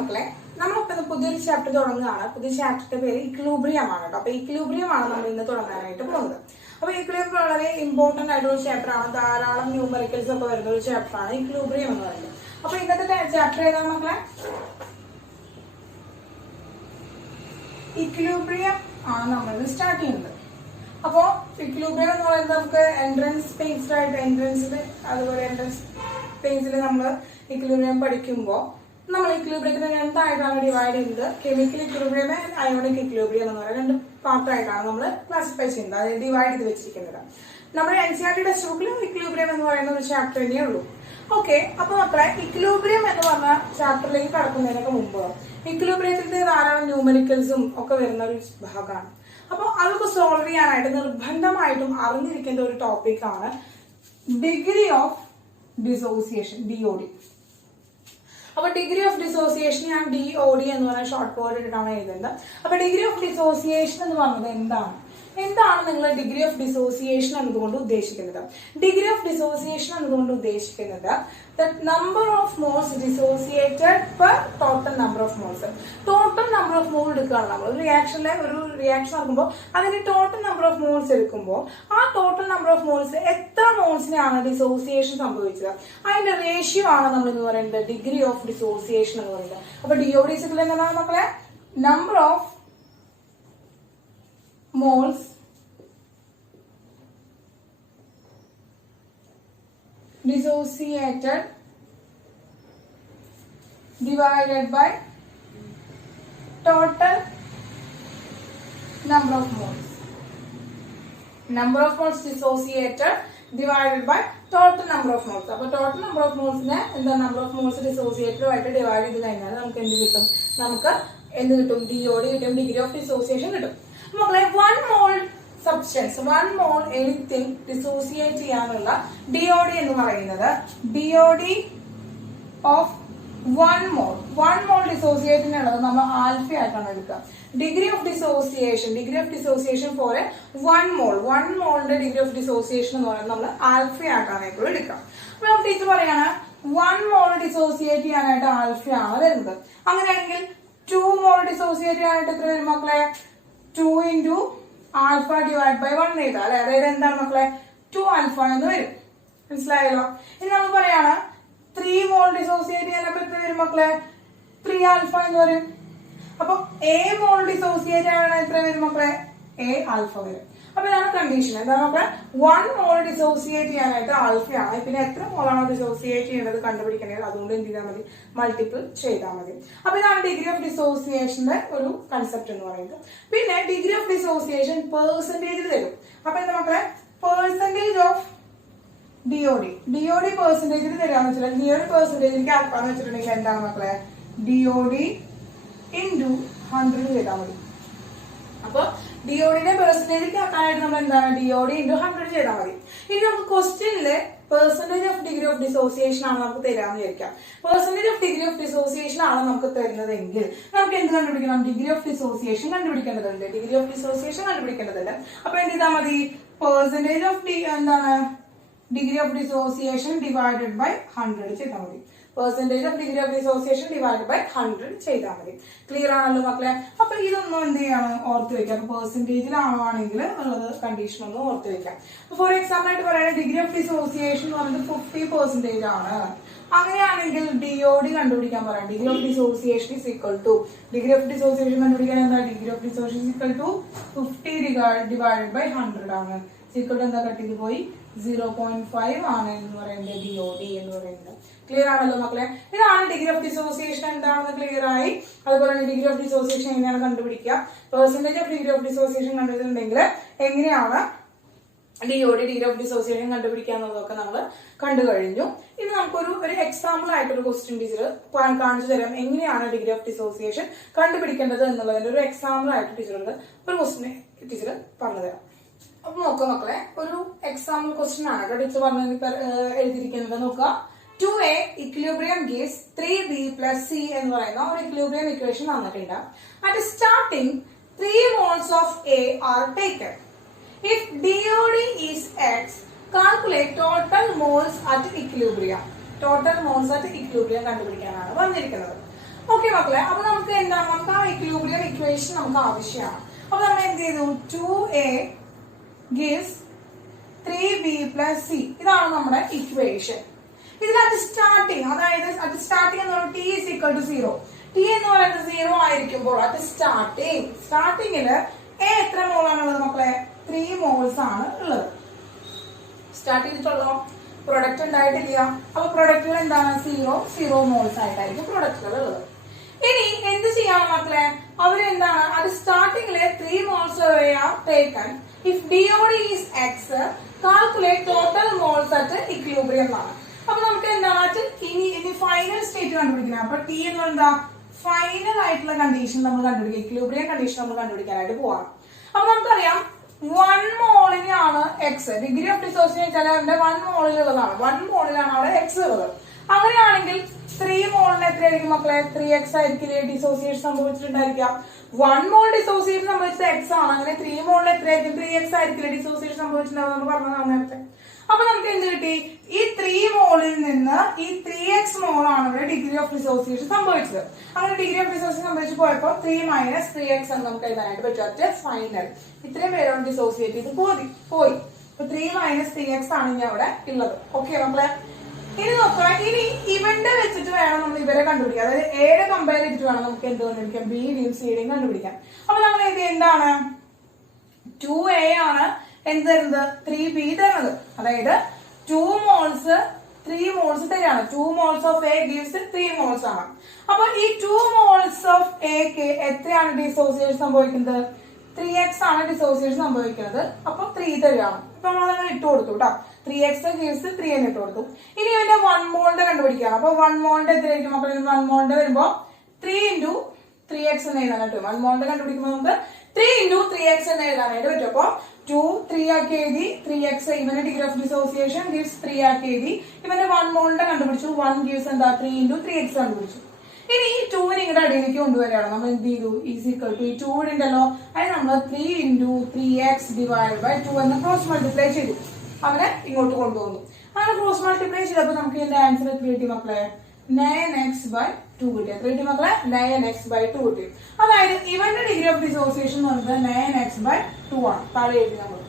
മക്കളെ നമ്മളിപ്പോ പുതിയൊരു ചാപ്റ്റർ തുടങ്ങുകയാണ്. പുതിയ ചാപ്റ്ററിന്റെ പേര് ഇക്വിലിബ്രിയം ആണ് കേട്ടോ. അപ്പൊ ഇക്വിലിബ്രിയം ആണ് നമ്മൾ ഇന്ന് തുടങ്ങാനായിട്ട് പോകുന്നത്. അപ്പൊ ഇക്വിലിബ്രിയം വളരെ ഇമ്പോർട്ടന്റ് ആയിട്ടുള്ള ഒരു ചാപ്റ്റർ ആണ്. ധാരാളം ന്യൂമറിക്കൽസ് ഒക്കെ വരുന്ന ഒരു ചാപ്റ്റർ ആണ് ഇക്വിലിബ്രിയം എന്ന് പറയുന്നത്. അപ്പൊ ഇന്നത്തെ ചാപ്റ്റർ ഏതാണ് മക്കളെ? ഇക്വിലിബ്രിയം ആണ് നമ്മൾ സ്റ്റാർട്ട് ചെയ്യുന്നത്. അപ്പോ ഇക്വിലിബ്രിയം എന്ന് പറയുന്നത് നമുക്ക് എൻട്രൻസ് ബേസ്ഡ് ആയിട്ട് അതുപോലെ എൻട്രൻസ് ബേസിൽ നമ്മൾ ഇക്വിലിബ്രിയം പഠിക്കുമ്പോൾ നമ്മൾ ഇക്വിലിബ്രിയത്തിനെ രണ്ടായിട്ടാണ് ഡിവൈഡ് ചെയ്യുന്നത്. Chemical equilibrium and ionic equilibrium എന്ന് പറയുന്നത് രണ്ട് പാർട്ടായിട്ടാണ് നമ്മൾ ക്ലാസിഫൈ ചെയ്യുന്നത്, അതായത് ഡിവൈഡ് ചെയ്ത് വെച്ചിരിക്കുന്നത്. നമ്മുടെ NCERT ടെക്സ്റ്റ് ബുക്കിൽ ഇക്വിലിബ്രിയം എന്ന് പറയുന്ന ഒരു ചാപ്റ്റർ തന്നെയേ ഉള്ളൂ. ഓക്കെ, അപ്പൊ മക്കളെ ഇക്വിലിബ്രിയം എന്ന് പറഞ്ഞ ചാപ്റ്ററിലേക്ക് കടക്കുന്നതിനൊക്കെ മുമ്പ് ഇക്വിലിബ്രിയത്തിന്റെ ധാരാളം ന്യൂമറിക്കൽസും ഒക്കെ വരുന്ന ഒരു ഭാഗമാണ്. അപ്പൊ അതൊക്കെ സോൾവ് ചെയ്യാനായിട്ട് നിർബന്ധമായിട്ടും അറിഞ്ഞിരിക്കേണ്ട ഒരു ടോപ്പിക്കാണ് ഡിഗ്രി ഓഫ് ഡിസോസിയേഷൻ, DOD. അപ്പൊ ഡിഗ്രി ഓഫ് ഡിസോസിയേഷൻ ഞാൻ DOD എന്ന് പറഞ്ഞ ഷോർട്ട് വേർഡ് ഇട്ടിട്ടാണ് എഴുതുന്നത്. അപ്പൊ ഡിഗ്രി ഓഫ് ഡിസോസിയേഷൻ എന്ന് പറഞ്ഞത് എന്താണ് നിങ്ങൾ ഡിഗ്രി ഓഫ് ഡിസോസിയേഷൻ എന്നതുകൊണ്ട് ഉദ്ദേശിക്കുന്നത്? ഡിഗ്രി ഓഫ് ഡിസോസിയേഷൻ എന്നതുകൊണ്ട് ഉദ്ദേശിക്കുന്നത് number of moles dissociated per total number of moles. Total number of മോൾ എടുക്കുകയാണ് നമ്മൾ ഒരു റിയാക്ഷൻ നടക്കുമ്പോൾ അതിന് ടോട്ടൽ നമ്പർ ഓഫ് മോൾസ് എടുക്കുമ്പോൾ ആ ടോട്ടൽ നമ്പർ ഓഫ് മോൾസ് എത്ര മോൾസിനെയാണ് ഡിസോസിയേഷൻ സംഭവിച്ചത് അതിന്റെ റേഷ്യോ ആണ് നമ്മൾ എന്ന് പറയുന്നത് ഡിഗ്രി ഓഫ് ഡിസോസിയേഷൻ എന്ന് പറയുന്നത്. അപ്പൊ DOD എന്താണ് മക്കളെ? Number of moles dissociated divided by total number of moles. Number of moles dissociated divided by total number of moles. അപ്പോൾ total number of moles നെ എന്താ number of moles dissociated ആയിട്ട് divide ചെയ്ത് കഴിഞ്ഞാൽ നമുക്ക് എന്ത് കിട്ടും? DOD കിട്ടും, ഡിഗ്രി ഓഫ് ഡിസോസിയേഷൻ കിട്ടും. മക്കളെ 1 mole substance 1 mole anything dissociate ചെയ്യാനുള്ള DOD എന്ന് പറയുന്നത് DOD ഓഫ് 1 mole ഡിസോസിയേറ്റിനുള്ളത് നമ്മൾ ആൽഫ ആയിട്ടാണ് എടുക്കുക. ഡിഗ്രി ഓഫ് ഡിസോസിയേഷൻ ഫോർ 1 മോളിന്റെ ഡിഗ്രി ഓഫ് ഡിസോസിയേഷൻ എന്ന് പറയുന്നത് നമ്മൾ ആൽഫ ആയിട്ടാണ് എടുക്കുക. അപ്പൊ നമ്മൾ ടീച്ചർ പറയാണ് 1 mole ഡിസോസിയേറ്റ് ചെയ്യാനായിട്ട് ആൽഫ ആണ് വരുന്നത്. അങ്ങനെയാണെങ്കിൽ 2 mole ഡിസോസിയേറ്റ് ചെയ്യാനായിട്ട് എത്ര വരും മക്കളെ? 2 into alpha divided by 1 എഴുതാം അല്ലെ? അതായത് എന്താണ് മക്കളെ? 2 alpha എന്ന് വരും. മനസ്സിലായല്ലോ? ഇനി നമ്മൾ പറയാണ് 3 mole ഡിസോസിയേറ്റ് ചെയ്യാനപ്പോ എത്ര വരും മക്കളെ? 3 alpha എന്ന് വരും. അപ്പൊ A mole ഡിസോസിയേറ്റ് ചെയ്യാനാണ് എത്ര വരും മക്കളെ? A alpha വരും. അപ്പൊ ഇതാണ് കണ്ടീഷൻ. എന്താണ് മക്കളെ? 1 mole ഡിസോസിയേറ്റ് ചെയ്യാനായിട്ട് ആൽഫയാണ്. പിന്നെ എത്ര മോളാണോ ഡിസോസിയേറ്റ് ചെയ്യേണ്ടത് കണ്ടുപിടിക്കേണ്ടത്, അതുകൊണ്ട് എന്ത് ചെയ്താൽ മതി? മൾട്ടിപ്പിൾ ചെയ്താൽ മതി. അപ്പൊ ഇതാണ് ഡിഗ്രി ഓഫ് ഡിസോസിയേഷന്റെ ഒരു കൺസെപ്റ്റ് എന്ന് പറയുന്നത്. പിന്നെ ഡിഗ്രി ഓഫ് ഡിസോസിയേഷൻ പെർസെന്റേജിൽ തരും. അപ്പൊ എന്താ മക്കളെ? പെർസെന്റേജ് ഓഫ് DOD പെർസെന്റേജിൽ തരാന്ന് വെച്ചാൽ DOD പെർസെന്റേജിലേക്ക് ആക്കാന്ന് വെച്ചിട്ടുണ്ടെങ്കിൽ എന്താണ് മക്കളെ? DOD into 100 ചെയ്താൽ മതി. അപ്പൊ DOD പെർസെന്റേജിലേക്ക് ആക്കാനായിട്ട് നമ്മൾ എന്താണ്? DOD into 100 ചെയ്താൽ മതി. ഇനി നമുക്ക് ക്വസ്റ്റ്യനില് percentage of degree of dissociation ആണ് നമുക്ക് തരാമെന്ന് വിചാരിക്കാം. Percentage of degree of dissociation ആണ് നമുക്ക് തരുന്നതെങ്കിൽ നമുക്ക് എന്ത് കണ്ടുപിടിക്കണം? ഡിഗ്രി ഓഫ് ഡിസോസിയേഷൻ കണ്ടുപിടിക്കേണ്ടതുണ്ട്. അപ്പൊ എന്ത് ചെയ്താൽ മതി? Percentage of degree of dissociation divided by 100 ചെയ്താൽ മതി. Percentage of degree of dissociation divide by 100 ചെയ്താൽ മതി. ക്ലിയർ ആണല്ലോ മക്കളെ? അപ്പൊ ഇതൊന്നും എന്ത് ചെയ്യാണ്? ഓർത്ത് വെക്കാം. അപ്പൊ പെർസെന്റേജിലാണെങ്കിൽ ഉള്ളത് കണ്ടീഷൻ ഒന്ന് ഓർത്ത് വെക്കാം. ഫോർ എക്സാമ്പിൾ ആയിട്ട് പറയുന്നത് ഡിഗ്രി ഓഫ് ഡിസോസിയേഷൻ എന്ന് പറയുന്നത് 50% ആണ്. അങ്ങനെയാണെങ്കിൽ DOD കണ്ടുപിടിക്കാൻ പറയാം. Degree of dissociation is equal to degree of dissociation കണ്ടുപിടിക്കാൻ എന്താ? Degree of dissociation is equal to 50 divided by 100 ആണ്. ഈക്വൽ ടു എന്താ? കട്ട് ചെയ്ത് പോയി 0.5 ആണ് എന്ന് പറയുന്നത് DOD എന്ന് പറയുന്നത്. ക്ലിയർ ആണല്ലോ മക്കളെ? ഇതാണ് ഡിഗ്രി ഓഫ് ഡിസോസിയേഷൻ എന്താണെന്ന് ക്ലിയർ ആയി. അതുപോലെ തന്നെ ഡിഗ്രി ഓഫ് ഡിസോസിയേഷൻ എങ്ങനെയാണ് കണ്ടുപിടിക്കുക, percentage of degree of dissociation കണ്ടുപിടിച്ചിട്ടുണ്ടെങ്കിൽ എങ്ങനെയാണ് DOD ഡിഗ്രി ഓഫ് ഡിസോസിയേഷൻ കണ്ടുപിടിക്കുക എന്നുള്ളതൊക്കെ നമ്മൾ കണ്ടു കഴിഞ്ഞു. ഇനി നമുക്കൊരു എക്സാമ്പിൾ ആയിട്ടൊരു ക്വസ്റ്റ്യൻ ടീച്ചർ കാണിച്ചു തരാം. എങ്ങനെയാണ് ഡിഗ്രി ഓഫ് ഡിസോസിയേഷൻ കണ്ടുപിടിക്കേണ്ടത് എന്നുള്ളതിന്റെ ഒരു എക്സാമ്പിൾ ആയിട്ട് ടീച്ചറുടെ ഒരു ക്വസ്റ്റ്യൻ ടീച്ചർ പറഞ്ഞു തരാം. അപ്പൊ നോക്കാം മക്കളെ, ഒരു എക്സാമ്പിൾ ക്വസ്റ്റ്യൻ ആണ് ടീച്ചർ പറഞ്ഞ എഴുതിയിരിക്കുന്നത്. നോക്കുക, 2A equilibrium gives 3B plus C എന്ന് പറയുന്ന ഒരു equilibrium equation തന്നിട്ടുണ്ട്. At starting 3 moles of A are taken. If DOD is X, calculate total moles at equilibrium. Total moles at equilibrium കണ്ടുപിടിക്കാനാണ് വന്നിരിക്കുന്നത്. Okay മക്കളെ, അപ്പൊ നമുക്ക് എന്താണ്, നമുക്ക് ആ ഇക്വിലിബ്രിയം ഇക്വേഷൻ നമുക്ക് ആവശ്യമാണ്. അപ്പൊ നമ്മൾ എന്ത് ചെയ്തു, 2a gives 3b plus c. ഇതാണ് നമ്മുടെ ഇക്വേഷൻ. ഇതിനകത്ത് സ്റ്റാർട്ടിങ്, അതായത് അത് സ്റ്റാർട്ടിങ് എന്ന് പറയുന്നത് t is equal to 0. t എന്ന് പറയുന്നത് 0 ആയിരിക്കുമ്പോൾ അത് സ്റ്റാർട്ടിങ്ങില് a എത്ര മോളാണ് ഉള്ളത് മക്കളെ? 3 മോൾസ് ആണ് ഉള്ളത്. സ്റ്റാർട്ട് ചെയ്തിട്ടുള്ളോ? പ്രൊഡക്റ്റ് ഉണ്ടായിട്ടില്ല. അപ്പൊ പ്രൊഡക്റ്റുകൾ എന്താണ്? 0 മോൾസ് ആയിട്ടായിരിക്കും പ്രൊഡക്റ്റുകൾ ഉള്ളത്. ഇനി എന്ത് ചെയ്യണം മക്കളെ? അവരെന്താണ്, അത് സ്റ്റാർട്ടിങ്ങിലെ 3 moles taken. If DOD is x, calculate total moles at equilibrium ആണ്. അപ്പൊ നമുക്ക് എന്താണ് ഇനി ഫൈനൽ സ്റ്റേറ്റ് കണ്ടുപിടിക്കണം. അപ്പൊ t എന്ന് എന്താ, ഫൈനൽ ആയിട്ടുള്ള കണ്ടീഷൻ നമ്മൾ കണ്ടുപിടിക്കുക, ഇക്വിലിബ്രിയം കണ്ടീഷൻ നമ്മൾ കണ്ടുപിടിക്കാനായിട്ട് പോവാം. അപ്പൊ നമുക്കറിയാം 1 മോളിനാണ് എക്സ്, ഡിഗ്രി ഓഫ് ഡിസോസിയേഷൻ ചിലവരുടെ 1 മോളിലുള്ളതാണ്, 1 മോളിലാണ് അവിടെ എക്സ് ഉള്ളത്. അങ്ങനെയാണെങ്കിൽ 3 മോളിന് എത്രയായിരിക്കും മക്കളെ? 3x ആയിരിക്കില്ലേ ഡിസോസിയേഷൻ സംഭവിച്ചിട്ടുണ്ടായിരിക്കുക. 1 മോൾ ഡിസോസിയേഷൻ സംഭവിച്ചത് എക്സ് ആണ്, അങ്ങനെ 3 മോളിന് എത്രയായിരിക്കും? 3x ആയിരിക്കില്ലേ ഡിസോസിയേഷൻ സംഭവിച്ചിട്ടുണ്ടാവും നമ്മൾ പറഞ്ഞതാണ് നേരത്തെ. അപ്പൊ നമുക്ക് എന്ത് കിട്ടി? ഈ 3 മോളിൽ നിന്ന് ഈ 3x മോളാണ് ഇവിടെ ഡിഗ്രി ഓഫ് ഡിസോസിയേഷൻ സംഭവിച്ചത്. അങ്ങനെ ഡിഗ്രി ഓഫ് ഡിസോസിയേഷൻ സംഭവിച്ചു പോയപ്പോൾ 3 - 3x എന്ന് നമുക്ക് എഴുതാനായിട്ട് പറ്റും. ഫൈനൽ ഇത്രയും പേരോട് ഡിസോസിയേറ്റ് ചെയ്ത് പോയി. അപ്പൊ 3 - 3x ആണ് ഇനി അവിടെ ഉള്ളത്. ഓക്കെ നമ്മളെ, ഇനി നോക്കുക, ഇനി ഇവന്റെ വെച്ചിട്ട് വേണം നമ്മൾ ഇവരെ കണ്ടുപിടിക്കാം. അതായത് എയുടെ കമ്പയർ ചെയ്തിട്ട് വേണം നമുക്ക് എന്ത് കണ്ടുപിടിക്കാം? ബിയുടെയും സിയുടെയും കണ്ടുപിടിക്കാം. അപ്പൊ നമ്മൾ ഇത് എന്താണ്, 2a ആണ് എന്ത് തരുന്നത്? 3b തരുന്നത്. അതായത് 2 മോൾസ് 3 മോൾസ് തരാണ്. 2 moles of A gives 3 moles ആണ്. അപ്പൊ ഈ 2 മോൾസ് ഓഫ് എക്ക് എത്രയാണ് ഡിസോസിയേഷൻ സംഭവിക്കുന്നത്? 3x ആണ് ഡിസോസിയേഷൻ സംഭവിക്കുന്നത്. അപ്പൊ 3 തരാണ്. അപ്പൊ നമ്മളങ്ങനെ ഇട്ട് കൊടുത്തു കേട്ടോ. 3x ഗിവ്സ് 3 എന്ന് ഇട്ട് കൊടുത്തു. ഇനി അതിന്റെ 1 മോളിന്റെ കണ്ടുപിടിക്കാം. അപ്പൊ 1 മോളിന്റെ എത്രയായിരിക്കും മക്കളെ? 1 മോളിന്റെ വരുമ്പോ 3 × 3x എന്ന് എഴുതാനായിട്ട് വരും. 1 മോളിന്റെ കണ്ടുപിടിക്കുമ്പോൾ നമുക്ക് 3 × 3x എന്ന് എഴുതാനായിട്ട് പറ്റും. അപ്പൊ 2 3 ആക്കി എഴുതി, 3x ഇവന്റെ ഡിഗ്രി ഓഫ് ഡിസോസിയേഷൻ ഗിവ്സ് 3 ആക്കി എഴുതി. ഇവന്റെ 1 മോളിന്റെ കണ്ടുപിടിച്ചു, 1 ഗിവ്സ് എന്താ? 3 × 3x കണ്ടുപിടിച്ചു. ഇനി ഈ 2 ഇങ്ങോട്ട് അടിയിലേക്ക് കൊണ്ടുവരികയാണ്. നമ്മൾ എന്ത് ചെയ്തു? ഈസ് ഈക്വൽ ടു ഈ 2 ഇവിടെ ഉണ്ടല്ലോ, അതിന് നമ്മൾ 3 × 3x / 2 എന്ന് ക്രോസ് മൾട്ടിപ്ലൈ ചെയ്തു. അവനെ ഇങ്ങോട്ട് കൊണ്ടുവന്നു. അങ്ങനെ ക്രോസ് മൾട്ടിപ്ലൈ ചെയ്തപ്പോൾ നമുക്ക് ഇതിന്റെ ആൻസർ എത്ര കിട്ടി മക്കളെ? 9x/2 കിട്ടി. എത്ര കിട്ടി മക്കളെ? 9x/2 കിട്ടി. അതായത് ഇവന്റെ ഡിഗ്രി ഓഫ് ഡിസോസിയേഷൻ എന്ന് പറയുന്നത് 9x/2 ആണ്. താഴെ എഴുതി നമ്മൾ.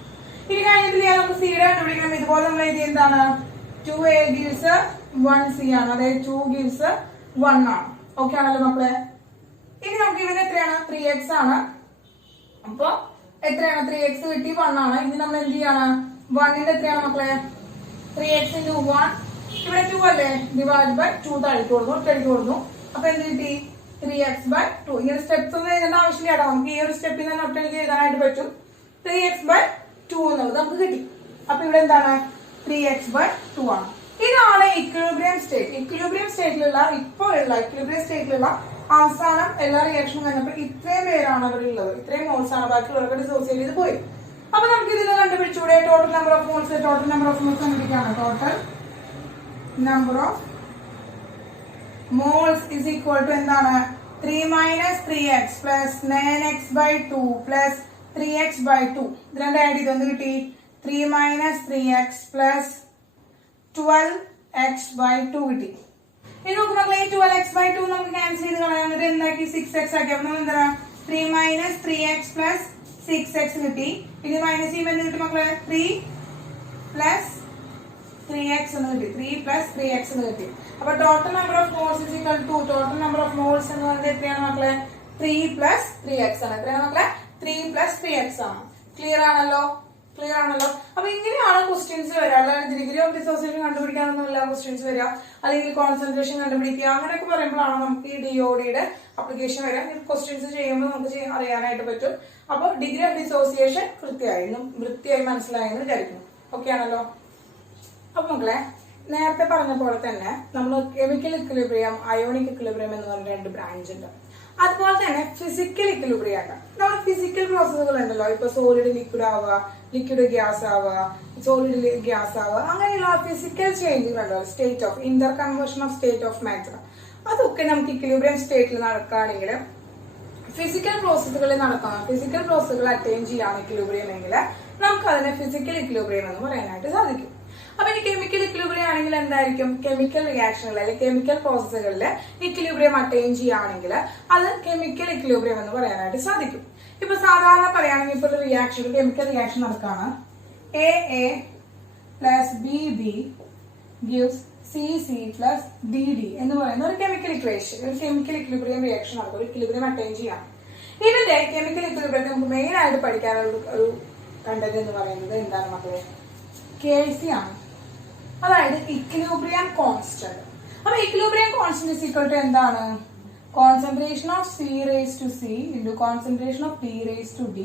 ഇനി കഴിഞ്ഞിട്ടില്ല, നമുക്ക് സിയുടെ കണ്ടുപിടിക്കണം. ഇതുപോലെ നമ്മൾ എഴുതി എന്താണ്? 2a ഗിവ്സ് 1c ആണ്, അതായത് 2 ഗിവ്സ് 1 ആണ്. ഓക്കെ ആണല്ലോ മക്കളെ? ഇനി നമുക്ക് ഇവന് എത്രയാണ്? 3x ആണ്. അപ്പൊ എത്രയാണ്? 3x കിട്ടി, 1 ആണ്. ഇനി നമ്മൾ എന്ത് ചെയ്യാണ്? 1ന്റെ എത്രയാണ് മക്കളെ? 3x × 1, ഇവിടെ 2 അല്ലേ, /2 തളിക്ക് കൊടുത്തു. അപ്പൊ എന്ത് കിട്ടി? 3x/2. ഇങ്ങനെ സ്റ്റെപ്സ് ഒന്നും എഴുതേണ്ട ആവശ്യമില്ല കേട്ടോ. നമുക്ക് ഈ ഒരു സ്റ്റെപ്പിൽ തന്നെ ഒറ്റയ്ക്ക് എഴുതാനായിട്ട് പറ്റും. 3x/2 എന്നുള്ളത് നമുക്ക് കിട്ടി. അപ്പൊ ഇവിടെ എന്താണ്? 3x/2 ആണ്. ഇതാണ് ഇക്വിലിബ്രിയം സ്റ്റേറ്റ്. ഇക്വിലിബ്രിയം സ്റ്റേറ്റിലുള്ള ഇക്വിലിബ്രിയം സ്റ്റേറ്റിലുള്ള അവസാനം എല്ലാ റിയാക്ഷനും കഴിഞ്ഞപ്പോൾ ഇത്രയും പേരാണ് അവിടെ ഉള്ളത്. ഇത്രയും മോൾസ് ആണ്. ബാക്കിയുള്ളവർക്ക് ഡിസോസിയേറ്റ് ചെയ്ത് പോയി. അപ്പൊ നമുക്ക് ഇതിൽ കണ്ടുപിടിച്ചൂടെ? ടോട്ടൽ നമ്പർ ഓഫ് മോൾസ് കണ്ടുപിടിക്കാണ്. Total number of moles is equal to എന്താണ്? 3 - 3x plus 9x/2 plus 3x/2. ഇത് രണ്ട് ആഡ് ചെയ്ത് എന്ത് കിട്ടി? 3 - 3x plus 12x/2 കിട്ടി. ഇനി നോക്ക് മക്കളെ, 12x/2 നമുക്ക് ക്യാൻസൽ ചെയ്ത് കളയാൻ. എന്നിട്ട് എന്താക്കി? 6x ആക്കി. അപ്പൊ നമ്മൾ എന്താണ്? 3 - 3x plus 6x കിട്ടി. ഇനി മൈനസ് ചെയ്യുമ്പോൾ എന്ത് കിട്ടി മക്കളെ? 3 plus 3x എന്ന് കിട്ടി. 3 plus 3x എന്ന് കിട്ടി. അപ്പൊ total number of moles is equal to total number of moles എന്ന് പറയുന്നത് എത്രയാണ് മക്കളെ? 3 plus 3x ആണ്. എത്രയാണ് മക്കളെ? 3 plus 3x ആണ്. ക്ലിയർ ആണല്ലോ? അപ്പൊ ഇങ്ങനെയാണ് ക്വസ്റ്റ്യൻസ് വരിക. അല്ലാതെ ഡിഗ്രി ഓഫ് ഡിസോസിയേഷൻ കണ്ടുപിടിക്കാനൊന്നും എല്ലാ ക്വസ്റ്റ്യൻസ് വരിക, അല്ലെങ്കിൽ കോൺസെൻട്രേഷൻ കണ്ടുപിടിക്കുക, അങ്ങനെയൊക്കെ പറയുമ്പോഴാണ് നമുക്ക് ഈ DODയുടെ അപ്ലിക്കേഷൻ വരിക. ക്വസ്റ്റ്യൻസ് ചെയ്യുമ്പോൾ നമുക്ക് അറിയാനായിട്ട് പറ്റും. അപ്പൊ ഡിഗ്രി ഓഫ് ഡിസോസിയേഷൻ വൃത്തിയായി മനസ്സിലായെന്ന് വിചാരിക്കുന്നു. ഓക്കെ ആണല്ലോ? അപ്പൊ മക്കളെ, നേരത്തെ പറഞ്ഞ പോലെ തന്നെ നമ്മൾ കെമിക്കൽ ഇക്വിലിബ്രിയം, അയോണിക് ഇക്വിലിബ്രിയം എന്ന് പറഞ്ഞ 2 ബ്രാഞ്ച് ഉണ്ട്. അതുപോലെ തന്നെ ഫിസിക്കൽ ഇക്വിലിബ്രിയം ആണ്. നമ്മൾ ഫിസിക്കൽ പ്രോസസ്സുകൾ ഉണ്ടല്ലോ, ഇപ്പൊ സോളിഡ് ലിക്വിഡ് ആവുക, ലിക്വിഡ് ഗ്യാസ് ആവുക, സോളിഡ് ഗ്യാസ് ആവുക, അങ്ങനെയുള്ള ഫിസിക്കൽ ചേഞ്ചുകൾ ഉണ്ടല്ലോ, state of Inter conversion of state of matter. അതൊക്കെ നമുക്ക് ഇക്വിലിബ്രിയം സ്റ്റേറ്റിൽ നടക്കുകയാണെങ്കിൽ, ഫിസിക്കൽ പ്രോസസ്സുകൾ അറ്റൈൻ ചെയ്യാണ് ഇക്വിലിബ്രിയം എങ്കിൽ നമുക്ക് അതിനെ ഫിസിക്കൽ ഇക്വിലിബ്രിയം എന്ന് പറയാനായിട്ട് സാധിക്കും. അപ്പൊ ഈ കെമിക്കൽ ഇക്വിലിബ്രിയം ആണെങ്കിൽ എന്തായിരിക്കും, കെമിക്കൽ റിയാക്ഷനുകൾ അല്ലെങ്കിൽ കെമിക്കൽ പ്രോസസ്സുകളിൽ ഇക്വിലിബ്രിയം അറ്റൈൻ ചെയ്യുകയാണെങ്കിൽ അത് കെമിക്കൽ ഇക്വിലിബ്രിയം എന്ന് പറയാനായിട്ട് സാധിക്കും. ഇപ്പൊ സാധാരണ പറയുകയാണെങ്കിൽ ഇപ്പൊ ഒരു റിയാക്ഷൻ, കെമിക്കൽ റിയാക്ഷൻ നടക്കുകയാണ്. A plus B gives CC plus DD എന്ന് പറയുന്ന ഒരു കെമിക്കൽ ഇക്വേഷൻ, ഒരു കെമിക്കൽ ഇക്വിലിബ്രിയം റിയാക്ഷൻ നടക്കും, ഒരു ഇക്വിലിബ്രിയം അറ്റൈൻ ചെയ്യാം. ഇതിന്റെ കെമിക്കൽ ഇക്വിലിബ്രിയത്തിൽ നമുക്ക് മെയിൻ ആയിട്ട് പഠിക്കാനുള്ള ഒരു കണ്ടന്റ് എന്ന് പറയുന്നത് എന്താണ് മക്കളെ, KC ആണ്. അതായത് ഇക്വിലിബ്രിയം കോൺസ്റ്റന്റ്. അപ്പൊ equilibrium constant is equal to എന്താണ്, concentration of C raised to C into concentration of D raised to D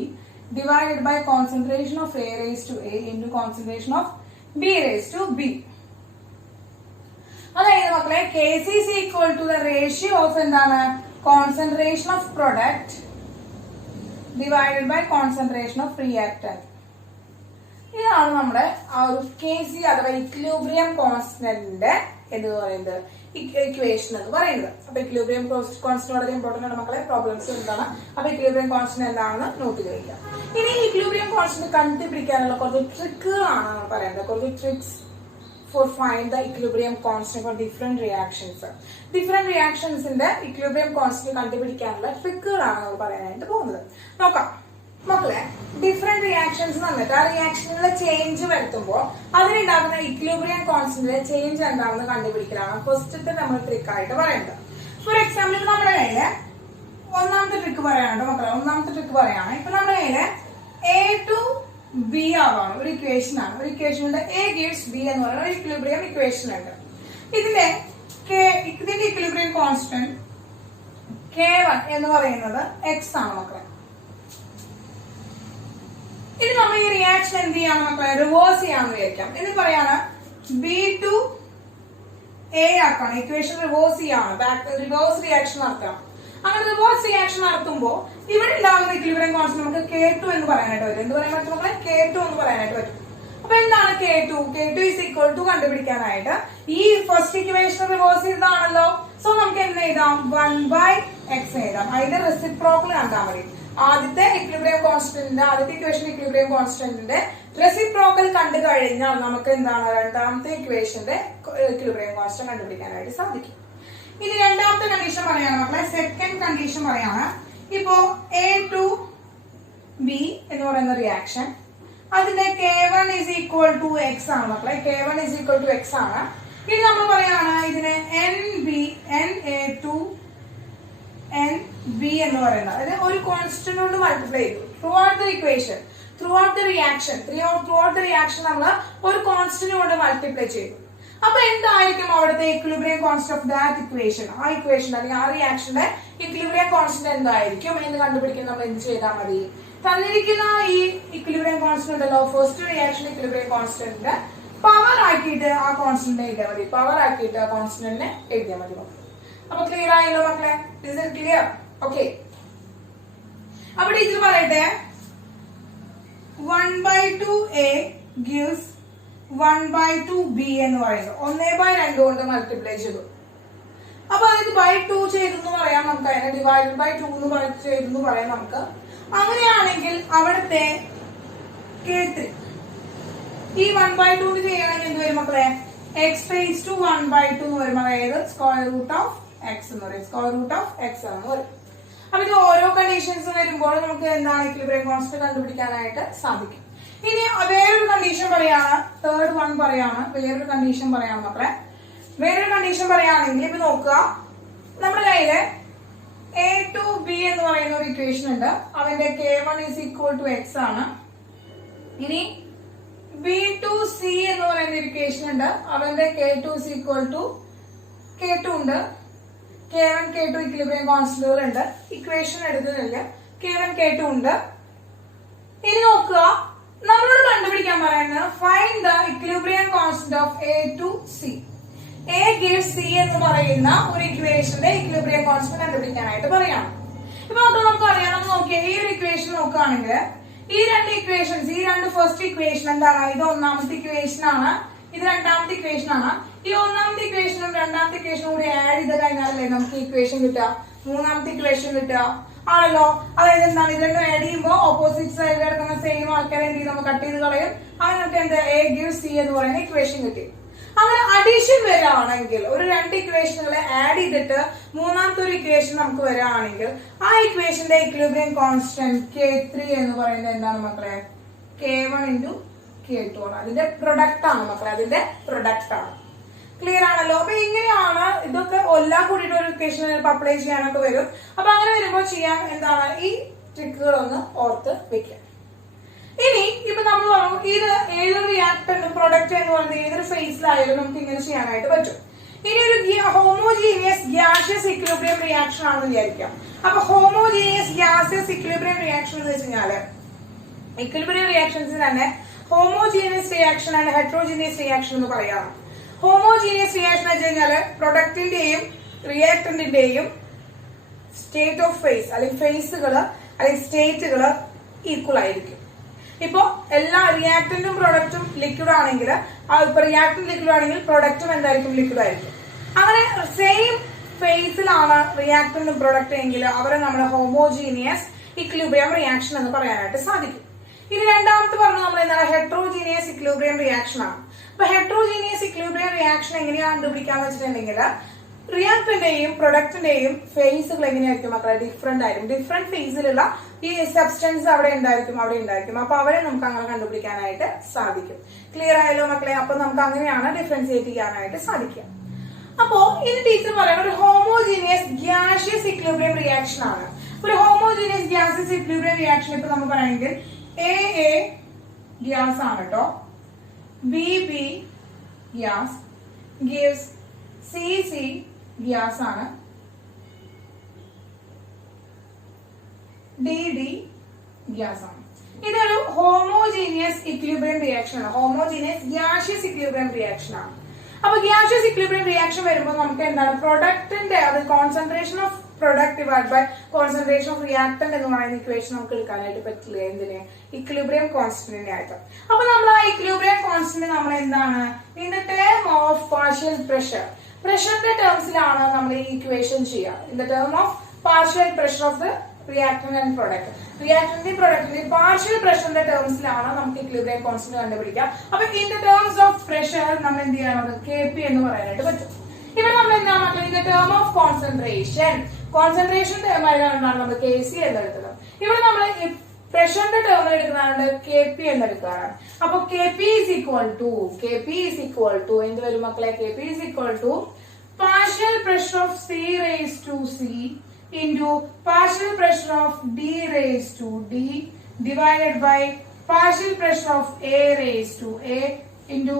divided by concentration of A raised to A into concentration of B raised to B. അതായത് മക്കളെ KC is equal to the ratio of എന്താണ്, concentration of product divided by concentration of reactant. ഇതാണ് നമ്മുടെ ആ ഒരു KC അഥവാ equilibrium കോൺസ്റ്റന്റിന്റെ എന്ന് പറയുന്നത് ഇക്വേഷൻ എന്ന് പറയുന്നത്. അപ്പൊ ഇക്വിലിബ്രിയം കോൺസ്റ്റന്റ് വളരെ ഇമ്പോർട്ടന്റ് ആണ് മക്കളെ, പ്രോബ്ലംസ് എന്താണ്, അപ്പൊ ഇക്വിലിബ്രിയം കോൺസ്റ്റന്റ് എന്താണെന്ന് നോട്ട് ചെയ്യുക. ഇനി ഇക്വിലിബ്രിയം കോൺസ്റ്റന്റ് കണ്ടുപിടിക്കാനുള്ള കുറച്ച് ട്രിക്കുകളാണ് നമ്മൾ പറയുന്നത്, കുറച്ച് tricks for find the equilibrium constant for different reactions. Different reactions in the equilibrium constant കണ്ടുപിടിക്കാനുള്ള ട്രിക്കുകളാണ് നമ്മൾ പറയാനായിട്ട് പോകുന്നത്. നോക്കാം മക്കളെ, ഡിഫറെന്റ് റിയാക്ഷൻസ് തന്നിട്ട് ആ റിയാക്ഷനിലെ ചേഞ്ച് വരുത്തുമ്പോൾ അതിനുണ്ടാകുന്ന ഇക്വിലിബ്രിയം കോൺസ്റ്റന്റിലെ ചേഞ്ച് എന്താണെന്ന് കണ്ടുപിടിക്കലാണ് ഫസ്റ്റത്തെ നമ്മൾ ട്രിക്കായിട്ട് പറയുന്നത്. ഫോർ എക്സാമ്പിൾ ഇപ്പൊ നമ്മുടെ കയ്യില് ഒന്നാമത്തെ ട്രിക്ക് പറയാനുണ്ട് മക്കളെ, ഒന്നാമത്തെ ട്രിക്ക് പറയാണ്. ഇപ്പൊ നമ്മുടെ കയ്യില് A to B ആവാണ് ഒരു ഇക്വേഷൻ ആണ്, ഒരു ഇക്വേഷൻ ഉണ്ട് A gives B എന്ന് പറയുന്ന ഒരു ഇക്വിലിബ്രിയം ഇക്വേഷൻ ഉണ്ട്. ഇതിന്റെ ഇക്വിലിബ്രിയം കോൺസ്റ്റന്റ് K1 എന്ന് പറയുന്നത് X ആണ് മക്കളെ. ഇനി നമ്മൾ ഈ റിയാക്ഷൻ എന്ത് ചെയ്യാണ് മക്കളെ, റിവേഴ്സ് ചെയ്യാന്ന് വിചാരിക്കാം. എന്ന് പറയാണ് B to A ആക്കാണ്, ഇക്വേഷൻ റിവേഴ്സ് ചെയ്യാണ്, റിവേഴ്സ് റിയാക്ഷൻ നടത്തണം. അങ്ങനെ റിവേഴ്സ് റിയാക്ഷൻ നടത്തുമ്പോൾ ഇവിടെ ഉണ്ടാകുന്ന ഇക്വിലിബ്രിയം കോൺസ്റ്റന്റ് നമുക്ക് K2 എന്ന് പറയാനായിട്ട് പറ്റും. എന്ത് പറയാൻ പറ്റും മക്കളെ, K2 എന്ന് പറയാനായിട്ട് പറ്റും. അപ്പൊ എന്താണ് K2 is equal to കണ്ടുപിടിക്കാനായിട്ട് ഈ ഫസ്റ്റ് ഇക്വേഷൻ റിവേഴ്സ് ചെയ്തതാണല്ലോ. സോ നമുക്ക് എന്ത് എഴുതാം, 1/x എഴുതാം. അതിന്റെ റെസിപ്രോക്കൽ കണ്ടാൽ മതി. ആദ്യത്തെ ഇക്വിലിബ്രിയം കോൺസ്റ്റന്റിന്റെ, ആദ്യത്തെ ഇക്വേഷൻ ഇക്വിലിബ്രിയം കോൺസ്റ്റന്റിന്റെ റെസിപ്രോക്കൽ കണ്ടു കഴിഞ്ഞാൽ നമുക്ക് എന്താണ് രണ്ടാമത്തെ ഇക്വേഷന്റെ ഇക്വിലിബ്രിയം കോൺസ്റ്റന്റ് കണ്ടുപിടിക്കാനായിട്ട് സാധിക്കും. ഇനി രണ്ടാമത്തെ കണ്ടീഷൻ പറയാണ് മക്കളെ, സെക്കൻഡ് കണ്ടീഷൻ പറയാണ്. ഇപ്പോ A to B എന്ന് പറയുന്ന റിയാക്ഷൻ, അതിന്റെ K1 is equal to X ആണ് മക്കളെ, K1 is equal to X ആണ്. ഇനി നമ്മൾ പറയാണ് ഇതിനെ NA to NB എന്ന് പറയുന്നത്, അതായത് ഒരു കോൺസ്റ്റന്റ് കൊണ്ട് മൾട്ടിപ്ലൈ ചെയ്തു through out the equation, through out the reaction നമ്മൾ ഒരു കോൺസ്റ്റന്റ് കൊണ്ട് മൾട്ടിപ്ലൈ ചെയ്തു. അപ്പൊ എന്തായിരിക്കും അവിടുത്തെ equilibrium constant of that equation, ആ ഇക്വേഷൻ അല്ലെങ്കിൽ ആ റിയാക്ഷന്റെ ഇക്വിലിബ്രിയം കോൺസ്റ്റന്റ് എന്തായിരിക്കും എന്ന് കണ്ടുപിടിക്കാൻ നമ്മൾ എന്ത് ചെയ്താൽ മതി, തന്നിരിക്കുന്ന ഈ ഇക്വിലിബ്രിയം കോൺസ്റ്റന്റ് ഉണ്ടല്ലോ, first reaction equilibrium constant power ആക്കിയിട്ട് ആ കോൺസ്റ്റന്റിനെ എഴുതിയാൽ മതി, പവർ ആക്കിയിട്ട് ആ കോൺസ്റ്റന്റിനെ എഴുതിയാൽ മതി. അപ്പൊ ക്ലിയർ ആയല്ലോ മക്കളെ, ഇസ് ഇറ്റ് ക്ലിയർ? ഓക്കെ. അപ്പൊ ടീച്ചർ പറയട്ടെ, 1/2A gives 1/2B എന്ന് പറയുന്നത് 1/2 കൊണ്ട് മൾട്ടിപ്ലൈ ചെയ്തു. അപ്പൊ അതിന് by2 ചെയ്തെന്ന് പറയാം, നമുക്ക് അതിനെ ഡിവൈഡഡ് ബൈ 2 ചെയ്തെന്ന് പറയാം നമുക്ക്. അങ്ങനെയാണെങ്കിൽ അവിടുത്തെ K3 ഈ 1/2 ചെയ്യണമെങ്കിൽ എന്ത് വരും മക്കളെ, x raised to 1/2 എന്ന് വരും. അതായത് സ്ക്വയർ റൂട്ട് ഓഫ് എക്സ് എന്ന് പറയും, സ്ക്വയർ റൂട്ട് ഓഫ് എക്സ് എന്ന് പറയും. അപ്പൊ ഇത് ഓരോ കണ്ടീഷൻസ് വരുമ്പോൾ നമുക്ക് എന്താണ് ഇക്വിലിബ്രിയം കോൺസ്റ്റന്റ് കണ്ടുപിടിക്കാനായിട്ട് സാധിക്കും. ഇനി വേറൊരു കണ്ടീഷൻ പറയാണ്, തേർഡ് വൺ പറയാണ്, വേറൊരു കണ്ടീഷൻ പറയാണ് മക്കളെ. വേറൊരു കണ്ടീഷൻ പറയുകയാണെങ്കിൽ ഇപ്പൊ നോക്കുക, നമ്മുടെ കയ്യില് A to B എന്ന് പറയുന്ന ഒരു ഇക്വേഷൻ ഉണ്ട്, അവന്റെ K1 is equal to X ആണ്. ഇനി B to C എന്ന് പറയുന്ന ഒരു ഇക്വേഷൻ ഉണ്ട്, അവന്റെ K2 is equal to K2 ഉണ്ട്. K1 K2 ഇക്വിലിബ്രിയം കോൺസ്റ്റന്റുകൾ ഉണ്ട്, ഇക്വേഷൻ എടുക്കുന്നില്ല. K1 K2 ഉണ്ട്. ഇനി നോക്കുക, നമ്മളോട് കണ്ടുപിടിക്കാൻ പറയുന്നത് find the equilibrium constant of A to C. A gives C എന്ന് പറയുന്ന ഒരു ഇക്വേഷന്റെ ഇക്വിലിബ്രിയം കോൺസ്റ്റന്റ് കണ്ടുപിടിക്കാനായിട്ട് പറയാണ്. ഇപ്പൊ നമുക്ക് അറിയാം, നോക്കിയാൽ ഈ ഒരു ഇക്വേഷൻ നോക്കുകയാണെങ്കിൽ ഈ രണ്ട് ഇക്വേഷൻസ്, ഈ രണ്ട് ഫസ്റ്റ് ഇക്വേഷൻ എന്താണ്, ഇത് ഒന്നാമത്തെ ഇക്വേഷൻ ആണ്, ഇത് രണ്ടാമത്തെ ഇക്വേഷൻ ആണ്. ഈ ഒന്നാമത്തെ ഇക്വേഷനും രണ്ടാമത്തെ ഇക്വേഷനും കൂടി ആഡ് ചെയ്ത് കഴിഞ്ഞാലല്ലേ നമുക്ക് ഇക്വേഷൻ കിട്ടുക, മൂന്നാമത്തെ ഇക്വേഷൻ കിട്ടുക. ആണല്ലോ. അതായത് എന്താണ് ഇത് രണ്ടും ആഡ് ചെയ്യുമ്പോൾ ഓപ്പോസിറ്റ് സൈഡിൽ കിടക്കുന്ന സെയിം ആൾക്കാരെ എന്ത് ചെയ്യും, നമ്മൾ കട്ട് ചെയ്ത് കളയും. അങ്ങനെ എന്ത് A gives C എന്ന് പറയുന്ന ഇക്വേഷൻ കിട്ടി. അങ്ങനെ അഡീഷൻ വരാണെങ്കിൽ ഒരു രണ്ട് ഇക്വേഷനുകളെ ആഡ് ചെയ്തിട്ട് മൂന്നാമത്തെ ഒരു ഇക്വേഷൻ നമുക്ക് വരാണെങ്കിൽ ആ ഇക്വേഷന്റെ ഇക്വിലിബ്രിയം കോൺസ്റ്റന്റ് K3 എന്ന് പറയുന്നത് എന്താണ് മക്കളെ, K1 into K2 ആണ്. അതിന്റെ പ്രൊഡക്റ്റ് ആണ് മക്കളെ, അതിന്റെ പ്രൊഡക്റ്റ് ആണ്. ക്ലിയർ ആണല്ലോ. അപ്പൊ ഇങ്ങനെയാണ് ഇതൊക്കെ എല്ലാം കൂടിയിട്ട് ഒരു ഇക്വേഷൻ അപ്ലൈ ചെയ്യാനൊക്കെ വരും. അപ്പൊ അങ്ങനെ വരുമ്പോൾ ചെയ്യാൻ എന്താണ്, ഈ ട്രിക്കുകളൊന്ന് ഓർത്ത് വെക്കാം. ഇനി ഇപ്പൊ നമ്മൾ പറഞ്ഞു ഇത് ഏതൊരു റിയാക്ടന്റും പ്രൊഡക്റ്റ് എന്ന് പറയുന്നത് ഏതൊരു ഫേസിലായാലും നമുക്ക് ഇങ്ങനെ ചെയ്യാനായിട്ട് പറ്റും. ഇനി ഒരു ഹോമോജീനിയസ് ഗ്യാസിയസ് ഇക്വിലിബ്രിയം റിയാക്ഷൻ ആണെന്ന് വിചാരിക്കാം. അപ്പൊ ഹോമോജീനിയസ് ഗ്യാസിയസ് ഇക്വിലിബ്രിയം റിയാക്ഷൻ എന്ന് വെച്ച് കഴിഞ്ഞാല് ഇക്വിലിബ്രിയം റിയാക്ഷൻസ് തന്നെ homogeneous reaction and heterogeneous reaction എന്ന് പറയാം. ഹോമോജീനിയസ് റിയാക്ഷൻ വെച്ച് കഴിഞ്ഞാല് പ്രൊഡക്റ്റിന്റെയും റിയാക്ടന്റിന്റെയും സ്റ്റേറ്റ് ഓഫ് ഫേസ് അല്ലെങ്കിൽ ഫേസുകള് അല്ലെങ്കിൽ സ്റ്റേറ്റുകള് ഈക്വൽ ആയിരിക്കും. ഇപ്പൊ എല്ലാ റിയാക്ടന്റും പ്രൊഡക്റ്റും ലിക്വിഡ് ആണെങ്കിൽ ഇപ്പൊ റിയാക്ടന്റ് ലിക്വിഡ് ആണെങ്കിൽ പ്രൊഡക്റ്റും എന്തായിരിക്കും, ലിക്വിഡ് ആയിരിക്കും. അങ്ങനെ സെയിം ഫേസിലാണ് റിയാക്ടന്റും പ്രൊഡക്റ്റ് എങ്കിൽ അവരെ നമ്മൾ ഹോമോജീനിയസ് ഇക്വിലിബ്രിയം റിയാക്ഷൻ എന്ന് പറയാനായിട്ട് സാധിക്കും. ഇനി രണ്ടാമത്തെ പറഞ്ഞു നമ്മൾ എന്താണ്, ഹെറ്ററോജീനിയസ് ഇക്വിലിബ്രിയം റിയാക്ഷൻ ആണ്. അപ്പൊ ഹെറ്ററോജീനിയസ് ഇക്വിലിബ്രിയം റിയാക്ഷൻ എങ്ങനെയാണ് കണ്ടുപിടിക്കാന്ന് വെച്ചിട്ടുണ്ടെങ്കിൽ റിയാക്ടന്റെയും പ്രൊഡക്റ്റിന്റെയും ഫേസുകൾ എങ്ങനെയായിരിക്കും മക്കളെ, ഡിഫറെന്റ് ആയിരിക്കും. ഡിഫറെന്റ് ഫേസിലുള്ള ഈ സബ്സ്റ്റൻസ് അവിടെ ഉണ്ടായിരിക്കും. അപ്പൊ അവരെ നമുക്ക് അങ്ങനെ കണ്ടുപിടിക്കാനായിട്ട് സാധിക്കും. ക്ലിയർ ആയല്ലോ മക്കളെ. അപ്പൊ നമുക്ക് അങ്ങനെയാണ് ഡിഫറൻഷിയേറ്റ് ചെയ്യാനായിട്ട് സാധിക്കുക. അപ്പോ ഇനി ടീച്ചർ പറയുന്നത് ഒരു ഹോമോജീനിയസ് ഗ്യാസിയസ് ഇക്വിലിബ്രിയം റിയാക്ഷൻ ആണ്. ഒരു ഹോമോജീനിയസ് ഗ്യാസിയസ് ഇക്വിലിബ്രിയം റിയാക്ഷൻ ഇപ്പൊ നമുക്ക് പറയുമെങ്കിൽ A ഗ്യാസ് ആണ് കേട്ടോ, B gas gives C gas ആണ്, D ഗ്യാസ് ആണ്. ഇതൊരു ഹോമോജീനിയസ് ഇക്വിലിബ്രിയം റിയാക്ഷൻ ആണ്. ഹോമോജീനിയസ് ഗ്യാസിയസ് ഇക്വിലിബ്രിയം റിയാക്ഷൻ ആണ്. അപ്പൊ ഗ്യാസിയസ് ഇക്വിലിബ്രിയം റിയാക്ഷൻ വരുമ്പോൾ നമുക്ക് എന്താണ്, പ്രൊഡക്റ്റിന്റെ അത് concentration of product divide by concentration of reactant എന്ന് പറയുന്ന ഇക്വേഷൻ നമുക്ക് എടുക്കാനായിട്ട് പറ്റില്ല. എന്തിന്, ഇക്വിലിബ്രിയം കോൺസ്റ്റന്റിനെ ആയിട്ട്. അപ്പൊ നമ്മൾ ആ ഇക്വിലിബ്രിയം കോൺസ്റ്റന്റ് നമ്മൾ എന്താണ്, in the term of partial pressure, പ്രഷറിന്റെ ടേംസിലാണ് നമ്മൾ ഈ ഇക്വേഷൻ ചെയ്യുക. In the term of partial pressure of the reactant and product, റിയാക്ടന്റെയും പ്രൊഡക്റ്റിന്റെയും പാർഷ്യൽ പ്രഷറിന്റെ ടേംസിലാണ് നമുക്ക് ഇക്വിലിബ്രിയം കോൺസ്റ്റന്റ് കണ്ടുപിടിക്കാം. അപ്പൊ in the terms of pressure നമ്മൾ എന്ത് ചെയ്യാനുള്ളത്, Kp എന്ന് പറയാനായിട്ട് പറ്റും. ഇവിടെ നമ്മൾ എന്താണ്, in the term of concentration, concentration term ആയിട്ടാണ് നമ്മൾ Kc എന്ന് എടുത്തത്. ഇവിടെ നമ്മൾ പ്രഷറിന്റെ ടേം എടുക്കുന്നതുകൊണ്ട് Kp എന്ന് എടുക്കാറാണ്. അപ്പൊ Kp is equal to എന്ത് വരും മക്കളെ, Kp is equal to partial pressure of C raised to C into partial pressure of D raised to D divided by partial pressure of A raised to A into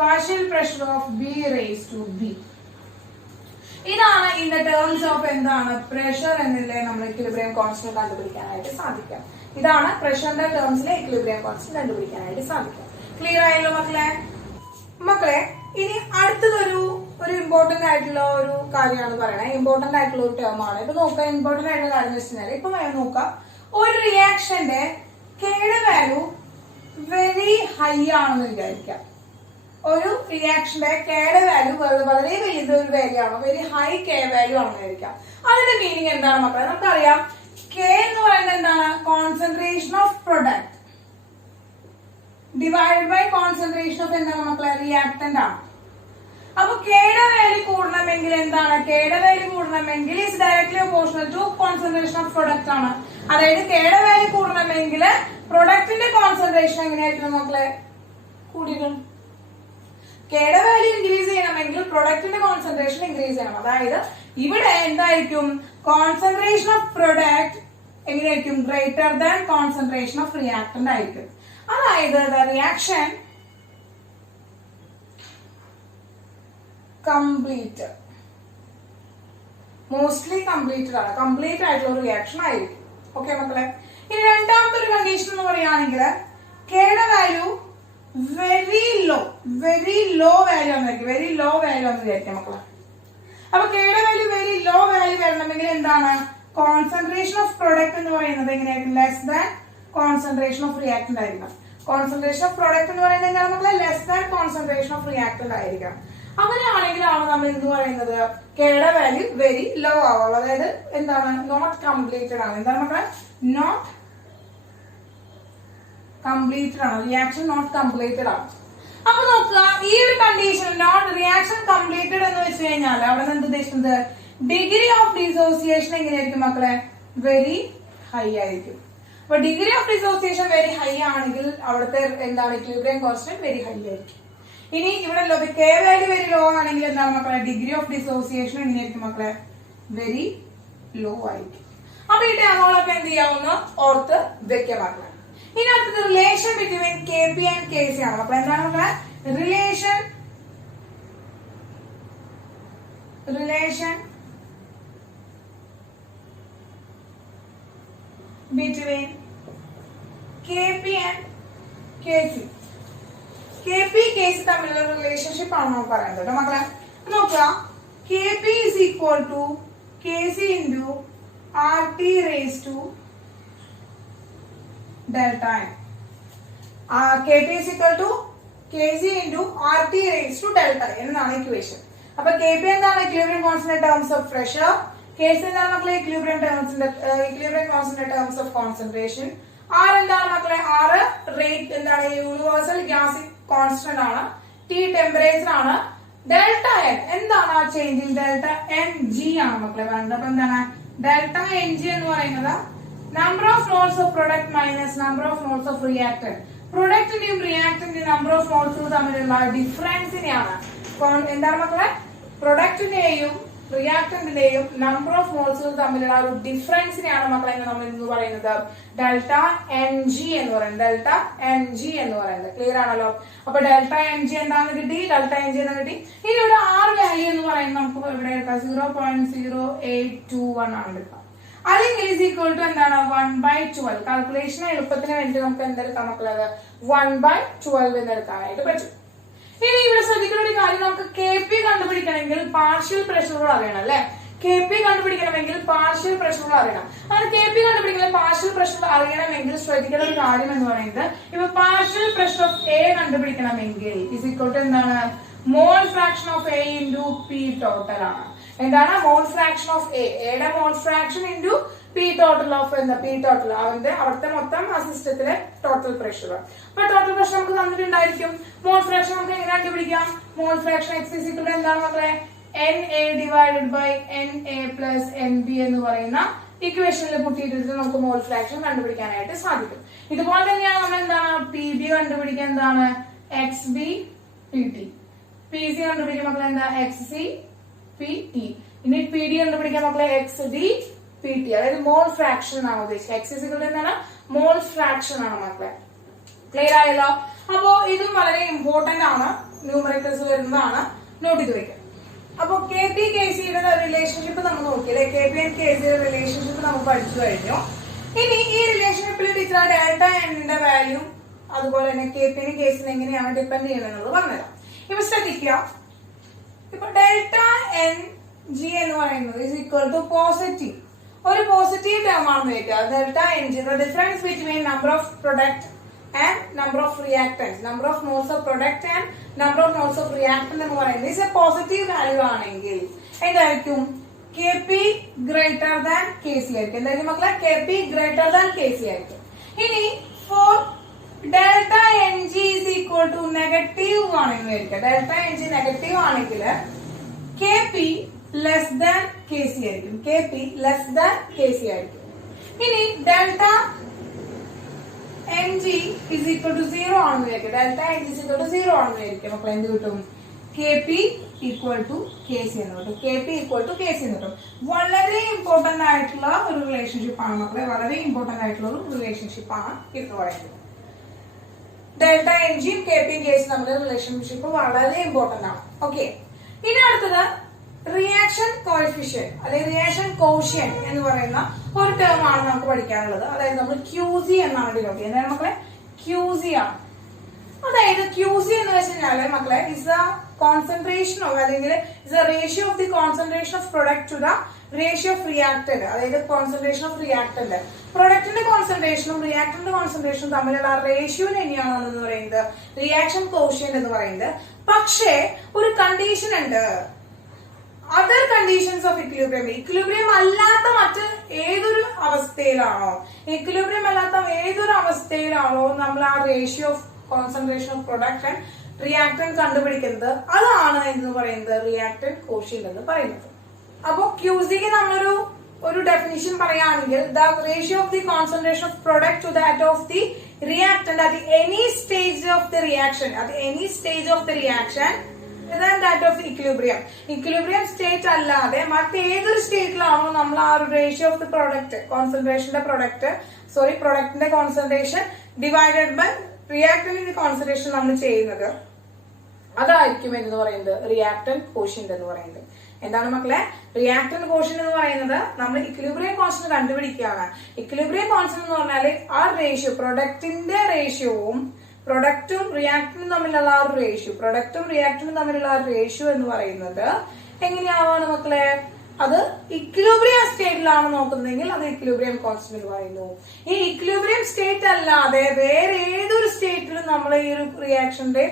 partial pressure of B raised to B. ഇതാണ് in the terms of എന്താണ്, pressure എന്നില്ലേ നമ്മൾ equilibrium constant കണ്ടുപിടിക്കാനായിട്ട് സാധിക്കാം. ഇതാണ് പ്രഷറിന്റെ ടേംസിലെ equilibrium constant കണ്ടുപിടിക്കാനായിട്ട് സാധിക്കാം. Clear ആയല്ലോ മക്കളെ. ഇനി അടുത്തതൊരു ഇമ്പോർട്ടന്റ് ആയിട്ടുള്ള ഒരു കാര്യമാണ് പറയണത്. ഇമ്പോർട്ടന്റ് ആയിട്ടുള്ള ഒരു ടേം ആണ്. ഇപ്പൊ നോക്കാം, ഇമ്പോർട്ടന്റ് ആയിട്ടുള്ള കാര്യം എന്ന് വെച്ചാൽ ഇപ്പൊ നോക്കാം, ഒരു റിയാക്ഷന്റെ കെയുടെ വാല്യൂ വെരി ഹൈ ആണെന്ന് വിചാരിക്കാം. ഒരു റിയാക്ഷന്റെ കെയുടെ വാല്യൂ വളരെ വലിയ ഒരു വാല്യൂ ആണ്, വെരി ഹൈ കെ വാല്യൂ ആണെന്ന് വിചാരിക്കാം. അതിന്റെ മീനിങ് എന്താണ് മക്കളെ, നമുക്കറിയാം കെ എന്ന് പറയുന്നത് എന്താണ്, concentration of product divide by concentration of എന്താണ് മക്കളെ, റിയാക്ടന്റ് ആണ്. അപ്പൊ കെയുടെ വാല്യൂ കൂടണമെങ്കിൽ എന്താണ്, കെയുടെ വാല്യൂ കൂടണമെങ്കിൽ is directly proportional to concentration of product ആണ്. അതായത് കെയുടെ വാല്യൂ കൂടണമെങ്കിൽ പ്രൊഡക്റ്റിന്റെ കോൺസെൻട്രേഷൻ എങ്ങനെയായിരിക്കും മക്കളെ, കൂടിയിട്ടുണ്ട്. കെയുടെ വാല്യൂ ഇൻക്രീസ് ചെയ്യണമെങ്കിൽ പ്രൊഡക്റ്റിന്റെ കോൺസെൻട്രേഷൻ ഇൻക്രീസ് ചെയ്യണം. അതായത് ഇവിടെ എന്തായിരിക്കും, കോൺസെൻട്രേഷൻ ഓഫ് പ്രൊഡക്റ്റ് എങ്ങനെയായിരിക്കും, greater than concentration of reactant ആയിരിക്കും. അതായത് the reaction complete, mostly completed ആണ്, കംപ്ലീറ്റ് ആയിട്ടുള്ള ഒരു റിയാക്ഷൻ ആയിരിക്കും. ഓക്കെ മക്കളെ. ഇനി രണ്ടാമത്തെ ഒരു കണ്ടീഷൻ എന്ന് പറയുകയാണെങ്കിൽ കെയുടെ വാല്യൂ വെരി ലോ വാല്യൂ ആണെന്നായിരിക്കും, വെരി ലോ വാല്യൂ എന്ന് വിചാരിക്കാം മക്കളെ. അപ്പൊ കെയുടെ വാല്യൂ വെരി ലോ വാല്യൂ വരണമെങ്കിൽ എന്താണ്, കോൺസെൻട്രേഷൻ ഓഫ് പ്രൊഡക്റ്റ് എന്ന് പറയുന്നത് എങ്ങനെയായിരിക്കും, less than concentration of reactant ആയിരിക്കണം. കോൺസെൻട്രേഷൻ ഓഫ് പ്രൊഡക്റ്റ് എന്ന് പറയുന്നത് എന്താണ് മക്കളെ, less than concentration of reactant ആയിരിക്കണം. അങ്ങനെയാണെങ്കിലാണ് നമ്മൾ എന്ത് പറയുന്നത്, കെയുടെ വാല്യൂ വെരി ലോ ആവുള്ളൂ. അതായത് എന്താണ്, നോട്ട് കംപ്ലീറ്റഡ് ആണ്. എന്താണ് മക്കളെ, നോട്ട് കംപ്ലീറ്റഡ് ആണ്, റിയാക്ഷൻ നോട്ട് കംപ്ലീറ്റഡ് ആണ്. അപ്പൊ നോക്കുക, ഈ ഒരു കണ്ടീഷൻ നോട്ട് റിയാക്ഷൻ കംപ്ലീറ്റഡ് എന്ന് വെച്ച് കഴിഞ്ഞാൽ അവിടെ നിന്ന് എന്ത് ഉദ്ദേശിക്കുന്നത്, ഡിഗ്രി ഓഫ് ഡിസോസിയേഷൻ എങ്ങനെയായിരിക്കും മക്കളെ, വെരി ഹൈ ആയിരിക്കും. അപ്പൊ degree of dissociation very high ആണെങ്കിൽ അവിടുത്തെ എന്താണ്, ഇക്വിലിബ്രിയം കോൺസ്റ്റന്റ് വെരി ഹൈ ആയിരിക്കും. ഇനി ഇവിടെ കെ വാല്യൂ വെരി ലോ ആണെങ്കിൽ എന്താണ് മക്കളെ, ഡിഗ്രി ഓഫ് ഡിസോസിയേഷൻ എങ്ങനെയായിരിക്കും മക്കളെ, വെരി ലോ ആയിരിക്കും. അപ്പൊ ഈ ടേമുകളൊക്കെ എന്ത് ചെയ്യാവുന്ന ഓർത്ത് വെക്കാൻ മക്കളെ. ഇനി അടുത്തത് relation between K P and K C ആണ്. അപ്പൊ എന്താണ് മക്കളെ, relation between K P and K C. K P K C തമ്മിലുള്ള റിലേഷൻഷിപ്പ് ആണ് നമുക്ക് പറയുന്നത് കേട്ടോ മക്കളെ. നോക്കുക, K P is equal to K C into R T raise to delta N. K P is equal to K C into R T raise to delta എന്നാണ് equation. അപ്പൊ K P എന്താണ്, equilibrium constant terms of pressure. K C എന്താണ് മക്കളെ, equilibrium constant terms of concentration. R എന്താണ് മക്കളെ, R rate എന്താണ്, universal gas constant ആണ്. T temperature ആണ്. ഡെൽറ്റ എൻ എന്താണ് ആ ചേഞ്ച്, ഡെൽറ്റ എൻ ജി ആണ് മക്കളെ പറയുന്നത്. അപ്പൊ എന്താണ് ഡെൽറ്റ എൻ ജി എന്ന് പറയുന്നത്, number of moles of product minus number of moles of reactant. പ്രൊഡക്റ്റിന്റെയും റിയാക്ടന്റിന്റെയും നമ്പർ ഓഫ് മോൾസ് തമ്മിലുള്ള ഡിഫറൻസിനെയാണ് എന്താണ് മക്കളെ, പ്രൊഡക്റ്റിന്റെയും റിയാക്ടന്റിന്റെയും നമ്പർ ഓഫ് മോൾസ് തമ്മിലുള്ള ഒരു ഡിഫറൻസിനെയാണ് മക്കളെ നമ്മൾ എന്ന് പറയുന്നത് ഡെൽറ്റ എൻ ജി എന്ന് പറയുന്നത്. ഡെൽറ്റ എൻ ജി എന്ന് പറയുന്നത് ക്ലിയർ ആണല്ലോ. അപ്പൊ ഡെൽറ്റ എൻ ജി എന്താണെന്ന് കിട്ടി, ഡെൽറ്റ എൻ ജി എന്ന് കിട്ടി. ഇനി ഇവിടെ ആർ വാല്യൂ എന്ന് പറയുന്നത് നമുക്ക് ഇവിടെ എടുക്കാം 0.0821 ആണ് എടുക്കാം. അല്ലെങ്കിൽ ഈസ് ഈക്വൽ ടു എന്താണ് 1/12. കാൽക്കുലേഷൻ എളുപ്പത്തിന് വേണ്ടി നമുക്ക് എന്തെടുക്കാം മക്കളത് 1/12 എന്ന് എടുക്കാനായിട്ട് പറ്റും. ഇനി ഇവിടെ ശ്രദ്ധിക്കുന്ന ഒരു കാര്യം, നമുക്ക് കെ പി കണ്ടുപിടിക്കണമെങ്കിൽ പാർഷ്യൽ പ്രഷറുകൾ അറിയണം അല്ലെ. കെ പി കണ്ടുപിടിക്കണമെങ്കിൽ പാർഷ്യൽ പ്രഷറുകൾ അറിയണം. അങ്ങനെ കെ പി കണ്ടുപിടിക്കുന്ന പാർഷ്യൽ പ്രഷർ അറിയണമെങ്കിൽ ശ്രദ്ധിക്കേണ്ട ഒരു കാര്യം എന്ന് പറയുന്നത്, ഇപ്പൊ പാർഷ്യൽ പ്രഷർ ഓഫ് എ കണ്ടുപിടിക്കണമെങ്കിൽ ഇസ് ഈക്വൽ ടു എന്താണ്, mole fraction of A into P total ആണ്. എന്താണ് മോൾ ഫ്രാക്ഷൻ ഓഫ് എയുടെ mole fraction into P total of എന്താ, പി ടോട്ടൽ അവിടുത്തെ മൊത്തം ആ സിസ്റ്റത്തിലെ ടോട്ടൽ പ്രഷർ. അപ്പൊ ടോട്ടൽ പ്രഷർ നമുക്ക് തന്നിട്ടുണ്ടായിരിക്കും. മോൾ ഫ്രാക്ഷൻ നമുക്ക് എങ്ങനെ കണ്ടുപിടിക്കാം, mole fraction X is equal to എന്താണ് മക്കളെ, N A divided by N A plus N B എന്ന് പറയുന്ന ഇക്വേഷനിൽ മുട്ടിയിട്ട് നമുക്ക് മോൾ ഫ്രാക്ഷൻ കണ്ടുപിടിക്കാനായിട്ട് സാധിക്കും. ഇതുപോലെ തന്നെയാണ് നമ്മൾ എന്താണ് പി ബി കണ്ടുപിടിക്കാൻ, എന്താണ് X B P T. P C കണ്ടുപിടിക്കാൻ മക്കളെ എന്താ എക്സ് സി പി ടി. ഇനി പി ഡി കണ്ടുപിടിക്കാൻ മക്കളെ എക്സ് ഡി പി ടി. അതായത് മോൾ ഫ്രാക്ഷൻ ആണ് ഉദ്ദേശിച്ചത്. എക്സ് ഇസ് ഈക്വൽ ടു എന്താണ്, മോൾ ഫ്രാക്ഷൻ ആണ് മക്കളെ. ക്ലിയർ ആയല്ലോ. അപ്പോ ഇതും വളരെ ഇമ്പോർട്ടന്റ് ആണ്, ന്യൂമറിക്കൽസ് വരുന്നതാണ്, നോട്ട് ചെയ്ത് വെക്കാം. അപ്പൊ കെ പി കെ സിയുടെ റിലേഷൻഷിപ്പ് നമ്മൾ നോക്കിയല്ലേ, കെ പി ആൻഡ് കെ സിയുടെ റിലേഷൻഷിപ്പ് നമ്മൾ പഠിച്ചു കഴിഞ്ഞു. ഇനി ഈ റിലേഷൻഷിപ്പിൽ ടീച്ചർ ഡെൽറ്റ എന്നിന്റെ വാല്യൂ അതുപോലെ തന്നെ കെ പിനും കെ സിനും എങ്ങനെയാണ് ഡിപ്പെൻഡ് ചെയ്യുന്നത് പറഞ്ഞുതരാം. ഇപ്പൊ ശ്രദ്ധിക്കുക, ഇപ്പൊ ഡെൽറ്റ എൻ ജി എന്ന് പറയുന്നത് ഇസ് ഈക്വൽ ടു പോസിറ്റീവ്, ഒരു പോസിറ്റീവ് ടേം ആണെന്ന് വെക്കുക. Delta N G difference between number of product and number of reactants, number of moles of product and number of moles of reactant എന്ന് പറയുന്നത് is a positive value ആണെങ്കിൽ എന്തായിരിക്കും, Kp greater than Kc ആയിരിക്കും. എന്തായിരിക്കും മക്കളെ, Kp greater than Kc ആയിരിക്കും. ഇനി for delta Ng is equal to negative ആണെന്ന് വരിക. delta Ng നെഗറ്റീവ് ആണെങ്കിൽ Kp less than Kc ആയിരിക്കും. Kp less than Kc ആയിരിക്കും. ഇനി delta Ng is equal to 0 ആണെന്ന് വിചാരിക്കുക. Delta Ng is equal to 0 ആണെന്ന് വിചാരിക്കുക. മക്കളെ എന്ത് കിട്ടും, Kp equal to Kc എന്ന് കിട്ടും. Kp equal to Kc എന്ന് കിട്ടും. വളരെ ഇമ്പോർട്ടന്റ് ആയിട്ടുള്ള ഒരു റിലേഷൻഷിപ്പ് ആണ് മക്കളെ, വളരെ ഇമ്പോർട്ടന്റ് ആയിട്ടുള്ള ഒരു റിലേഷൻഷിപ്പ് ആണ് ഇത് പറയുന്നത്. ഡെൽറ്റ Ngയും Kpയും Kcയും തമ്മിലുള്ള റിലേഷൻഷിപ്പ് വളരെ ഇമ്പോർട്ടന്റ് ആണ്. ഓക്കെ, ഇനി അടുത്തത് റിയാക്ഷൻ കോഎഫിഷ്യന്റ് അല്ലെങ്കിൽ റിയാക്ഷൻ കോഷ്യന്റ് എന്ന് പറയുന്ന ഒരു ടേം ആണ് നമുക്ക് പഠിക്കാനുള്ളത്. അതായത് നമ്മൾ QC എന്നാണ് ഡിനോട്ട് ചെയ്യുന്നത്. എന്താണ് മക്കളെ, QC ആണ്. അതായത് QC എന്ന് വെച്ചാൽ മക്കളെ ഇസ് എ കോൺസെൻട്രേഷൻ ഓഫ് അല്ലെങ്കിൽ is a ratio of the concentration of product to the ratio of reactant. അതായത് കോൺസെൻട്രേഷൻ ഓഫ് റിയാക്ടന്റ്, പ്രൊഡക്റ്റിന്റെ കോൺസെൻട്രേഷനും റിയാക്ടന്റ് കോൺസെൻട്രേഷനും തമ്മിലുള്ള റേഷ്യോ തന്നെയാണ് എന്ന് പറയുന്നത് റിയാക്ഷൻ കോഷ്യന്റ് എന്ന് പറയുന്നത്. പക്ഷേ ഒരു കണ്ടീഷൻ ഉണ്ട്. Other conditions of equilibrium, equilibrium അല്ലാത്ത മറ്റ് ഏതൊരു അവസ്ഥയിലാണോ, ഇക്വിലിബ്രിയം അല്ലാത്ത ഏതൊരു അവസ്ഥയിലാണോ നമ്മൾ ആ ratio of concentration of product and reactant കണ്ടുപിടിക്കുന്നത്, അതാണ് എന്ന് പറയുന്നത് റിയാക്ടന്റ് കോഷ്യന്റ് എന്ന് പറയുന്നത്. അപ്പൊ ക്യൂസിക്ക് നമ്മളൊരു ഡെഫിനിഷൻ പറയുകയാണെങ്കിൽ, the ratio of the concentration of product to that of the reactant at any stage of the reaction, that of equilibrium. Equilibrium state അല്ലാതെ മറ്റേതൊരു സ്റ്റേറ്റിലാണോ നമ്മൾ ആ ഒരു റേഷ്യോ ഓഫ് ദി പ്രൊഡക്റ്റ്, പ്രൊഡക്റ്റിന്റെ കോൺസെൻട്രേഷൻ ഡിവൈഡഡ് ബൈ റിയാക്ടന്റിന്റെ concentration നമ്മൾ ചെയ്യുന്നത്, അതായിരിക്കും എന്ന് പറയുന്നത് റിയാക്ടന്റ് കോഷ്യന്റ് എന്ന് പറയുന്നത്. എന്താണ് മക്കളെ റിയാക്ടന്റ് കോഷ്യന്റ് എന്ന് പറയുന്നത്? നമ്മൾ ഇക്വിലിബ്രിയം കോൺസ്റ്റന്റ് കണ്ടുപിടിക്കുകയാണ്. ഇക്വിലിബ്രിയം കോൺസ്റ്റന്റ് എന്ന് പറഞ്ഞാൽ ആ റേഷ്യോ, പ്രൊഡക്റ്റിന്റെ റേഷ്യോവും പ്രൊഡക്റ്റും റിയാക്ടന്റും തമ്മിലുള്ള ആ ഒരു റേഷ്യോ എന്ന് പറയുന്നത് എങ്ങനെയാവാണ് മക്കളെ? അത് ഇക്വിലിബ്രിയം സ്റ്റേറ്റിലാണ് നോക്കുന്നതെങ്കിൽ അത് ഇക്വിലിബ്രിയം കോൺസ്റ്റന്റ് എന്ന് പറയുന്നു. ഈ ഇക്വിലിബ്രിയം സ്റ്റേറ്റ് അല്ലാതെ വേറെ ഏതൊരു സ്റ്റേറ്റിലും നമ്മൾ ഈ ഒരു റിയാക്ഷന്റെ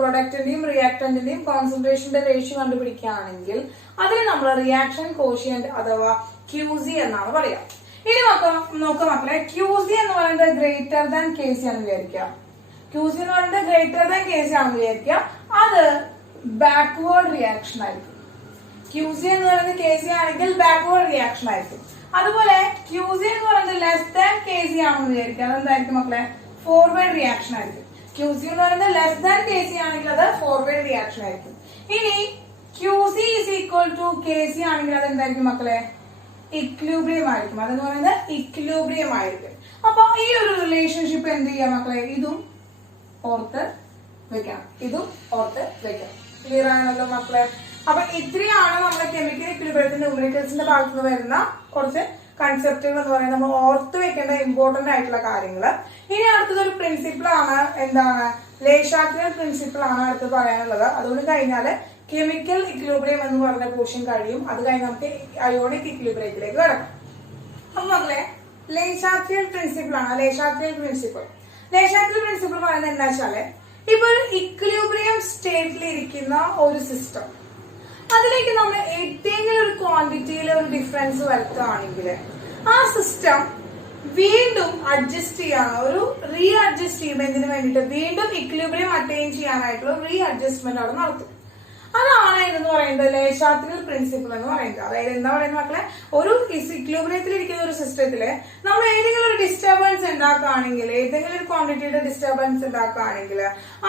പ്രൊഡക്റ്റിന്റെയും റിയാക്ടന്റിന്റെയും കോൺസെൻട്രേഷന്റെ റേഷ്യോ കണ്ടുപിടിക്കുകയാണെങ്കിൽ അതിന് നമ്മൾ റിയാക്ഷൻ കോഷ്യന്റ് അഥവാ ക്യൂസി എന്നാണ് പറയാം. ഇനി നോക്കാം മക്കളെ, ക്യൂസി എന്ന് പറയുന്നത് ഗ്രേറ്റർ ദാൻ കെ സി ആണെന്ന് വിചാരിക്കാം. ക്യൂസി എന്ന് പറയുന്നത് ഗ്രേറ്റർ ദാൻ കെ സി ആണെന്ന് വിചാരിക്കാം. അത് ബാക്ക്വേർഡ് റിയാക്ഷൻ ആയിരിക്കും. ക്യൂസി എന്ന് പറയുന്നത് കെ സി ആണെങ്കിൽ ബാക്ക്വേർഡ് റിയാക്ഷൻ ആയിരിക്കും. അതുപോലെ ക്യൂസി എന്ന് പറയുന്നത് ലെസ് ദാൻ കെ സി ആണെന്ന് വിചാരിക്കാം. അതെന്തായിരിക്കും മക്കളെ? ഫോർവേഡ് റിയാക്ഷൻ ആയിരിക്കും. ക്യൂസി എന്ന് പറയുന്നത് ലെസ് ദാൻ കെ സി ആണെങ്കിൽ അത് ഫോർവേഡ് റിയാക്ഷൻ ആയിരിക്കും. ഇനി QC is equal to K C ആണെങ്കിൽ അത് എന്തായിരിക്കും മക്കളെ? ഇക്വിലിബ്രിയം ആയിരിക്കും. അതെന്ന് പറയുന്നത് ഇക്വിലിബ്രിയം ആയിരിക്കും. അപ്പൊ ഈ ഒരു റിലേഷൻഷിപ്പ് എന്ത് ചെയ്യാം മക്കളെ? ഇതും ഓർത്ത് വെക്കണം. ക്ലിയർ ആണല്ലോ മക്കളെ? അപ്പൊ ഇത്രയാണ് നമ്മുടെ കെമിക്കൽ ഇക്വിലിബ്രിയത്തിന്റെ ന്യൂമറിക്കൽസിന്റെ ഭാഗത്ത് നിന്ന് വരുന്ന കുറച്ച് കൺസെപ്റ്റുകൾ എന്ന് പറയുന്നത് നമ്മൾ ഓർത്ത് വെക്കേണ്ട ഇമ്പോർട്ടന്റ് ആയിട്ടുള്ള കാര്യങ്ങൾ. ഇനി അടുത്തതൊരു പ്രിൻസിപ്പിൾ ആണ്. എന്താണ്? Le Chatelier's പ്രിൻസിപ്പിൾ ആണ് അടുത്ത് പറയാനുള്ളത്. അതുകൊണ്ട് കഴിഞ്ഞാല് കെമിക്കൽ ഇക്വിലിബ്രിയം എന്ന് പറഞ്ഞ പോർഷൻ കഴിയും. അത് കഴിഞ്ഞ് നമുക്ക് അയോണിക് ഇക്വിലിബ്രിയത്തിലേക്ക് കിടക്കാം. അപ്പൊ മക്കളെ Le Chatelier's പ്രിൻസിപ്പിൾ ആണ്. Le Chatelier's പ്രിൻസിപ്പിൾ പറയുന്നത് എന്താ വെച്ചാല്, ഇപ്പൊ ഒരു ഇക്വിലിബ്രിയം സ്റ്റേറ്റിൽ ഇരിക്കുന്ന ഒരു സിസ്റ്റം, അതിലേക്ക് നമ്മൾ ഏതെങ്കിലും ഒരു ക്വാണ്ടിറ്റിയിൽ ഒരു ഡിഫറൻസ് വരുത്തുകയാണെങ്കിൽ ആ സിസ്റ്റം വീണ്ടും അഡ്ജസ്റ്റ് ചെയ്യാൻ, ഒരു റീ അഡ്ജസ്റ്റ്മെന്റിന് വേണ്ടിയിട്ട് വീണ്ടും ഇക്വിലിബ്രിയം അറ്റൈൻ ചെയ്യാനായിട്ടുള്ള റീ അഡ്ജസ്റ്റ്മെന്റ് അവിടെ നടത്തും. അതാണ് എന്ന് പറയുന്നത് Le Chatelier's പ്രിൻസിപ്പിൾ എന്ന് പറയുന്നത്. അതായത് എന്താ പറയുന്നത് മക്കളെ, ഒരു ഇക്വിലിബ്രിയത്തിൽ ഇരിക്കുന്ന ഒരു സിസ്റ്റത്തില് നമ്മൾ ഏതെങ്കിലും ഒരു ഡിസ്റ്റർബൻസ് ഉണ്ടാക്കുകയാണെങ്കിൽ, ഏതെങ്കിലും ഒരു ക്വാണ്ടിറ്റിയുടെ ഡിസ്റ്റർബൻസ് ഉണ്ടാക്കുകയാണെങ്കിൽ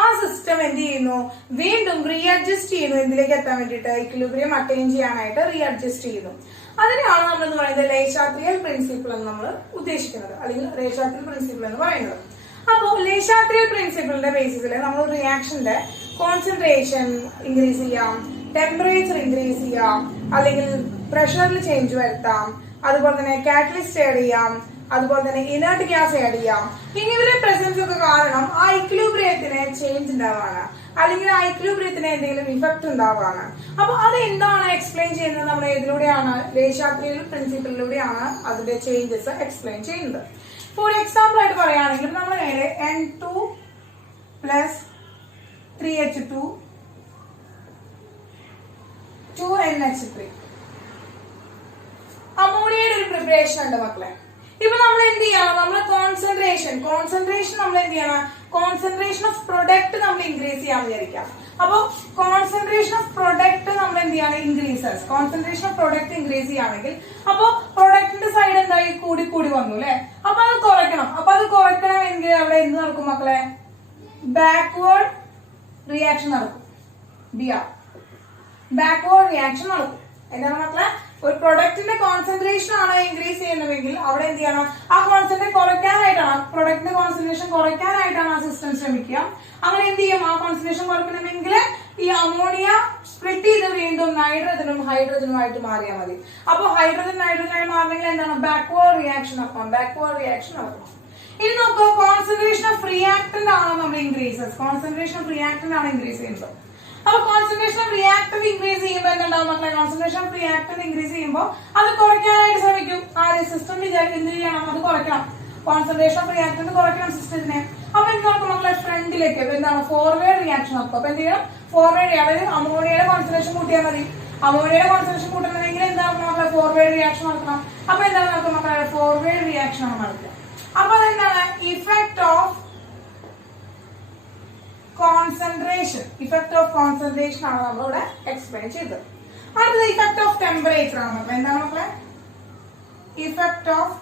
ആ സിസ്റ്റം എന്ത് ചെയ്യുന്നു? വീണ്ടും റീ അഡ്ജസ്റ്റ് ചെയ്യുന്നു. എന്തിലേക്ക് എത്താൻ വേണ്ടിയിട്ട്? ഇക്വിലിബ്രിയം അറ്റൈൻ ചെയ്യാനായിട്ട് റീ അഡ്ജസ്റ്റ് ചെയ്യുന്നു. അതിനെയാണ് നമ്മൾ എന്ന് പറയുന്നത് Le Chatelier's പ്രിൻസിപ്പിൾ എന്ന് നമ്മൾ ഉദ്ദേശിക്കുന്നത്, അല്ലെങ്കിൽ Le Chatelier's പ്രിൻസിപ്പിൾ എന്ന് പറയുന്നത്. അപ്പോൾ Le Chatelier's പ്രിൻസിപ്പിളിന്റെ ബേസിസിൽ നമ്മൾ റിയാക്ഷന്റെ കോൺസെൻട്രേഷൻ ഇൻക്രീസ് ചെയ്യാം, ടെമ്പറേച്ചർ ഇൻക്രീസ് ചെയ്യാം, അല്ലെങ്കിൽ പ്രഷറിൽ ചേഞ്ച് വരുത്താം, അതുപോലെ തന്നെ കാറ്റലിസ്റ്റ് ആഡ് ചെയ്യാം, അതുപോലെ തന്നെ ഇനേർട്ട് ഗ്യാസ് ആഡ് ചെയ്യാം. ഇങ്ങനെ പ്രസൻസ് ഒക്കെ കാരണം ആ ഇക്വിലിബ്രിയത്തിന് ചേഞ്ച് ഉണ്ടാവാണ്, അല്ലെങ്കിൽ ആ ഇക്വിലിബ്രിയത്തിന് എന്തെങ്കിലും ഇഫക്ട് ഉണ്ടാവാണ്. അപ്പൊ അത് എന്താണ് എക്സ്പ്ലെയിൻ ചെയ്യുന്നത്? നമ്മൾ ഏതിലൂടെയാണ്? Le Chatelier's പ്രിൻസിപ്പിളിലൂടെയാണ് അതിന്റെ ചേഞ്ചസ് എക്സ്പ്ലെയിൻ ചെയ്യുന്നത്. ഫോർ എക്സാമ്പിൾ ആയിട്ട് പറയുകയാണെങ്കിൽ നമ്മൾ നേരെ N2 + 3H2 2NH3 അമോണിയയുടെ ഒരു പ്രിപ്പറേഷൻ ഉണ്ട് മക്കളെ. ഇപ്പൊ നമ്മൾ എന്ത് ചെയ്യണം? നമ്മൾ കോൺസെൻട്രേഷൻ നമ്മൾ എന്ത് ചെയ്യണം? കോൺസെൻട്രേഷൻ ഓഫ് പ്രൊഡക്റ്റ് നമ്മൾ ഇൻക്രീസ് ചെയ്യാൻ വിചാരിക്കാം. അപ്പൊ കോൺസെൻട്രേഷൻ ഓഫ് പ്രൊഡക്റ്റ് നമ്മൾ എന്ത് ചെയ്യണം? Increases. Concentration of product increase ചെയ്യുകയാണെങ്കിൽ അപ്പൊ പ്രൊഡക്റ്റിന്റെ സൈഡ് എന്തായി? കൂടി വന്നു അല്ലെ? അപ്പൊ അത് കുറയ്ക്കണം. അപ്പൊ അത് കുറയ്ക്കണമെങ്കിൽ അവിടെ എന്ത് നടക്കും മക്കളെ? ബാക്ക്വേർഡ് റിയാക്ഷൻ നടക്കും. ബാക്ക്വേർഡ് റിയാക്ഷൻ നടക്കും. എന്താണ് മക്കളെ? ഒരു പ്രൊഡക്റ്റിന്റെ കോൺസെൻട്രേഷൻ ആണ് ഇൻക്രീസ് ചെയ്യുന്നതെങ്കിൽ അവിടെ എന്ത് ചെയ്യണം? ആ കോൺസെൻട്രേഷൻ കുറയ്ക്കാനായിട്ടാണ്, പ്രൊഡക്റ്റിന്റെ കോൺസെൻട്രേഷൻ കുറയ്ക്കാനായിട്ടാണ് ആ സിസ്റ്റം ശ്രമിക്കുക. അങ്ങനെ എന്ത് ചെയ്യും? ആ കോൺസെൻട്രേഷൻ കുറയ്ക്കണമെങ്കിൽ ഈ അമോണിയ സ്പ്ലിറ്റ് ചെയ്ത് വീണ്ടും ഹൈഡ്രജനുമായിട്ട് മാറിയാൽ മതി. അപ്പൊ ഹൈഡ്രജനായി മാറണമെങ്കിൽ എന്താണ്? ബാക്ക്വേർഡ് റിയാക്ഷൻ നടക്കണം. ഇനി നോക്കുക, കോൺസെൻട്രേഷൻ ഓഫ് റിയാക്ടന്റ് ആണ് നമ്മൾ ഇൻക്രീസ് ചെയ്യുന്നത്. അപ്പൊ കോൺസെൻട്രേഷൻ ഓഫ് റിയാക്ടന്റ് ഇൻക്രീസ് ചെയ്യുമ്പോൾ എന്തുണ്ടാവും മക്കളെ? കോൺസെൻട്രേഷൻ ഓഫ് റിയാക്ടന്റ് ഇൻക്രീസ് ചെയ്യുമ്പോൾ അത് കുറയ്ക്കാനായിട്ട് ശ്രമിക്കും. ആ സിസ്റ്റം എന്ത് ചെയ്യണം? അത് കുറയ്ക്കണം. കോൺസെൻട്രേഷൻ ഓഫ് റിയാക്ടന്റ് കുറയ്ക്കണം സിസ്റ്റത്തിനെ. അപ്പൊ എന്ത് നടക്കും മക്കളെ, ഫ്രണ്ടിലേക്ക് എന്താണ് ഫോർവേഡ് റിയാക്ഷൻ നടക്കും. അപ്പൊ എന്ത് ചെയ്യണം, ഫോർവേഡ് ചെയ്യാം. അതായത് അമോണിയയുടെ കോൺസെൻട്രേഷൻ കൂട്ടിയാൽ മതി. അമോണിയയുടെ കോൺസെൻട്രേഷൻ കൂട്ടണമെങ്കിൽ എന്താണ് മക്കളെ, ഫോർവേഡ് റിയാക്ഷൻ നടക്കണം. അപ്പൊ എന്താണ് നടക്കും മക്കളെ, ഫോർവേഡ് റിയാക്ഷൻ ആണ് നടക്കുക. അപ്പൊ അതെന്താണ്, effect of concentration, effect of concentration ആണ് നമ്മളിവിടെ എക്സ്പ്ലെയിൻ ചെയ്തത്. അടുത്തത് ഇഫക്ട് ഓഫ് ടെമ്പറേച്ചർ ആണ് മക്കളെ. എന്താണ് മക്കളെ, effect of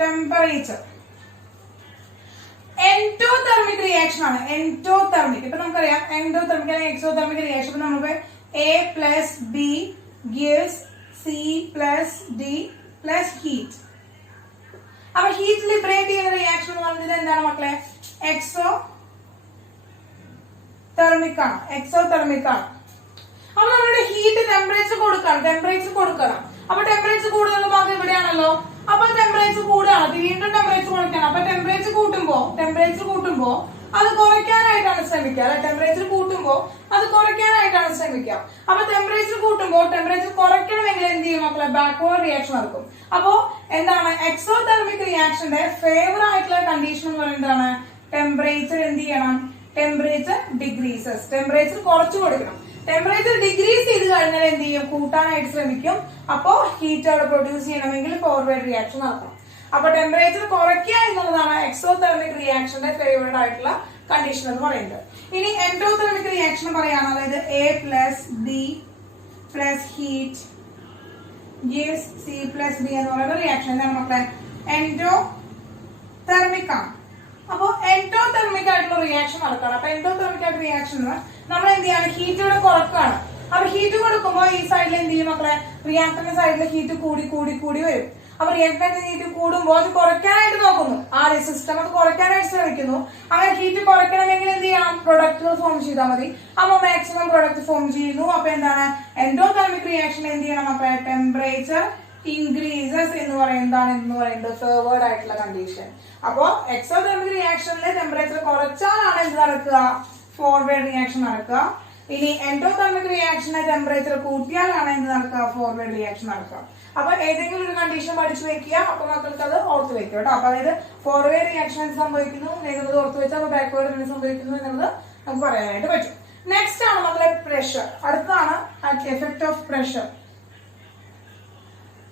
temperature. Endothermic reaction ആണ്. എൻഡോതെർമിക് ഇപ്പൊ നമുക്കറിയാം എൻഡോതെർമിക് അല്ലെങ്കിൽ എക്സോതെർമിക് റിയാക്ഷൻ നമുക്ക് A+B gives C+D plus heat. അപ്പൊ ഹീറ്റ് ലിബറേറ്റ് ചെയ്യുന്ന റിയാക്ഷൻ എന്ന് പറയുന്നത് എന്താണ് മക്കളെ, എക്സോതെർമിക് ആണ്. എക്സോതെർമിക് ആണ്. അപ്പൊ നമ്മുടെ ഹീറ്റ് ടെമ്പറേച്ചർ കൊടുക്കണം. അപ്പൊ ടെമ്പറേച്ചർ കൂടുതലുള്ള ഭാഗം ഇവിടെയാണല്ലോ. അപ്പൊ ടെമ്പറേച്ചർ കൂടുകയാണ്, വീണ്ടും ടെമ്പറേച്ചർ കൊടുക്കണം. അപ്പൊ ടെമ്പറേച്ചർ കൂട്ടുമ്പോ അത് കുറയ്ക്കാനായിട്ടാണ് ശ്രമിക്കുക. അല്ലെ, ടെമ്പറേച്ചർ കൂട്ടുമ്പോ അത് കുറയ്ക്കാനായിട്ടാണ് ശ്രമിക്കുക. അപ്പൊ ടെമ്പറേച്ചർ കുറയ്ക്കണമെങ്കിൽ എന്ത് ചെയ്യും മക്കളെ, ബാക്ക്വേർഡ് റിയാക്ഷൻ നടക്കും. അപ്പോ എന്താണ്, എക്സോതെർമിക് റിയാക്ഷന്റെ ഫേവർ ആയിട്ടുള്ള കണ്ടീഷൻ എന്ന് പറയുന്നതാണ് ടെമ്പറേച്ചർ എന്ത് ചെയ്യണം, ടെമ്പറേച്ചർ ഡിഗ്രീസസ്. ടെമ്പറേച്ചർ കുറച്ചു കൊടുക്കണം. ടെമ്പറേച്ചർ ഡിഗ്രീസ് ചെയ്ത് കഴിഞ്ഞാൽ എന്ത് ചെയ്യും, കൂട്ടാനായിട്ട് ശ്രമിക്കും. അപ്പോ ഹീറ്റ് അവിടെ പ്രൊഡ്യൂസ് ചെയ്യണമെങ്കിൽ ഫോർവേഡ് റിയാക്ഷൻ നടക്കണം. അപ്പൊ ടെമ്പറേച്ചർ കുറയ്ക്കുക എന്നുള്ളതാണ് എക്സോതെർമിക് റിയാക്ഷന്റെ ഫേവേർഡ് ആയിട്ടുള്ള കണ്ടീഷൻ എന്ന് പറയുന്നത്. ഇനി എൻഡോതെർമിക് റിയാക്ഷൻ പറയാണ്, അതായത് A+B plus heat gives C+D എന്ന് പറയുന്ന റിയാക്ഷൻ എന്താണ് മക്കളെ, എൻഡോതെർമിക് ആണ്. അപ്പൊ എൻഡോതെർമിക് ആയിട്ടുള്ള റിയാക്ഷൻ നടക്കണം. അപ്പൊ എൻഡോതെർമിക് ആയിട്ട് റിയാക്ഷൻ നമ്മൾ എന്ത് ചെയ്യാണ്, ഹീറ്റ് ഇവിടെ കുറക്കാണ്. അപ്പൊ ഹീറ്റ് കൊടുക്കുമ്പോൾ ഈ സൈഡിൽ എന്ത് ചെയ്യും മക്കളെ, റിയാക്ടറിന്റെ സൈഡിൽ ഹീറ്റ് കൂടി വരും. അപ്പൊ റിയാക്ടറിന്റെ ഹീറ്റ് കൂടുമ്പോൾ അത് കുറയ്ക്കാനായിട്ട് നോക്കുന്നു, ആ സിസ്റ്റം അത് കുറയ്ക്കാനായിട്ട് ശ്രമിക്കുന്നു. അങ്ങനെ ഹീറ്റ് കുറയ്ക്കണമെങ്കിൽ എന്ത് ചെയ്യണം, പ്രൊഡക്റ്റുകൾ ഫോം ചെയ്താൽ മതി. അപ്പൊ മാക്സിമം പ്രൊഡക്റ്റ് ഫോം ചെയ്യുന്നു. അപ്പൊ എന്താണ്, എൻഡോതെർമിക് റിയാക്ഷൻ എന്ത് ചെയ്യണം മക്കളെ, ടെമ്പറേച്ചർ ഇൻക്രീസസ് എന്ന് പറയുന്നത് ഫേവേർഡ് ആയിട്ടുള്ള കണ്ടീഷൻ. അപ്പോ എക്സോതെർമിക് റിയാക്ഷനിലെ ടെമ്പറേച്ചർ കുറച്ചാലാണ് എന്ത് നടക്കുക, ഫോർവേഡ് റിയാക്ഷൻ നടക്കുക. ഇനി എൻഡോതെർമിക് റിയാക്ഷനെ ടെമ്പറേച്ചർ കൂട്ടിയാലാണ് എന്ത് നടക്കുക, ഫോർവേഡ് റിയാക്ഷൻ നടക്കുക. അപ്പൊ ഏതെങ്കിലും ഒരു കണ്ടീഷൻ പഠിച്ചു വെക്കുക. അപ്പൊ മക്കൾക്ക് അത് ഓർത്ത് വെക്കുക കേട്ടോ. അപ്പൊ അതായത് ഫോർവേഡ് റിയാക്ഷൻ സംഭവിക്കുന്നു എന്നുള്ളത് ഓർത്ത് വെച്ചാൽ അപ്പൊ ബാക്ക്വേർഡ് സംഭവിക്കുന്നു എന്നുള്ളത് നമുക്ക് പറയാനായിട്ട് പറ്റും. നെക്സ്റ്റ് ആണ് മക്കളെ പ്രഷർ. അടുത്താണ് എഫക്ട് ഓഫ് പ്രഷർ.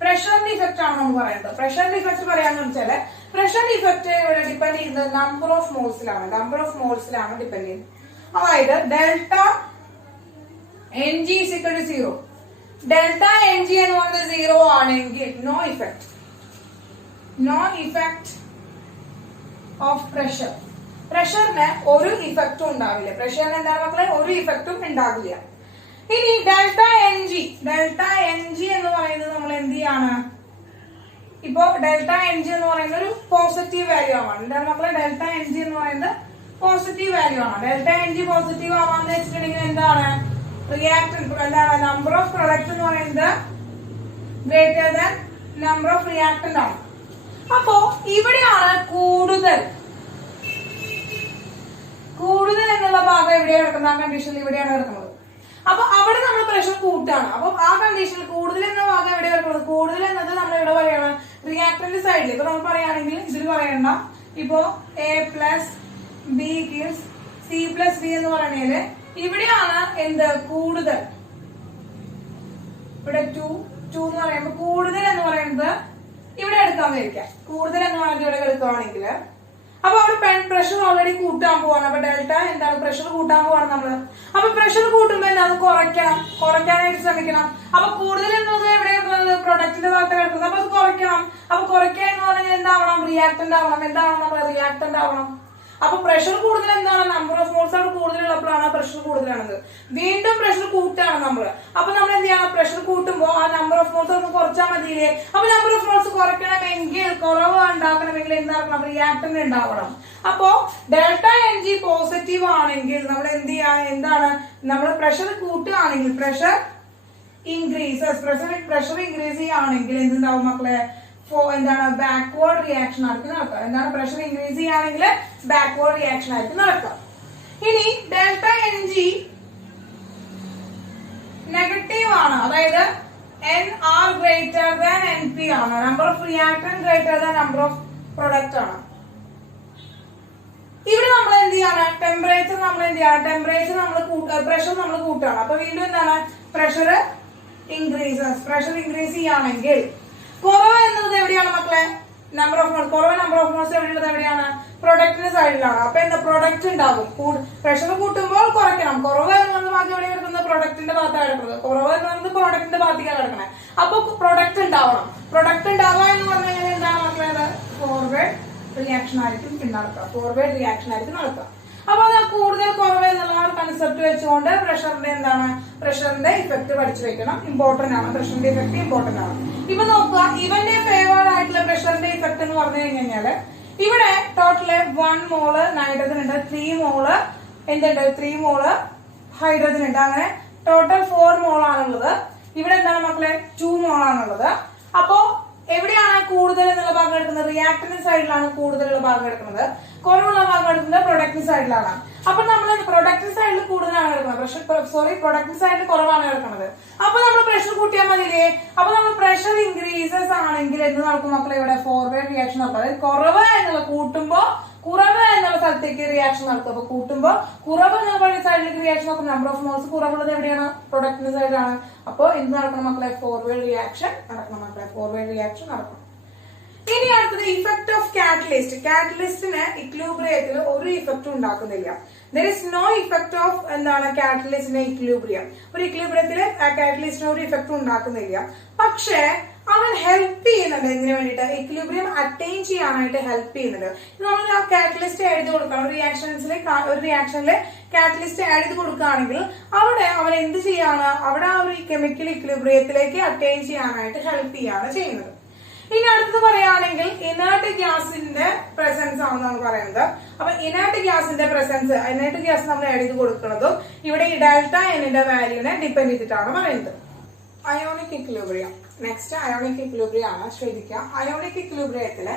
പ്രഷറിന്റെ ഇഫക്റ്റ് ആണ് നമ്മൾ പറയുന്നത്. പ്രഷറിന്റെ ഇഫക്റ്റ് പറയാന്ന് വെച്ചാല് പ്രഷറിന്റെ ഇഫക്റ്റ് ഇവിടെ ഡിപ്പെൻഡ് ചെയ്യുന്നത് നമ്പർ ഓഫ് മോൾസിലാണ് ഡിപ്പെൻഡ് ചെയ്യുന്നത്. അതായത് delta Ng is equal to 0. Delta Ng എന്ന് പറയുന്നത് 0 ആണെങ്കിൽ നോ ഇഫക്ട് ഓഫ് പ്രഷർ. പ്രഷറിന് ഒരു ഇഫക്റ്റും ഉണ്ടാവില്ല. പ്രഷറിന് എന്താണ് മക്കളെ, ഒരു ഇഫക്റ്റും ഉണ്ടാവില്ല. ഇനി ഡെൽറ്റ Ng എന്ന് പറയുന്നത് നമ്മൾ എന്ത് ചെയ്യാണ്, ഇപ്പോ ഡെൽറ്റ Ng എന്ന് പറയുന്ന ഒരു പോസിറ്റീവ് വാല്യൂ ആണ്. എന്താണ് മക്കളെ, ഡെൽറ്റ Ng എന്ന് പറയുന്നത് പോസിറ്റീവ് വാല്യൂ ആണ്. ഡെൽറ്റ Ng പോസിറ്റീവ് ആവാന്ന് വെച്ചിട്ടുണ്ടെങ്കിൽ എന്താണ്, റിയാക്ടന്റ് എന്താണ്, നമ്പർ ഓഫ് പ്രൊഡക്റ്റ് എന്ന് പറയുന്നത് greater than number of reactant ആണ്. അപ്പോ ഇവിടെയാണ് കൂടുതൽ എന്നുള്ള ഭാഗം എവിടെയാണ് കിടക്കുന്നത്, ആ കണ്ടീഷനിൽ ഇവിടെയാണ് കിടക്കുന്നത്. അപ്പൊ അവിടെ നമ്മൾ പ്രഷർ കൂട്ടാണ്. അപ്പൊ ആ കണ്ടീഷനിൽ കൂടുതൽ എന്ന ഭാഗം എവിടെ കിടക്കുന്നത്, കൂടുതൽ എന്നത് നമ്മൾ ഇവിടെ പറയണം റിയാക്ടന്റ് സൈഡിൽ. ഇപ്പൊ നമ്മൾ പറയുകയാണെങ്കിൽ ഇതിൽ പറയണ്ട, ഇപ്പോ A+B gives C+D എന്ന് പറയണേല് ഇവിടെയാണ് എന്ത് കൂടുതൽ, ഇവിടെ 2 എന്ന് പറയുമ്പോൾ കൂടുതൽ എന്ന് പറയുന്നത് ഇവിടെ എടുക്കാൻ വരിക. കൂടുതൽ എന്ന് പറയുന്നത് ഇവിടെ എടുക്കുകയാണെങ്കിൽ അപ്പൊ അവിടെ പ്രഷർ ഓൾറെഡി കൂട്ടാൻ പോവാണ്. അപ്പൊ ഡെൽറ്റ എന്താണ്, പ്രഷർ കൂട്ടാൻ പോവാണ് നമ്മള്. അപ്പൊ പ്രഷർ കൂട്ടുമ്പോ അത് കുറയ്ക്കാനായിട്ട് ശ്രമിക്കണം. അപ്പൊ കൂടുതൽ എന്നത് എവിടെ പ്രൊഡക്റ്റിന്റെ ഭാഗത്ത് കിടക്കുന്നത്. അപ്പൊ അത് കുറയ്ക്കണം. അപ്പൊ കുറയ്ക്കുക എന്ന് പറഞ്ഞാൽ എന്താവണം, റിയാക്ടന്റ് ആവണം. എന്താവണം നമ്മള്, റിയാക്ടന്റ് ആവണം. അപ്പൊ പ്രഷർ കൂടുതൽ എന്താണ്, നമ്പർ ഓഫ് മോൾസ് ആണ് കൂടുതലുള്ളപ്പോഴാണ് പ്രഷർ കൂടുതലാണത്. വീണ്ടും പ്രഷർ കൂട്ടാണ് നമ്മള്. അപ്പൊ നമ്മൾ എന്ത് ചെയ്യണം, പ്രഷർ കൂട്ടുമ്പോ ആ നമ്പർ ഓഫ് മോൾസ് ഒന്ന് കുറച്ചാൽ മതിയില്ലേ. അപ്പൊ നമ്പർ ഓഫ് മോൾസ് കുറയ്ക്കണമെങ്കിൽ, കുറവ് ഉണ്ടാക്കണമെങ്കിൽ എന്താക്കണം, റിയാക്ടന്റ് ഉണ്ടാവണം. അപ്പോ ഡെൽറ്റ Ng പോസിറ്റീവ് ആണെങ്കിൽ നമ്മൾ എന്ത് ചെയ്യാ, എന്താണ്, നമ്മൾ പ്രഷർ കൂട്ടുകയാണെങ്കിൽ പ്രഷർ ഇൻക്രീസ് ചെയ്യുകയാണെങ്കിൽ എന്തുണ്ടാവും മക്കളെ, എന്താണ്, ബാക്ക്വേർഡ് റിയാക്ഷൻ ആയിരിക്കും നടക്കുക. എന്താണ്, പ്രഷർ ഇൻക്രീസ് ചെയ്യുകയാണെങ്കിൽ ബാക്ക്വേർഡ് റിയാക്ഷൻ ആയിരിക്കും നടക്കുക. ഇനി ഡെൽറ്റ Ng നെഗറ്റീവ് ആണ്, അതായത് NR ഗ്രേറ്റർ ദാൻ NP ആണ്. Number of reactant greater than number of product ആണ്. ഇവിടെ നമ്മൾ എന്ത് ചെയ്യാണ്, ടെമ്പറേച്ചർ നമ്മൾ എന്ത് ചെയ്യാണ്, ടെമ്പറേച്ചർ നമ്മൾ പ്രഷർ നമ്മൾ കൂട്ടുകയാണ്. അപ്പൊ വീണ്ടും എന്താണ്, പ്രഷർ ഇൻക്രീസ് ചെയ്യുകയാണെങ്കിൽ കുറവ് എന്നുള്ളത് എവിടെയാണ് മക്കളെ, നമ്പർ ഓഫ് മോൾസ്, കുറവ് നമ്പർ ഓഫ് മോൾസ് എവിടെയുള്ളത്, എവിടെയാണ്, പ്രൊഡക്റ്റിന്റെ സൈഡിലാണ്. അപ്പൊ എന്താ, പ്രൊഡക്റ്റ് ഉണ്ടാകും. പ്രഷർ കൂട്ടുമ്പോൾ കുറയ്ക്കണം. കുറവ് എന്ന് പറഞ്ഞ ഭാഗം എവിടെ കിടക്കുന്നത്, പ്രൊഡക്റ്റിന്റെ ഭാഗത്താണ് കിടക്കുന്നത്. കുറവ് എന്ന് പറയുന്നത് പ്രൊഡക്റ്റിന്റെ ഭാഗത്തേക്കാണ് കിടക്കുന്നത്. അപ്പൊ പ്രൊഡക്റ്റ് ഉണ്ടാവണം. പ്രൊഡക്റ്റ് ഉണ്ടാവുക എന്ന് പറഞ്ഞു കഴിഞ്ഞാൽ എന്താണ് മക്കളെ, ഫോർവേഡ് റിയാക്ഷൻ ആയിരിക്കും പിന്നെ നടക്കുക. ഫോർവേഡ് റിയാക്ഷൻ ആയിരിക്കും നടക്കുക. അപ്പൊ അത് കൂടുതൽ കുറവ് എന്നുള്ള കൺസെപ്റ്റ് വെച്ചുകൊണ്ട് പ്രഷറിന്റെ എന്താണ്, പ്രഷറിന്റെ ഇഫക്ട് പഠിച്ചു വെക്കണം. ഇമ്പോർട്ടന്റ് ആണ്, പ്രഷറിന്റെ ഇഫക്ട് ഇമ്പോർട്ടന്റ് ആണ്. ഇപ്പൊ നോക്കുക, ഇവന്റെ ഫേവേർഡ് ആയിട്ടുള്ള പ്രഷറിന്റെ ഇഫക്ട് എന്ന് പറഞ്ഞു കഴിഞ്ഞാല് ഇവിടെ ടോട്ടല് 1 മോള് നൈട്രജൻ ഉണ്ട്, 3 മോള് എന്തുണ്ട്, 3 മോള് ഹൈഡ്രജൻ ഉണ്ട്. അങ്ങനെ ടോട്ടൽ 4 മോളാണുള്ളത്. ഇവിടെ എന്താണ് മക്കളെ, 2 മോളാണുള്ളത്. അപ്പോ എവിടെയാണ് കൂടുതൽ എന്നുള്ള ഭാഗം എടുക്കുന്നത്, റിയാക്ടറിന്റെ സൈഡിലാണ് കൂടുതലുള്ള ഭാഗം എടുക്കുന്നത്. കുറവുള്ള ഭാഗം എടുക്കുന്നത് പ്രൊഡക്റ്റിന്റെ സൈഡിലാണ്. അപ്പൊ നമ്മൾ പ്രൊഡക്റ്റിന്റെ സൈഡിൽ കൂടുതലാണ് എടുക്കുന്നത്, പ്രൊഡക്റ്റിന്റെ സൈഡിൽ കുറവാണ് എടുക്കുന്നത്. അപ്പൊ നമ്മൾ പ്രഷർ കൂട്ടിയാൽ മതിയില്ലേ. അപ്പൊ നമ്മൾ പ്രഷർ ഇൻക്രീസസ് ആണെങ്കിൽ എന്ത് നടക്കും മക്കളെ, ഇവിടെ ഫോർവേഡ് റിയാക്ഷൻ നടക്കും. അതായത് കുറവ് എന്നുള്ള കൂട്ടുമ്പോ കുറവ് എന്നുള്ള സ്ഥലത്തേക്ക് റിയാക്ഷൻ നടക്കും. അപ്പൊ കൂട്ടുമ്പോ കുറവ് എന്നുള്ള സൈഡിലേക്ക് റിയാക്ഷൻ നടക്കും. നമ്പർ ഓഫ് മോൾസ് കുറവുള്ളത് എവിടെയാണ്, പ്രൊഡക്റ്റിന്റെ സൈഡിലാണ്. അപ്പൊ എന്ത് നടക്കണം മക്കളെ, ഫോർവേഡ് റിയാക്ഷൻ നടക്കണം മക്കളെ, ഫോർവേഡ് റിയാക്ഷൻ നടക്കണം. ഇനി അടുത്തത് ഇഫക്ട് ഓഫ് കാറ്റലിസ്റ്റ്. കാറ്റലിസ്റ്റിന് ഇക്വിലിബ്രിയത്തിൽ ഒരു ഇഫക്റ്റും ഉണ്ടാക്കുന്നില്ല. There is no effect of എന്താണ് കാറ്റലിസ്റ്റിന്റെ ഇക്വിലിബ്രിയം. ഒരു ഇക്വിലിബ്രിയത്തിൽ കാറ്റലിസ്റ്റിന് ഒരു ഇഫക്റ്റും ഉണ്ടാക്കുന്നില്ല. പക്ഷേ അവൻ ഹെൽപ്പ് ചെയ്യുന്നുണ്ട്. ഇതിനു വേണ്ടിയിട്ട് ഇക്വിലിബ്രിയം അറ്റൈൻ ചെയ്യാനായിട്ട് ഹെൽപ്പ് ചെയ്യുന്നുണ്ട്. നമ്മൾ ആ കാറ്റലിസ്റ്റ് എഴുതി കൊടുക്കണം. ഒരു റിയാക്ഷനിൽ കാറ്റലിസ്റ്റ് ആഡ് ചെയ്ത് കൊടുക്കുകയാണെങ്കിൽ അവിടെ അവൻ എന്ത് ചെയ്യാണ്, അവിടെ ആ ഒരു കെമിക്കൽ ഇക്വിലിബ്രിയത്തിലേക്ക് അറ്റൈൻ ചെയ്യാനായിട്ട് ഹെൽപ്പ് ചെയ്യാണ് ചെയ്യുന്നത്. ഇനി അടുത്തത് പറയുകയാണെങ്കിൽ ഇനേർട്ട് ഗ്യാസിന്റെ പ്രസൻസ് ആണെന്നാണ് പറയുന്നത്. അപ്പൊ ഇനേർട്ട് ഗ്യാസിന്റെ പ്രസൻസ്, ഇനേർട്ട് ഗ്യാസ് നമ്മൾ ആഡ് ചെയ്ത് കൊടുക്കുന്നതും ഇവിടെ ഈ ഡെൽറ്റ എന്നിന്റെ വാല്യൂവിനെ ഡിപ്പെൻഡ് ചെയ്തിട്ടാണ് പറയുന്നത്. Ionic equilibrium. Next ionic equilibrium ആണ്. ശ്രദ്ധിക്കുക, അയോണിക് ഇക്വിലിബ്രിയത്തില്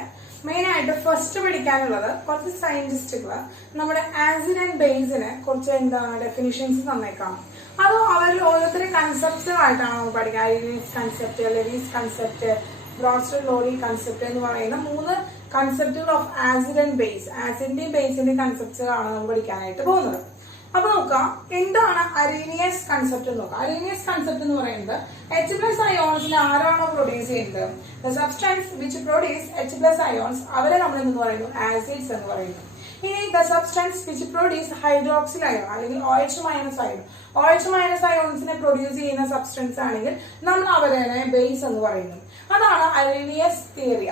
മെയിൻ ആയിട്ട് ഫസ്റ്റ് പഠിക്കാനുള്ളത് കുറച്ച് സയന്റിസ്റ്റുകള് നമ്മുടെ ആസിഡ് ആൻഡ് ബേസിന് കുറച്ച് എന്താണ് ഡെഫിനിഷൻസ് തന്നേക്കാം. അതോ അവരിൽ ഓരോരുത്തരും കൺസെപ്റ്റുകളായിട്ടാണ് നമ്മൾ പഠിക്കുക. Arrhenius concept, Lewis concept, Bronsted Lowry concept എന്ന് പറയുന്ന 3 കൺസെപ്റ്റുകൾ ഓഫ് ആസിഡ് ആൻഡ് ബേസ്, ആസിഡിന്റെയും ബേസിന്റെയും കൺസെപ്റ്റുകളാണ് നമ്മൾ പഠിക്കാനായിട്ട് പോകുന്നത്. അപ്പൊ നോക്കാം, എന്താണ് അരീനിയസ് കൺസെപ്റ്റ് എന്ന് നോക്കാം. അരീനിയസ് കൺസെപ്റ്റ് എന്ന് പറയുന്നത് H+ അയോൺസിന് ആരാണോ പ്രൊഡ്യൂസ് ചെയ്യുന്നത്, the substance which produce H+ ions, അവരെ നമ്മൾ എന്ന് പറയുന്നു ആസിഡ്സ് എന്ന് പറയുന്നു. ഇനി the substance which produce hydroxyl ion അല്ലെങ്കിൽ OH- അയോൺ, OH- അയോൺസിനെ പ്രൊഡ്യൂസ് ചെയ്യുന്ന സബ്സ്റ്റൻസ് ആണെങ്കിൽ നമ്മൾ അവരെ ബേസ് എന്ന് പറയുന്നു. അതാണ് അരീനിയസ് തിയറി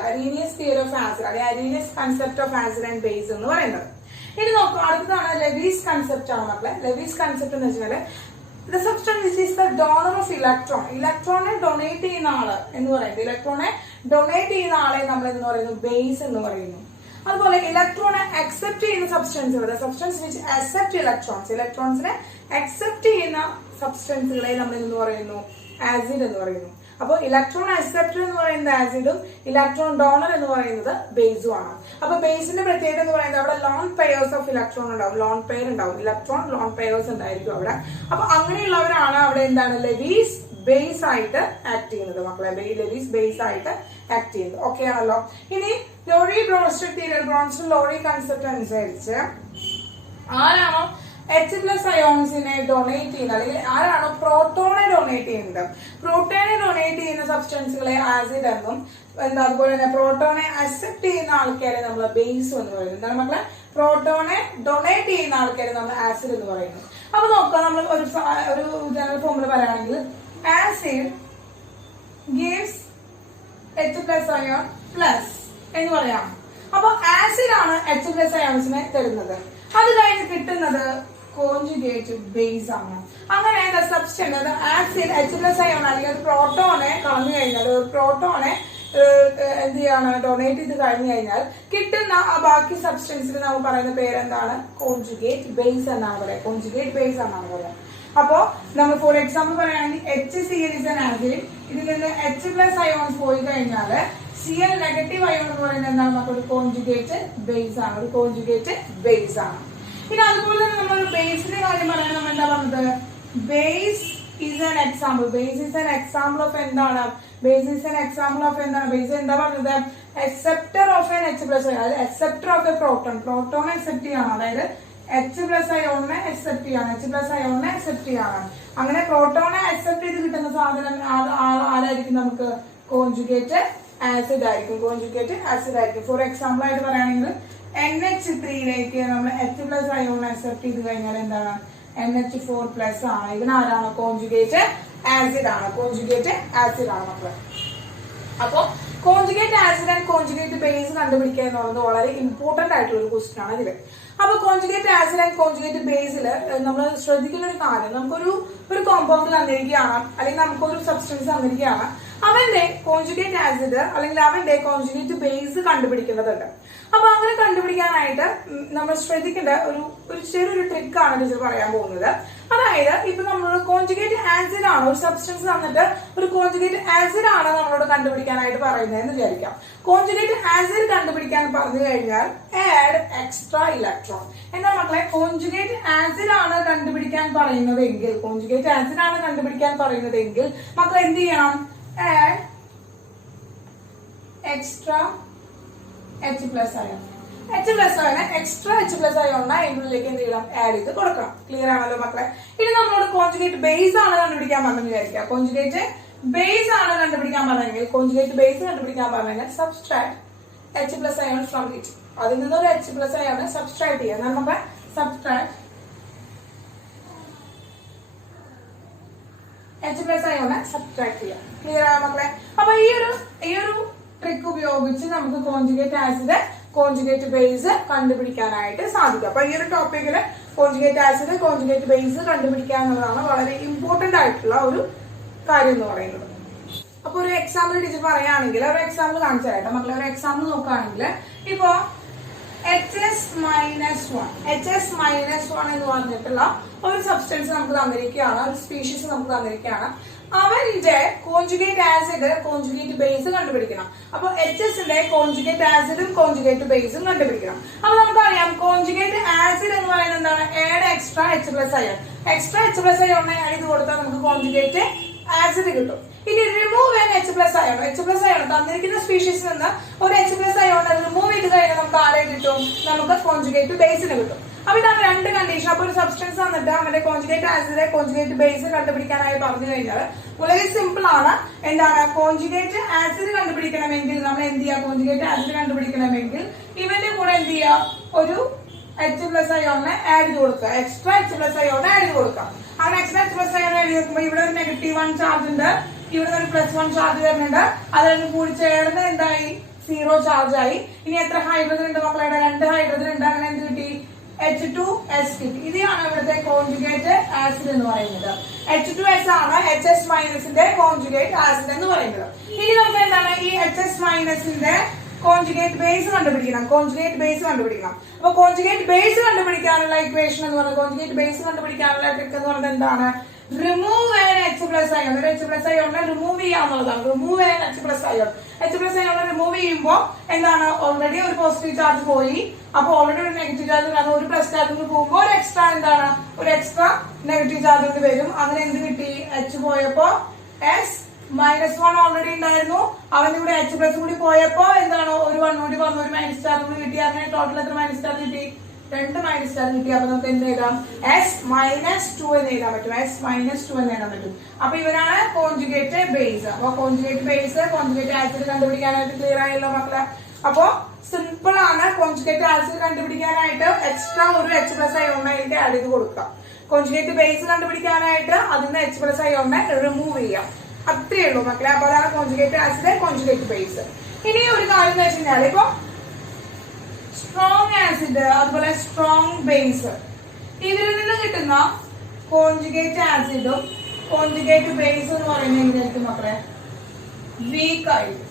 ഓഫ് ആസിഡ് അല്ലെങ്കിൽ Arrhenius concept of acid and base എന്ന് പറയുന്നത്. ഇനി നോക്കൂ, അടുത്തതാണ് ലെവീസ് കൺസെപ്റ്റ് ആണ് മക്കളെ. ലെവീസ് കൺസെപ്റ്റ് എന്ന് വെച്ചാൽ the substance which is the donor of electron, ഇലക്ട്രോണെ ഡൊണേറ്റ് ചെയ്യുന്ന ആള് എന്ന് പറയുന്നത്, ഇലക്ട്രോണെ ഡൊണേറ്റ് ചെയ്യുന്ന ആളെ നമ്മൾ എന്ന് പറയുന്നു ബേസ് എന്ന് പറയുന്നു. അതുപോലെ ഇലക്ട്രോണെ അക്സെപ്റ്റ് ചെയ്യുന്ന സബ്സ്റ്റൻസുകൾ, ദ സബ്സ്റ്റൻസ് വിച്ച് അക്സെപ്റ്റ് ഇലക്ട്രോൺസിനെ അക്സെപ്റ്റ് ചെയ്യുന്ന സബ്സ്റ്റൻസുകളെ നമ്മൾ എന്ന് പറയുന്നു ആസിഡ് എന്ന് പറയുന്നു. അപ്പോൾ ഇലക്ട്രോൺ അക്സെപ്റ്റർ എന്ന് പറയുന്നത് ആസിഡും ഇലക്ട്രോൺ ഡോണർ എന്ന് പറയുന്നത് ബേസും ആണ്. അപ്പൊ ബേസിന്റെ പ്രത്യേകത എന്ന് പറയുന്നത് അവിടെ ലോൺ പെയേഴ്സ് ഓഫ് ഇലക്ട്രോൺ ഉണ്ടാവും, ലോൺ പെയർ ഉണ്ടാവും, ഇലക്ട്രോൺ ലോൺ പെയേഴ്സ് ഉണ്ടായിരിക്കും അവിടെ. അപ്പൊ അങ്ങനെയുള്ളവരാണ് അവിടെ എന്താണ് ലെവീസ് ബേസ് ആയിട്ട് ആക്ട് ചെയ്യുന്നത് മക്കളെ, ലെവീസ് ബേസ് ആയിട്ട് ആക്ട് ചെയ്യുന്നത്. ഓക്കെ ആണല്ലോ. ഇനി ബ്രോൺസ്റ്റൺ-ലോറി കൺസെപ്റ്റ് അനുസരിച്ച് ആരാണോ H+ അയോൺസിനെ ഡൊണേറ്റ് ചെയ്യുന്നത് അല്ലെങ്കിൽ ആരാണോ പ്രോട്ടോണെ ഡൊണേറ്റ് ചെയ്യുന്നത്, പ്രോട്ടോണെ ഡൊണേറ്റ് ചെയ്യുന്ന സബ്സ്റ്റൻസുകളെ ആസിഡ് എന്നും അതുപോലെ തന്നെ പ്രോട്ടോണെ അക്സെപ്റ്റ് ചെയ്യുന്ന ആൾക്കാരെ നമ്മൾ ബേസ് എന്ന് പറയുന്നത്. എന്താണ് മക്കളെ, പ്രോട്ടോണെ ഡൊണേറ്റ് ചെയ്യുന്ന ആൾക്കാരെ നമ്മൾ ആസിഡ് എന്ന് പറയുന്നു. അപ്പൊ നോക്കാം, നമ്മൾ ഒരു ജനറൽ ഫോർമുല പറയുകയാണെങ്കിൽ acid gives H+ ion plus എന്ന് പറയാം. അപ്പൊ ആസിഡ് ആണ് H+ അയോൺസിനെ തരുന്നത്. അത് കഴിഞ്ഞ് കിട്ടുന്നത് കോഞ്ചുഗേറ്റ് ബേസ് ആണ്. അങ്ങനെ സബ്സ്റ്റൻസ് ആസിഡ് H+ അയോൺ അല്ലെങ്കിൽ പ്രോട്ടോണെ കളഞ്ഞു കഴിഞ്ഞാൽ, പ്രോട്ടോണെ എന്ത് ചെയ്യാണ് ഡൊണേറ്റ് ചെയ്ത് കഴിഞ്ഞു കഴിഞ്ഞാൽ കിട്ടുന്ന ആ ബാക്കി സബ്സ്റ്റൻസിന് നമ്മൾ പറയുന്ന പേരെന്താണ്, കോഞ്ചുഗേറ്റ് ബേസ് എന്നാണ് പറയുക, കോഞ്ചുഗേറ്റ് ബേസ് എന്നാണ് പറയുക. അപ്പോ നമ്മൾ ഫോർ എക്സാമ്പിൾ പറയുകയാണെങ്കിൽ HCl is an acid, ഇതിൽ നിന്ന് H+ അയോൺസ് പോയി കഴിഞ്ഞാൽ Cl നെഗറ്റീവ് അയോൺ എന്ന് പറയുന്നത് എന്താണ് നമുക്കൊരു കോഞ്ചുഗേറ്റ് ബേസ് ആണ്, ഒരു കോഞ്ചുഗേറ്റ് ബേസ് ആണ്. ഇനി അതുപോലെ തന്നെ നമ്മളൊരു ബേസിന്റെ കാര്യം പറയാൻ നമ്മൾ എന്താ പറഞ്ഞത്, base is an example, base is an example of എന്താണ്, base is an example of എന്താണ്, ബേസ് എന്താ പറഞ്ഞത്, acceptor of an H plus ion, അതായത് acceptor of a proton, proton accept ചെയ്യാണ്, അതായത് H plus ion accept ചെയ്യാണ്, H plus ion accept ചെയ്യാണ്. അങ്ങനെ പ്രോട്ടോണെ അക്സെപ്റ്റ് ചെയ്ത് കിട്ടുന്ന സാധനം ആരായിരിക്കും? നമുക്ക് കോൺജുഗേറ്റ് ആസിഡ് ആയിരിക്കും, കോൺജുഗേറ്റ് ആസിഡ് ആയിരിക്കും. ഫോർ എക്സാമ്പിൾ ആയിട്ട് പറയുകയാണെങ്കിൽ NH3യിലേക്ക് നമ്മൾ H plus ion അക്സെപ്റ്റ് ചെയ്ത് കഴിഞ്ഞാൽ എന്താണ്? NH4+ ആണ്. ഇതിനാരാണ്? കോൺജുഗേറ്റ് ആസിഡ് ആണ്, കോൺജുഗേറ്റ് ആസിഡ് ആണ് മക്കളെ. അപ്പൊ conjugate acid and conjugate base കണ്ടുപിടിക്കുക എന്നുള്ളത് വളരെ ഇമ്പോർട്ടന്റ് ആയിട്ടുള്ള ഒരു ക്വസ്റ്റ്യൻ ആണ് ഇതില്. അപ്പൊ കോൺജുഗേറ്റ് ആസിഡ് ആൻഡ് കോൺജുഗേറ്റ് ബേസിൽ നമ്മൾ ശ്രദ്ധിക്കുന്ന ഒരു കാര്യം, നമുക്കൊരു കോമ്പൗണ്ട് തന്നിരിക്കുകയാണ്, അല്ലെങ്കിൽ നമുക്കൊരു സബ്സ്റ്റൻസ് തന്നിരിക്കുകയാണ്, അവന്റെ കോൺജുഗേറ്റ് ആസിഡ് അല്ലെങ്കിൽ അവന്റെ കോൺജുഗേറ്റ് ബേസ് കണ്ടുപിടിക്കേണ്ടതുണ്ട്. അപ്പൊ അങ്ങനെ കണ്ടുപിടിക്കാനായിട്ട് നമ്മൾ ശ്രദ്ധിക്കേണ്ട ഒരു ചെറിയൊരു ട്രിക്കാണ് ടീച്ചർ പറയാൻ പോകുന്നത്. അതായത് ഇപ്പൊ നമ്മൾ കോൺജുഗേറ്റ് ആസിഡ് ആണ്, ഒരു സബ്സ്റ്റൻസ് തന്നിട്ട് ഒരു കോൺജുഗേറ്റ് ആസിഡ് ആണ് നമ്മളോട് കണ്ടുപിടിക്കാനായിട്ട് പറയുന്നത് എന്ന് വിചാരിക്കാം. കോൺജുഗേറ്റ് ആസിഡ് കണ്ടുപിടിക്കാൻ പറഞ്ഞു കഴിഞ്ഞാൽ ആഡ് എക്സ്ട്രാ ഇലക്ട്രോൺ. എന്താ മക്കളെ? കോൺജുഗേറ്റ് ആസിഡ് ആണ് കണ്ടുപിടിക്കാൻ പറയുന്നതെങ്കിൽ, കോൺജുഗേറ്റ് ആസിഡ് ആണ് കണ്ടുപിടിക്കാൻ പറയുന്നതെങ്കിൽ മക്കൾ എന്ത് ചെയ്യണം? Add extra H plus ion. H plus ion extra H plus ion ഇതിലേക്ക് എന്ത് ചെയ്യണം? ആഡ് ചെയ്ത് കൊടുക്കണം. ക്ലിയർ ആണല്ലോ മക്കളെ? ഇനി നമ്മളോട് കോൺജുഗേറ്റ് ബേസ് ആണ് കണ്ടുപിടിക്കാൻ പറഞ്ഞു വിചാരിക്കുക. കോൺജുഗേറ്റ് ബേസ് ആണ് കണ്ടുപിടിക്കാൻ പറഞ്ഞെങ്കിൽ, കോൺജുഗേറ്റ് ബേസ് കണ്ടുപിടിക്കാൻ പറഞ്ഞാൽ subtract H plus ion from it. അതിൽ നിന്നൊരു H plus ion സബ്സ്ട്രാക്ട് ചെയ്യുക. നമുക്ക് subtract H plus ion subtract ചെയ്യാം. ക്ലിയർ ആണോ മക്കളെ? അപ്പൊ ഈ ഒരു ട്രിക്ക് ഉപയോഗിച്ച് നമുക്ക് കോൺജുഗേറ്റ് ആസിഡ് കോൺജുഗേറ്റ് ബേസ് കണ്ടുപിടിക്കാനായിട്ട് സാധിക്കും. അപ്പൊ ഈ ഒരു ടോപ്പിക്കില് കോൺജുഗേറ്റ് ആസിഡ് കോൺജുഗേറ്റ് ബേസ് കണ്ടുപിടിക്കുക എന്നുള്ളതാണ് വളരെ ഇമ്പോർട്ടന്റ് ആയിട്ടുള്ള ഒരു കാര്യം എന്ന് പറയുന്നത്. അപ്പൊ ഒരു എക്സാമ്പിൾ ടീച്ചർ പറയുകയാണെങ്കിൽ, ഒരു എക്സാമ്പിൾ കാണിച്ചു തരാം മക്കളെ. ഒരു എക്സാമ്പിൾ നോക്കുകയാണെങ്കിൽ ഇപ്പോ HS-1 എന്ന് പറഞ്ഞിട്ടുള്ള ഒരു സബ്സ്റ്റൻസ് നമുക്ക് തന്നിരിക്കുകയാണ്, ഒരു സ്പീഷീസ് നമുക്ക് തന്നിരിക്കുകയാണ്. അവന്റെ കോൺജുഗേറ്റ് ആസിഡ് കോൺജുഗേറ്റ് ബേസ് കണ്ടുപിടിക്കണം. അപ്പൊ HSന്റെ കോൺജുഗേറ്റ് ആസിഡും കോൺജുഗേറ്റ് ബേസും കണ്ടുപിടിക്കണം. അപ്പൊ നമുക്കറിയാം കോൺജുഗേറ്റ് ആസിഡ് എന്ന് പറയുന്നത് എന്താണ്? Add extra H plus ion. Extra H plus ion add ചെയ്ത് കൊടുത്താൽ നമുക്ക് കോൺജുഗേറ്റ് ആസിഡ് കിട്ടും. ഇനി remove H plus ion. H plus ion തന്നിരിക്കുന്ന സ്പീഷീസിൽ നിന്ന് ഒരു H plus ion റിമൂവ് ചെയ്ത് കഴിഞ്ഞാൽ നമുക്ക് ആരെ കിട്ടും? നമുക്ക് കോൺജുഗേറ്റ് ബേസിന് കിട്ടും. അപ്പൊ ഇതാണ് രണ്ട് കണ്ടീഷൻ. അപ്പൊ ഒരു സബ്സ്റ്റൻസ് തന്നിട്ട് അവന്റെ കോൺജുഗേറ്റ് ആസിഡ് കോൺജുഗേറ്റ് ബേസ് കണ്ടുപിടിക്കാനായി പറഞ്ഞു കഴിഞ്ഞാൽ വളരെ സിമ്പിൾ ആണ്. എന്താണ്? കോൺജുഗേറ്റ് ആസിഡ് കണ്ടുപിടിക്കണമെങ്കിൽ നമ്മൾ എന്ത് ചെയ്യുക? കോൺജുഗേറ്റ് ആസിഡ് കണ്ടുപിടിക്കണമെങ്കിൽ ഇവന്റെ കൂടെ എന്ത് ചെയ്യുക? ഒരു H plus ion ആഡ് ചെയ്ത് കൊടുക്കുക, extra H plus ion add ചെയ്ത് കൊടുക്കുക. അങ്ങനെ extra H plus ion add ചെയ്ത് ഇവിടെ ഒരു -1 ചാർജ് ഉണ്ട്, ഇവിടെ ഒരു +1 ചാർജ് വരുന്നുണ്ട്. അതിന് കൂടി ചേർന്ന് എന്തായി? 0 ചാർജ് ആയി. ഇനി എത്ര ഹൈഡ്രജൻ ഉണ്ട് മക്കളെ? 2 ഹൈഡ്രജൻ ഉണ്ട്. അങ്ങനെ എന്ത് കിട്ടി? H2S കിട്ടി. ഇതാണ് ഇവിടുത്തെ കോൺജുഗേറ്റ് ആസിഡ് എന്ന് പറയുന്നത്. H2S ആണ് HS- കോൺജുഗേറ്റ് ആസിഡ് എന്ന് പറയുന്നത്. ഇനി നമുക്ക് എന്താണ്? ഈ HS- കോൺജുഗേറ്റ് ബേസ് കണ്ടുപിടിക്കണം. കോൺജുഗേറ്റ് ബേസ് കണ്ടുപിടിക്കണം. അപ്പൊ കോൺജുഗേറ്റ് ബേസ് കണ്ടുപിടിക്കാനുള്ള ഇക്വേഷൻ എന്ന് പറയുന്നത്, കോൺജുഗേറ്റ് ബേസ് കണ്ടുപിടിക്കാനുള്ള ട്രിക്ക് എന്ന് പറയുന്നത് എന്താണ്? Remove H plus ion. ഒരു H plus ion റിമൂവ് ചെയ്യാന്നുള്ളതാണ്. Remove H plus ion. H plus ion remove ചെയ്യുമ്പോൾ എന്താണ്? ഓൾറെഡി ഒരു പോസിറ്റീവ് ചാർജ് പോയി. അപ്പൊ ഓൾറെഡി ഒരു നെഗറ്റീവ് ചാർജ് കാരണം ഒരു പ്ലസ് ചാർജ് പോകുമ്പോൾ ഒരു എക്സ്ട്രാ എന്താണ്? ഒരു എക്സ്ട്രാ നെഗറ്റീവ് ചാർജ് കൊണ്ട് വരും. അങ്ങനെ എന്ത് കിട്ടി? H പോയപ്പോ S-1 ഓൾറെഡി ഉണ്ടായിരുന്നു. അവന്റെ കൂടെ H plus കൂടി പോയപ്പോ എന്താണ്? ഒരു 1 കൂടി വന്നു, ഒരു മൈനസ് ചാർജ് കൂടി കിട്ടി. അങ്ങനെ ടോട്ടൽ എത്ര മൈനസ് ചാർജ് കിട്ടി? 2 മൈനസ് ചാർജ് കിട്ടി. അപ്പൊ നമുക്ക് എന്ത് എഴുതാം? S-2 എന്ന് എഴുതാൻ പറ്റും. S-2 എന്ന് എഴുതാൻ പറ്റും. അപ്പൊ ഇവരാണ് കോൺജുഗേറ്റ് ബേസ്. അപ്പൊ കോൺജുഗേറ്റ് ബേസ് കോൺജുഗേറ്റ് ആസിഡ് കണ്ടുപിടിക്കാനായിട്ട് ക്ലിയർ ആയല്ലോ മക്കളെ? അപ്പൊ സിമ്പിൾ ആണ്. കോൺജുഗേറ്റ് ആസിഡ് കണ്ടുപിടിക്കാനായിട്ട് എക്സ്ട്രാ ഒരു H plus ion അതിലേക്ക് ആഡ് ചെയ്ത് കൊടുക്കാം. കോൺജുഗേറ്റ് ബേസ് കണ്ടുപിടിക്കാനായിട്ട് അതിന് H plus ion റിമൂവ് ചെയ്യാം. അത്രേ ഉള്ളൂ മക്കളെ. അപ്പൊ അതാണ് കോൺജുഗേറ്റ് ആസിഡ് കോൺജുഗേറ്റ് ബേസ്. ഇനി ഒരു കാര്യം എന്ന് വെച്ച് കഴിഞ്ഞാൽ ഇപ്പൊ സ്ട്രോങ് ആസിഡ് അതുപോലെ സ്ട്രോങ് ബേസ്, ഇതിൽ നിന്ന് കിട്ടുന്ന കോൺജുഗേറ്റ് ആസിഡും കോൺജുഗേറ്റ് ബേസ് എന്ന് പറയുന്നത് എങ്ങനെയായിരിക്കും മക്കളെ? വീക്ക് ആയിരിക്കും.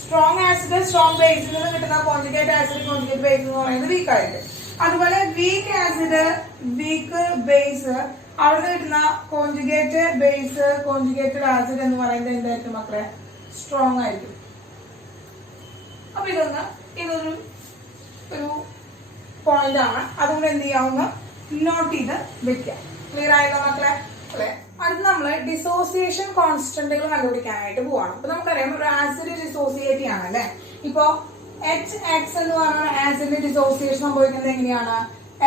സ്ട്രോങ് ആസിഡ് സ്ട്രോങ് ബേസിൽ നിന്ന് കിട്ടുന്ന കോൺജുഗേറ്റ് ആസിഡ് കോൺജുഗേറ്റ് ബേസ് എന്ന് പറയുന്നത് വീക്ക് ആയിരിക്കും. അതുപോലെ വീക്ക് ആസിഡ് വീക്ക് ബേസ് അവിടെ കിട്ടുന്ന കോൺജുഗേറ്റ് ബേസ് കോൺജുഗേറ്റഡ് ആസിഡ് എന്ന് പറയുന്നത് എന്തായിരിക്കും മക്കളെ? സ്ട്രോങ് ആയിരിക്കും. അപ്പൊ ഇതൊരു പോയിന്റ് ആണ്. അതുകൊണ്ട് എന്ത് ചെയ്യാവുന്ന നോട്ട് ചെയ്ത് വെക്കാം. ക്ലിയർ ആയല്ലോ മക്കളെ? അല്ലെ? അത് നമ്മള് ഡിസോസിയേഷൻ കോൺസ്റ്റന്റുകൾ കണ്ടുപിടിക്കാനായിട്ട് പോവാണ്. അപ്പൊ നമുക്കറിയാം ഒരു ആസിഡ് ഡിസോസിയേറ്റ് ആണ്. ആണ് അല്ലെ. ഇപ്പോ എച്ച് എക്സ് എന്ന് പറഞ്ഞ ആസിഡിന്റെ ഡിസോസിയേഷൻ സംഭവിക്കുന്നത് എങ്ങനെയാണ്?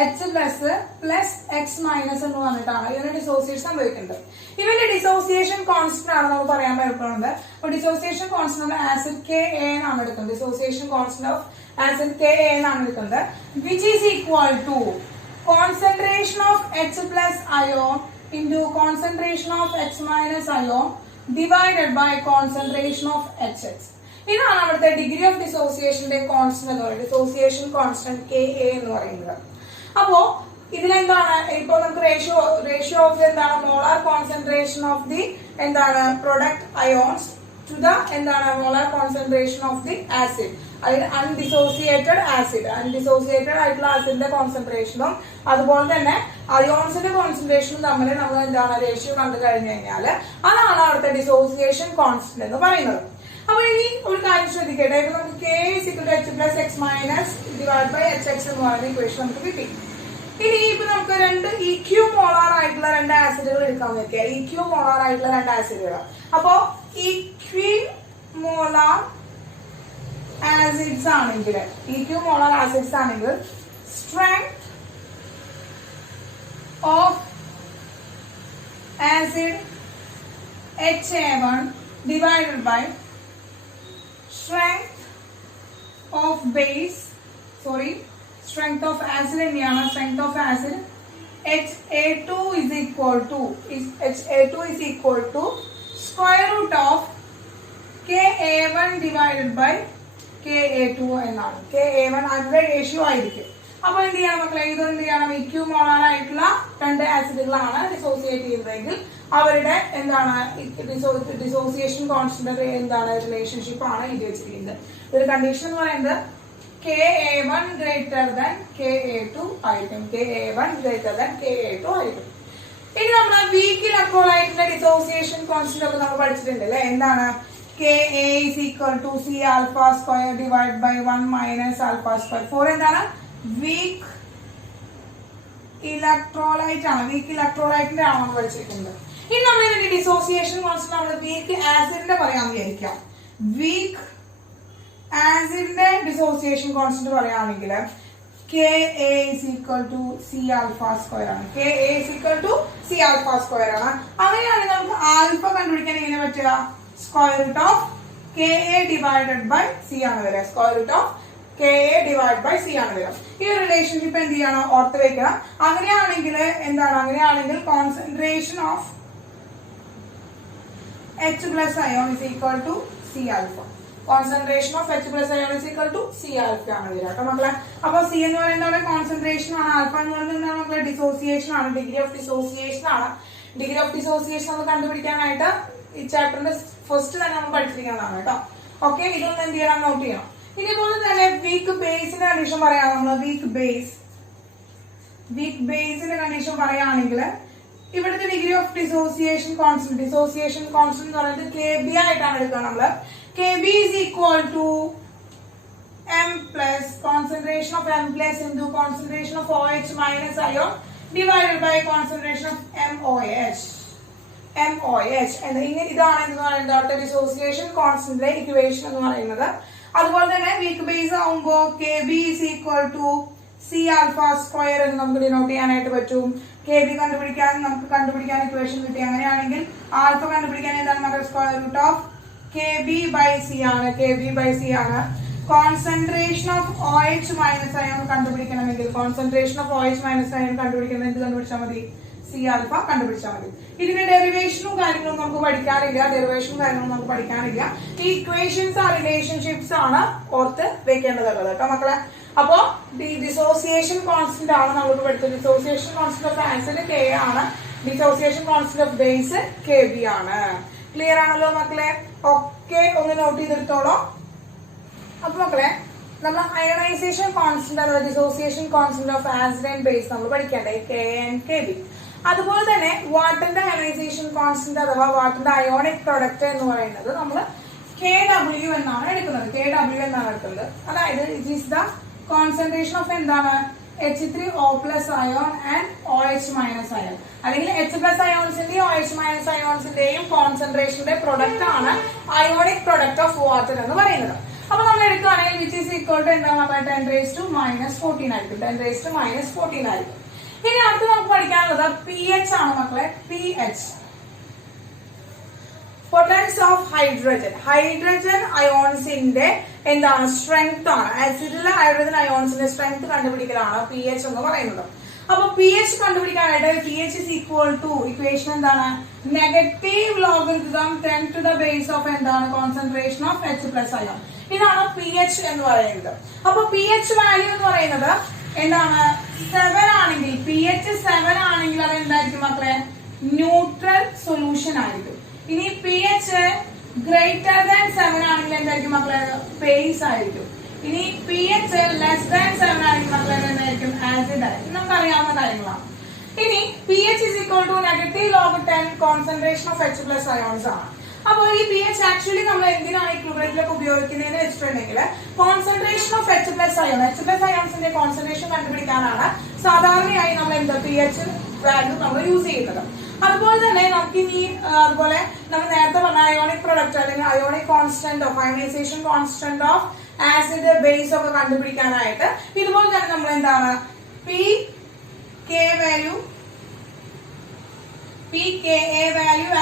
H plus plus X minus എന്ന് പറഞ്ഞിട്ടാണ് ഇതിന്റെ ഡിസോസിയേഷൻ സംഭവിക്കുന്നത്. ഇവന്റെ ഡിസോസിയേഷൻ കോൺസ്റ്റന്റ് ആണ് നമുക്ക് പറയാൻ പറ്റുന്നത്. അപ്പൊ dissociation constant acid K A എന്നാണ് എടുക്കുന്നത്. Dissociation constant of acid K A എന്നാണ് എടുക്കുന്നത്. Which is equal to concentration of H plus ion into concentration of H minus ion divided by concentration of HX. ഇതാണ് അവിടുത്തെ degree of ഡിസോസിയേഷന്റെ constant എന്ന് പറയുന്നത്. Dissociation constant K A എന്ന് പറയുന്നത്. അപ്പോ ഇതിലെന്താണ് ഇപ്പൊ നമുക്ക് റേഷ്യോ ഓഫ് എന്താണ് മോളാർ കോൺസെൻട്രേഷൻ ഓഫ് ദി എന്താണ് പ്രൊഡക്റ്റ് അയോൺസ് ടു ദ എന്താണ് molar concentration of the acid. അതിന് അൺഡിസോസിയേറ്റഡ് ആസിഡ് അൺഡിസോസിയേറ്റഡ് ആയിട്ടുള്ള ആസിഡിന്റെ കോൺസെൻട്രേഷനും അതുപോലെ തന്നെ അയോൺസിന്റെ കോൺസെൻട്രേഷനും തമ്മിൽ നമ്മൾ എന്താണ് റേഷ്യോ കണ്ടു കഴിഞ്ഞു കഴിഞ്ഞാൽ അതാണ് അവിടുത്തെ ഡിസോസിയേഷൻ കോൺസ്റ്റന്റ് എന്ന് പറയുന്നത്. അപ്പൊ ഇനി ഒരു കാര്യം ശ്രദ്ധിക്കട്ടെ. ഇപ്പൊ നമുക്ക് K is equal H plus X minus divide by H X എന്ന് പറയുന്ന ഇക്വേഷൻ നമുക്ക് കിട്ടി. ഇനി ഇപ്പൊ നമുക്ക് രണ്ട് ഇക്യു മോളാർ ആയിട്ടുള്ള രണ്ട് ആസിഡുകൾ എടുക്കാൻ നോക്കിയ ഇക്യു മോളാർ ആയിട്ടുള്ള രണ്ട് ആസിഡുകൾ. അപ്പോ ഇക്വി മോളാർ ആസിഡ്സ് ആണെങ്കിൽ ഇക്യു മോളാർ ആസിഡ്സ് ആണെങ്കിൽ strength of acid HA1 divided by strength of base strength of acid തന്നെയാണ്. strength of acid HA2 is equal to square root of Ka1 divided by Ka2 എന്നാണ്. Ka1 അതിന്റെ ratio ആയിരിക്കും. അപ്പൊ എന്ത് ചെയ്യണം മക്കളെ? ഇത് എന്ത് ചെയ്യണം? ഇക്യു മോളാർ ആയിട്ടുള്ള രണ്ട് ആസിഡുകളാണ് ഡിസോസിയേറ്റ് ചെയ്യുന്നതെങ്കിൽ അവരുടെ എന്താണ് ഡിസോസിയേഷൻ കോൺസ്റ്റന്റ് എന്താണ് റിലേഷൻഷിപ്പ് ആണ് എഴുതി വെച്ചിരിക്കുന്നത്. ഒരു കണ്ടീഷൻ എന്ന് പറയുന്നത് Ka1 greater than Ka2 ആയിരിക്കും. Ka1 greater than Ka2 ആയിരിക്കും. ഇനി നമ്മൾ വീക്ക് ഇലക്ട്രോലൈറ്റിന്റെ ഡിസോസിയേഷൻ കോൺസ്റ്റന്റ് ഒക്കെ നമ്മൾ പഠിച്ചിട്ടുണ്ട് അല്ലെ. എന്താണ്? Ka is equal to C alpha square divided by 1 minus alpha square. For എന്താണ്? വീക്ക് ഇലക്ട്രോലൈറ്റ് ആണ്. വീക്ക് ഇലക്ട്രോലൈറ്റിന്റെ ആണ് നമ്മൾ പഠിച്ചിരിക്കുന്നത്. ഇനി നമ്മൾ ഇതിന്റെ ഡിസോസിയേഷൻ കോൺസ്റ്റന്റ് നമ്മൾ വീക്ക് ആസിഡിന്റെ പറയാൻ വിചാരിക്കാം. വീക്ക് ആസിഡിന്റെ ഡിസോസിയേഷൻ കോൺസ്റ്റന്റ് പറയുകയാണെങ്കിൽ Ka is equal to C alpha square ആണ്. Ka is equal to C alpha square ആണ്. അങ്ങനെയാണെങ്കിൽ നമുക്ക് ആൽഫ കണ്ടുപിടിക്കാൻ എങ്ങനെ പറ്റുക? Square root of Ka divided by C ആണ് വരിക. Square root of Ka divided by C ആണ് വരിക. ഈ റിലേഷൻഷിപ്പ് എന്ത് ചെയ്യണം? ഓർത്ത് വെക്കണം. അങ്ങനെയാണെങ്കിൽ എന്താണ്? അങ്ങനെയാണെങ്കിൽ concentration of H plus ion is equal to C alpha. Concentration of H plus ion is equal to C alpha ആണ് വരിക കേട്ടോ മക്കളെ. അപ്പൊ C എന്ന് പറയുന്നത് കോൺസെൻട്രേഷൻ ആണ്. ആൽഫ എന്ന് പറയുന്നത് മക്കളെ ഡിസോസിയേഷൻ ആണ്. ഡിഗ്രി ഓഫ് ഡിസോസിയേഷൻ ആണ്. ഡിഗ്രി ഓഫ് ഡിസോസിയേഷൻ നമ്മൾ കണ്ടുപിടിക്കാനായിട്ട് ഈ ചാപ്റ്ററിന്റെ ഫസ്റ്റ് തന്നെ നമ്മൾ പഠിച്ചിരിക്കുന്നതാണ് കേട്ടോ. ഓക്കെ, ഇതൊന്നും എന്ത് ചെയ്യണം? നോട്ട് ചെയ്യണം. ഇതുപോലെ തന്നെ വീക്ക് ബേസിന്റെ കണ്ടീഷൻ പറയാം. നമ്മൾ വീക്ക് ബേസിന്റെ കണ്ടീഷൻ പറയുകയാണെങ്കിൽ ഇവിടുത്തെ ഡിഗ്രി ഓഫ് ഡിസോസിയേഷൻ കോൺസ്റ്റന്റ് എന്ന് പറയുന്നത് Kb ആയിട്ടാണ് എടുക്കുക നമ്മള്. Kb is equal to M plus concentration of M plus into concentration of OH minus ion divided by concentration of MOH. ഇതാണ് എന്ന് പറയുന്നത് ഡിസോസിയേഷൻ കോൺസ്റ്റന്റിന്റെ ഇക്വേഷൻ എന്ന് പറയുന്നത്. അതുപോലെ തന്നെ വീക്ക് ബേസ് ആവുമ്പോൾ Kb is equal to C alpha square എന്ന് നമുക്ക് ഡിനോട്ട് ചെയ്യാനായിട്ട് പറ്റും. Kb കണ്ടുപിടിക്കാൻ ഇക്വേഷൻ കിട്ടി. അങ്ങനെയാണെങ്കിൽ ആൽഫ കണ്ടുപിടിക്കാൻ എന്താണ്? Square root of Kb by C ആണ്. Concentration of OH minus ion കണ്ടുപിടിക്കണമെങ്കിൽ എന്ത് കണ്ടുപിടിച്ചാൽ മതി? C alpha കണ്ടുപിടിച്ചാൽ മതി. ഇതിന്റെ ഡെറിവേഷനും കാര്യങ്ങളും നമുക്ക് പഠിക്കാനില്ല. ഈ ഇക്വേഷൻസ് ആ റിലേഷൻഷിപ്സ് ആണ് ഓർത്ത് വെക്കേണ്ടതുള്ളത് കേട്ടോ മക്കളെ. അപ്പോ ഡിസോസിയേഷൻ കോൺസ്റ്റന്റ് ആണ് നമുക്ക് പഠിച്ചത്. Dissociation constant of acid Ka ആണ്. Dissociation constant of base Kb ആണ്. ക്ലിയർ ആണല്ലോ മക്കളെ? ഒക്കെ ഒന്ന് നോട്ട് ചെയ്തെടുത്തോളൂ. അപ്പൊ മക്കളെ നമ്മൾ അയണൈസേഷൻ കോൺസ്റ്റന്റ് അഥവാ dissociation constant of acid and base നമ്മൾ പഠിക്കണ്ടേ? Ka and Kb. അതുപോലെ തന്നെ വാട്ടറിന്റെ അയണൈസേഷൻ കോൺസ്റ്റന്റ് അഥവാ വാട്ടറിന്റെ അയോണിക് പ്രൊഡക്റ്റ് എന്ന് പറയുന്നത് നമ്മൾ Kw എന്നാണ് എടുക്കുന്നത്. അതായത് it is the concentration of എന്താണ്? H3O plus ion and OH minus ion. അല്ലെങ്കിൽ H plus ionsന്റെയും OH minus ionsന്റെയും കോൺസെൻട്രേഷന്റെ പ്രൊഡക്റ്റ് ആണ് അയോണിക് പ്രൊഡക്റ്റ് ഓഫ് വാട്ടർ എന്ന് പറയുന്നത്. അപ്പൊ നമ്മൾ എടുക്കുകയാണെങ്കിൽ വിച്ച് ഈസ് ഈക്വൽ ടു എന്താ മക്കളെ 10⁻⁻14 ആയിരിക്കും. 10⁻⁻14 ആയിരിക്കും. ഇനി അടുത്ത് നമുക്ക് പഠിക്കാനുള്ളത് പി എച്ച് ആണ് മക്കളെ. P H potence of hydrogen. Hydrogen അയോൺസിന്റെ എന്താണ് സ്ട്രെങ്ത് ആണ്. ആസിഡിലെ ഹൈഡ്രജൻ അയോൺസിന്റെ സ്ട്രെങ്ത് കണ്ടുപിടിക്കലാണ് പി എച്ച് എന്ന് പറയുന്നത്. അപ്പൊ പി എച്ച് കണ്ടുപിടിക്കാനായിട്ട് P H is equal to equation എന്താണ് negative logarithm 10 to the base of എന്താണ് concentration of H plus ion. ഇതാണ് പി എച്ച് എന്ന് പറയുന്നത്. അപ്പൊ പി എച്ച് വാല്യൂ എന്ന് പറയുന്നത് എന്താണ് 7 ആണെങ്കിൽ പി എച്ച് 7 ആണെങ്കിൽ അത് എന്തായിരിക്കും മക്കളെ ന്യൂട്രൽ സൊല്യൂഷൻ ആയിരിക്കും. ഇനി പി എച്ച് ഗ്രേറ്റർ ദാൻ 7 ആണെങ്കിൽ എന്തായിരിക്കും മക്കളെ ബേസ് ആയിരിക്കും. ഇനി പി എച്ച് ലെസ് ദാൻ 7 ആണെങ്കിൽ മക്കളെ എന്തായിരിക്കും ആസിഡ് ആയിരിക്കും. നമുക്ക് അറിയാവുന്ന കാര്യങ്ങളാണ്. ഇനി P H is equal to negative log 10 concentration of H plus ions ആണ്. അപ്പോൾ ഈ പി എച്ച് ആക്ച്വലി നമ്മൾ എന്തിനാണ് ഇക്വിലിബ്രിയത്തിലൊക്കെ ഉപയോഗിക്കുന്നതെന്ന് വെച്ചിട്ടുണ്ടെങ്കിൽ കോൺസെൻട്രേഷൻ ഓഫ് എച്ച് പ്ലസ് അയോൺസിന്റെ കോൺസെൻട്രേഷൻ കണ്ടുപിടിക്കാനാണ് സാധാരണയായി നമ്മൾ എന്താ പി എച്ച് വാല്യൂ നമ്മൾ യൂസ് ചെയ്യുന്നത്. അതുപോലെ തന്നെ നമുക്ക് ഇനി അതുപോലെ നമ്മൾ നേരത്തെ പറഞ്ഞ അയോണിക് പ്രൊഡക്റ്റ് അല്ലെങ്കിൽ ionic constant of ionization constant of acid base ഒക്കെ കണ്ടുപിടിക്കാനായിട്ട് ഇതുപോലെ തന്നെ നമ്മൾ എന്താണ് P K value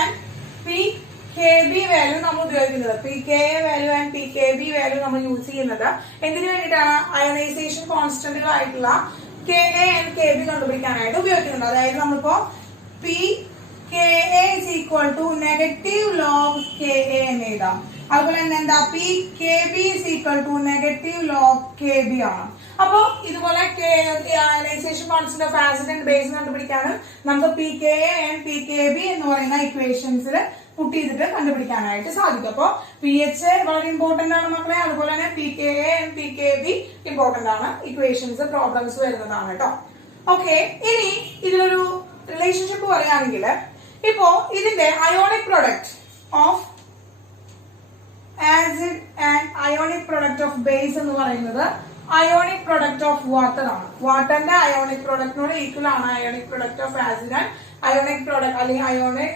and P K B value നമ്മൾ ഉപയോഗിക്കുന്നത്. P K A value and P K B value നമ്മൾ യൂസ് ചെയ്യുന്നത് എന്തിനു വേണ്ടിയിട്ടാണ് ionisation കോൺസ്റ്റന്റുകളായിട്ടുള്ള K A and K B കണ്ടുപിടിക്കാനായിട്ട് ഉപയോഗിക്കുന്നത്. അതായത് നമ്മളിപ്പോ P K A is equal to negative log K A എന്ന് എഴുതാം. അതുപോലെ തന്നെ എന്താ P K B is equal to negative log K B ആണ്. അപ്പൊ ഇതുപോലെ ionization constant of acid and base കണ്ടുപിടിക്കാനും നമുക്ക് P K A and P K B എന്ന് പറയുന്ന ഇക്വേഷൻസിൽ പുട്ട് ചെയ്തിട്ട് കണ്ടുപിടിക്കാനായിട്ട് സാധിക്കും. അപ്പൊ പി എച്ച് വളരെ ഇമ്പോർട്ടന്റ് ആണ് മക്കളെ. അതുപോലെ തന്നെ P K A and P K B important ആണ്. ഇക്വേഷൻസ് പ്രോബ്ലംസ് വരുന്നതാണ് കേട്ടോ. ഓക്കെ, ഇനി ഇതിലൊരു റിലേഷൻഷിപ്പ് പറയുകയാണെങ്കിൽ ഇപ്പോ ഇതിന്റെ ionic product of acid and ionic product of base എന്ന് പറയുന്നത് അയോണിക് പ്രൊഡക്റ്റ് ഓഫ് വാട്ടർ ആണ്. വാട്ടറിന്റെ അയോണിക് പ്രൊഡക്റ്റിനോട് ഈക്വൽ ആണ് ionic product of acid and ionic product അല്ലെങ്കിൽ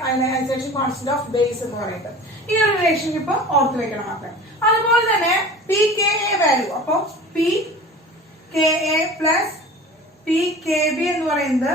അയോണൈസേഷൻ കോൺസ്റ്റന്റ് ഓഫ് ബേസ് എന്ന് പറയുന്നത്. ഈ ഒരു റിലേഷൻഷിപ്പ് ഓർത്ത് വെക്കണം മാത്രം. അതുപോലെ തന്നെ പി കെ എ വാല്യൂ, അപ്പൊ P K A plus P K B എന്ന് പറയുന്നത്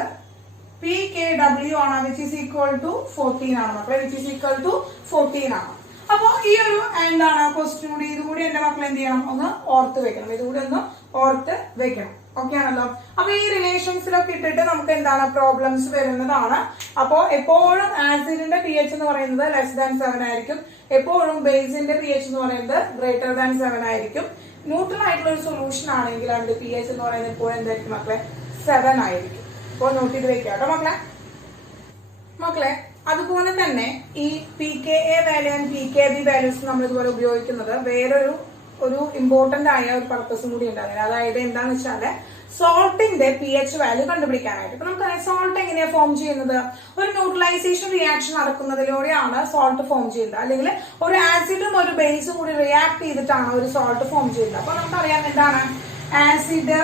പി കെ ഡബ്ല്യു ആണ്, വിച്ച് ഈസ് ഈക്വൽ ടു 14 ആണ് മക്കളെ. വിച്ച് ഈസ് ഈക്വൽ ടു 14 ആണ്. അപ്പൊ ഈ ഒരു എന്താണ് ക്വസ്റ്റ്യൻ കൂടി ഇതുകൂടി എന്റെ മക്കൾ എന്ത് ചെയ്യണം ഒന്ന് ഓർത്ത് വെക്കണം. ഇതുകൂടി ഒന്ന് ഓർത്ത് വെക്കണം. ഓക്കെ ആണല്ലോ. അപ്പൊ ഈ റിലേഷൻസിലൊക്കെ ഇട്ടിട്ട് നമുക്ക് എന്താണ് പ്രോബ്ലംസ് വരുന്നതാണ്. അപ്പോ എപ്പോഴും ആസിഡിന്റെ പി എച്ച് എന്ന് പറയുന്നത് ലെസ് ദാൻ 7 ആയിരിക്കും. എപ്പോഴും ബേസിന്റെ പി എച്ച് എന്ന് പറയുന്നത് ഗ്രേറ്റർ ദാൻ 7 ആയിരിക്കും. ന്യൂട്രൽ ആയിട്ടുള്ള ഒരു സൊല്യൂഷൻ ആണെങ്കിൽ അതിന്റെ പി എച്ച് എന്ന് പറയുന്നത് എപ്പോഴും എന്തായിരിക്കും മക്കളെ 7 ആയിരിക്കും. അപ്പോൾ നോട്ട് ചെയ്ത് വെക്കാം കേട്ടോ മക്കളെ. അതുപോലെ തന്നെ ഈ P K A value and P K B values നമ്മൾ ഇതുപോലെ ഉപയോഗിക്കുന്നത് വേറൊരു ഇമ്പോർട്ടന്റ് ആയ ഒരു പർപ്പസും കൂടി ഉണ്ടാകുന്നത്. അതായത് എന്താണെന്ന് വെച്ചാല് സോൾട്ടിന്റെ പി എച്ച് വാല്യൂ കണ്ടുപിടിക്കാനായിട്ട്. ഇപ്പൊ നമുക്ക് സോൾട്ട് എങ്ങനെയാ ഫോം ചെയ്യുന്നത്? ഒരു ന്യൂട്രലൈസേഷൻ റിയാക്ഷൻ നടക്കുന്നതിലൂടെയാണ് സോൾട്ട് ഫോം ചെയ്യുന്നത്. അല്ലെങ്കിൽ ഒരു ആസിഡും ഒരു ബേസും കൂടി റിയാക്ട് ചെയ്തിട്ടാണ് ഒരു സോൾട്ട് ഫോം ചെയ്യുന്നത്. അപ്പൊ നമുക്കറിയാം എന്താണ് acid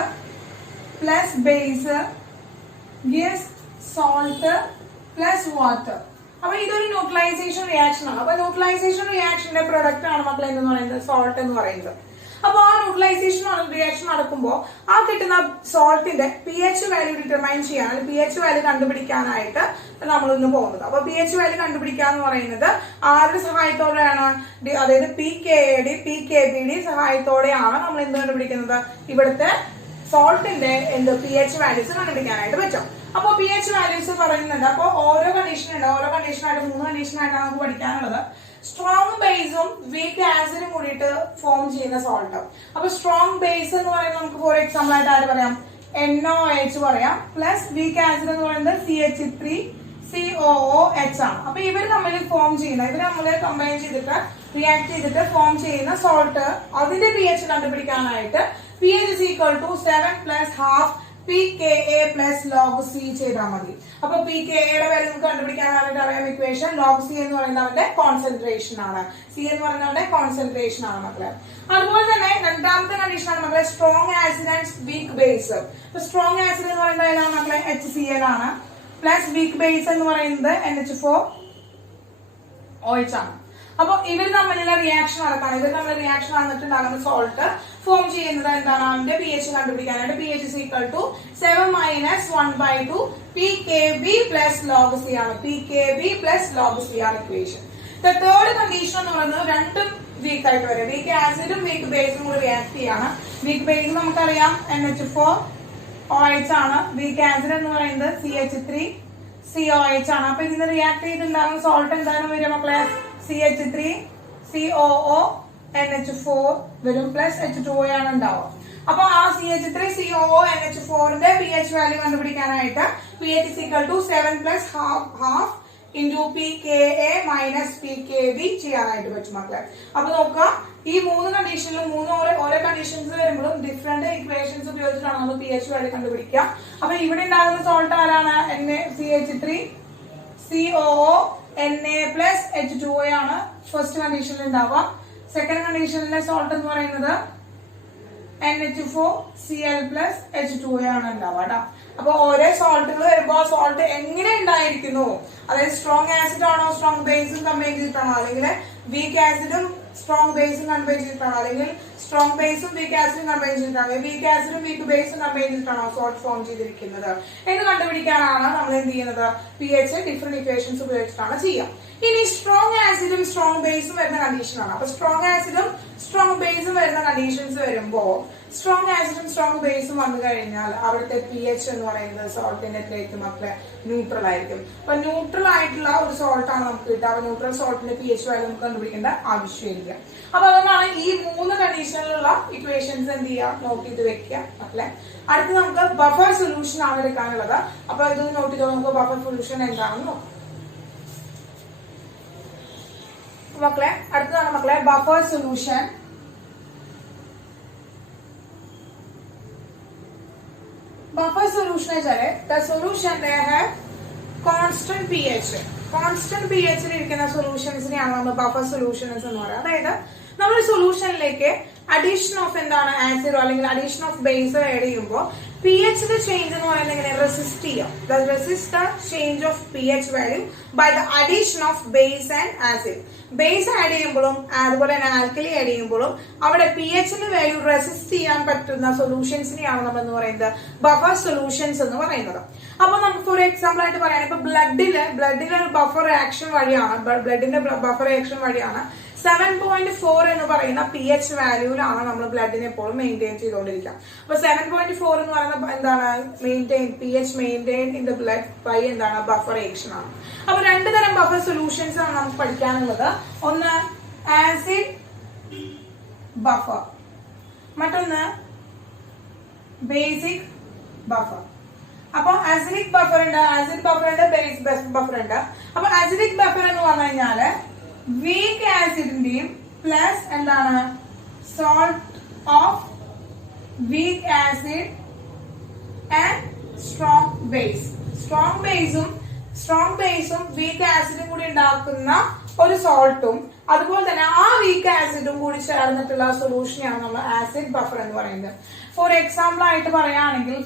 plus base gives salt plus water. അപ്പൊ ഇതൊരു ന്യൂട്രലൈസേഷൻ റിയാക്ഷൻ ആണ്. അപ്പൊ ന്യൂട്രലൈസേഷൻ റിയാക്ഷന്റെ പ്രൊഡക്റ്റ് ആണ് മക്കളെ എന്ന് പറയുന്നത് സോൾട്ട് എന്ന് പറയുന്നത്. അപ്പൊ ആ ന്യൂട്രലൈസേഷൻ റിയാക്ഷൻ നടക്കുമ്പോൾ ആ കിട്ടുന്ന സോൾട്ടിന്റെ പി എച്ച് വാല്യൂ ഡിറ്റർമൈൻ ചെയ്യാൻ പി എച്ച് വാല്യൂ കണ്ടുപിടിക്കാനായിട്ട് നമ്മൾ ഇന്ന് പോകുന്നത്. അപ്പൊ പി എച്ച് വാല്യൂ കണ്ടുപിടിക്കാന്ന് പറയുന്നത് ആരുടെ സഹായത്തോടെയാണ്? അതായത് P K A D P K B D സഹായത്തോടെയാണ് നമ്മൾ എന്ത് കണ്ടുപിടിക്കുന്നത്? ഇവിടുത്തെ സോൾട്ടിന്റെ പി എച്ച് വാല്യൂസ് കണ്ടുപിടിക്കാനായിട്ട് പറ്റും. അപ്പൊ പി എച്ച് വാല്യൂസ് പറയുന്നുണ്ട്. അപ്പൊ ഓരോ കണ്ടീഷനുണ്ട്. ഓരോ കണ്ടീഷനായിട്ട് 3 കണ്ടീഷനായിട്ടാണ് നമുക്ക് പഠിക്കാനുള്ളത്. സ്ട്രോങ് ബേസും വീക്ക് ആസിഡും കൂടിയിട്ട് ഫോം ചെയ്യുന്ന സോൾട്ട്. അപ്പൊ സ്ട്രോങ് ബേസ് എന്ന് പറയുന്നത് നമുക്ക് ഫോർ എക്സാമ്പിൾ ആയിട്ട് ആര് പറയാം? NOH പറയാം. പ്ലസ് വീക്ക് ആസിഡ് എന്ന് പറയുന്നത് CH3COOH ആണ്. അപ്പൊ ഇവർ തമ്മിൽ ഫോം ചെയ്യുന്ന ഇവർ നമ്മൾ കമ്പൈൻ ചെയ്തിട്ട് റിയാക്ട് ചെയ്തിട്ട് ഫോം ചെയ്യുന്ന സോൾട്ട് അതിന്റെ പി എച്ച് കണ്ടുപിടിക്കാനായിട്ട് P H is equal to 7 plus half P K A plus log C ചെയ്താൽ മതി. അപ്പൊ പി കെ എയുടെ വാല്യൂ നമുക്ക് കണ്ടുപിടിക്കാനായിട്ട് അറിയാം ഇക്വേഷൻ. ലോഗ് സി എന്ന് പറയുന്നത് അവന്റെ കോൺസെൻട്രേഷൻ ആണ്. സി എന്ന് പറയുന്നവന്റെ കോൺസെൻട്രേഷൻ ആണ് മക്കളെ. അതുപോലെ തന്നെ രണ്ടാമത്തെ കണ്ടീഷൻ ആണ് മക്കളെ strong acid and weak base. അപ്പൊ സ്ട്രോങ് ആസിഡ് എന്ന് പറയുന്നത് ഏതാണ് മക്കളെ? HCl ആണ്. പ്ലസ് വീക്ക് ബേസ് എന്ന് പറയുന്നത് NH4OH ആണ്. അപ്പൊ ഇവർ തമ്മിലുള്ള റിയാക്ഷൻ നടക്കാണ്. ഇവർ തമ്മിൽ റിയാക്ഷൻ നടന്നിട്ടുണ്ടാകുന്ന സോൾട്ട് ഫോം ചെയ്യുന്നത് എന്താണ്? അതിന്റെ പി എച്ച് കണ്ടുപിടിക്കാനായിട്ട് P H is equal to 7 - 1/2 pKb plus log C ആണ്. pKb പ്ലസ് ലോഗ് സി ആണ് ഇക്വേഷൻ. തേർഡ് കണ്ടീഷൻ എന്ന് പറയുന്നത് രണ്ടും വീക്ക് ആയിട്ട് വരും. വീക്ക് ആസിഡും വീക്ക് ബേസും കൂടി റിയാക്ട് ചെയ്യാണ്. വീക്ക് ബേസ് നമുക്കറിയാം NH4OH ആണ്. വീക്ക് ആസിഡ് എന്ന് പറയുന്നത് CH3COH ആണ്. അപ്പൊ ഇതിന് റിയാക്ട് ചെയ്തിട്ടുണ്ടാകുന്ന സോൾട്ട് എന്താണ് വരിക മക്കളെ? CH3COO NH4 വരും പ്ലസ് H2O ആണ് ഉണ്ടാവുക. അപ്പൊ ആ CH3COO NH4ന്റെ പി എച്ച് വാല്യൂ കണ്ടുപിടിക്കാനായിട്ട് P H is equal to 7 + ½ into pKa minus pKb ചെയ്യാനായിട്ട് പറ്റും മക്കളെ. അപ്പൊ നോക്കുക, ഈ മൂന്ന് കണ്ടീഷനിലും ഓരോ കണ്ടീഷൻസ് വരുമ്പോഴും ഡിഫറെന്റ് ഇക്വേഷൻസ് ഉപയോഗിച്ചിട്ടാണ് നമ്മൾ പി എച്ച് വാല്യൂ കണ്ടുപിടിക്കുക. അപ്പൊ ഇവിടെ ഉണ്ടാകുന്ന സോൾട്ട് ആരാണ്? CH3COO Na പ്ലസ് H2O ആണ് ഫസ്റ്റ് കണ്ടീഷനിൽ ഉണ്ടാവുക. സെക്കൻഡ് കണ്ടീഷനിലെ സോൾട്ട് എന്ന് പറയുന്നത് NH4Cl പ്ലസ് H2O ആണ് ഉണ്ടാവുക കേട്ടോ. അപ്പൊ ഓരോ സോൾട്ടുകൾ വരുമ്പോൾ സോൾട്ട് എങ്ങനെ ഉണ്ടായിരിക്കുന്നു, അതായത് സ്ട്രോങ് ആസിഡ് ആണോ സ്ട്രോങ് ബേസും കമ്പൈൻ ചെയ്തിട്ടാണോ, അല്ലെങ്കിൽ വീക്ക് ആസിഡും സ്ട്രോങ് ബേസും കമ്പൈൻ ചെയ്തിട്ടാണോ, അല്ലെങ്കിൽ സ്ട്രോങ് ബേസും വീക്ക് ആസിഡും കമ്പൈൻ ചെയ്തിട്ടാണോ, വീക്ക് ആസിഡും വീക്ക് ബേസും കമ്പൈൻ ചെയ്തിട്ടാണോ സോൾട്ട് ഫോം ചെയ്തിരിക്കുന്നത് എന്ന് കണ്ടുപിടിക്കാനാണ് നമ്മൾ എന്ത് ചെയ്യുന്നത്? പി എച്ച് ഡിഫറെന്റ് ഇക്വേഷൻസ് ഉപയോഗിച്ചിട്ടാണ് ചെയ്യാം. ഇനി സ്ട്രോങ് ആസിഡും സ്ട്രോങ് ബേസും വരുന്ന കണ്ടീഷനാണ്. അപ്പൊ സ്ട്രോങ് ആസിഡും സ്ട്രോങ് ബേസും വരുന്ന കണ്ടീഷൻസ് വരുമ്പോ സ്ട്രോങ് ആസിഡും സ്ട്രോങ് ബേസും വന്നു കഴിഞ്ഞാൽ അവിടുത്തെ പി എച്ച് എന്ന് പറയുന്നത് സോൾട്ടിന്റെ എത്രയായിരിക്കും മക്കളെ? ന്യൂട്രൽ ആയിരിക്കും. അപ്പൊ ന്യൂട്രൽ ആയിട്ടുള്ള ഒരു സോൾട്ട് ആണ് നമുക്ക് കിട്ടുക. അപ്പൊ ന്യൂട്രൽ സോൾട്ടിന്റെ പി എച്ച് വാല്യൂ നമുക്ക് കണ്ടുപിടിക്കേണ്ട ആവശ്യമില്ല. അപ്പൊ അതുകൊണ്ടാണ് ഈ മൂന്ന് കണ്ടീഷനിലുള്ള ഇക്വേഷൻസ് എന്ത് ചെയ്യുക? നോട്ട് ചെയ്ത് വെക്കുക മക്കളെ. അടുത്ത് നമുക്ക് ബഫർ സൊല്യൂഷൻ ആണ് എടുക്കാനുള്ളത്. അപ്പൊ ഇത് നോട്ട് ചെയ്തോ, നമുക്ക് ബഫർ സൊല്യൂഷൻ എന്താണെന്ന് നോക്കാം മക്കളെ. അടുത്തതാണ് മക്കളെ ബഫർ സൊല്യൂഷൻ. Buffer solution വെച്ചാല് the solution they have constant pH. Constant P എച്ചിൽ ഇരിക്കുന്ന സൊല്യൂഷൻസിനെയാണ് നമ്മൾ ബഫർ സൊല്യൂഷൻസ് എന്ന് പറയുന്നത്. അതായത് നമ്മൾ സൊല്യൂഷനിലേക്ക് അഡീഷൻ ഓഫ് എന്താണ് ആസിഡോ അല്ലെങ്കിൽ അഡീഷൻ ഓഫ് ബേസോ ആഡ് ചെയ്യുമ്പോൾ പി എച്ചിന്റെ ചേഞ്ച് എന്ന് പറയുന്നത് എങ്ങനെ റെസിസ്റ്റ് ചെയ്യാം. Resist the change of P H value by the addition of base and acid. Base add ചെയ്യുമ്പോഴും അതുപോലെ തന്നെ ആൽക്കലി ആഡ് ചെയ്യുമ്പോഴും അവിടെ പി എച്ചിന്റെ വാല്യൂ റെസിസ്റ്റ് ചെയ്യാൻ പറ്റുന്ന സൊല്യൂഷൻസിനെയാണ് നമ്മൾ എന്ന് പറയുന്നത് ബഫർ സൊല്യൂഷൻസ് എന്ന് പറയുന്നത്. അപ്പൊ നമുക്ക് ഫോർ എക്സാമ്പിൾ ആയിട്ട് പറയാം, ഇപ്പൊ ബ്ലഡിലെ ഒരു ബഫർ റിയാക്ഷൻ വഴിയാണ്, ബ്ലഡിന്റെ ബഫർ റിയാക്ഷൻ വഴിയാണ് 7.4 എന്ന് പറയുന്ന പി എച്ച് വാല്യൂലാണ് നമ്മൾ ബ്ലഡിനെ എപ്പോഴും മെയിൻറ്റെയിൻ ചെയ്തുകൊണ്ടിരിക്കുക. അപ്പൊ 7.4 എന്ന് പറയുന്ന എന്താണ്? P H maintain in the blood by എന്താണ്? ബഫർ റിയാക്ഷൻ ആണ്. അപ്പൊ രണ്ടു തരം ബഫർ സൊല്യൂഷൻസ് ആണ് നമുക്ക് പഠിക്കാനുള്ളത്. ഒന്ന് ആസിഡ് ബഫർ, മറ്റൊന്ന് ബേസിക് ബഫർ. അപ്പൊ ആസിഡിക് ബഫർ ഉണ്ട്, ആസിഡ് ബഫർ ഉണ്ട്, ബേസ് ബഫർ ഉണ്ട്. അപ്പൊ ആസിഡിക് ബഫർ എന്ന് പറഞ്ഞു കഴിഞ്ഞാല് വീക്ക് ആസിഡിന്റെയും പ്ലസ് എന്താണ് salt of weak acid and strong base. Strong ബേസും വീക്ക് ആസിഡും കൂടി ഉണ്ടാക്കുന്ന ഒരു സോൾട്ടും അതുപോലെ തന്നെ ആ വീക്ക് ആസിഡും കൂടി ചേർന്നിട്ടുള്ള സൊല്യൂഷനെയാണ് നമ്മൾ ആസിഡ് ബഫർ എന്ന് പറയുന്നത്. ഫോർ എക്സാമ്പിൾ ആയിട്ട് പറയുകയാണെങ്കിൽ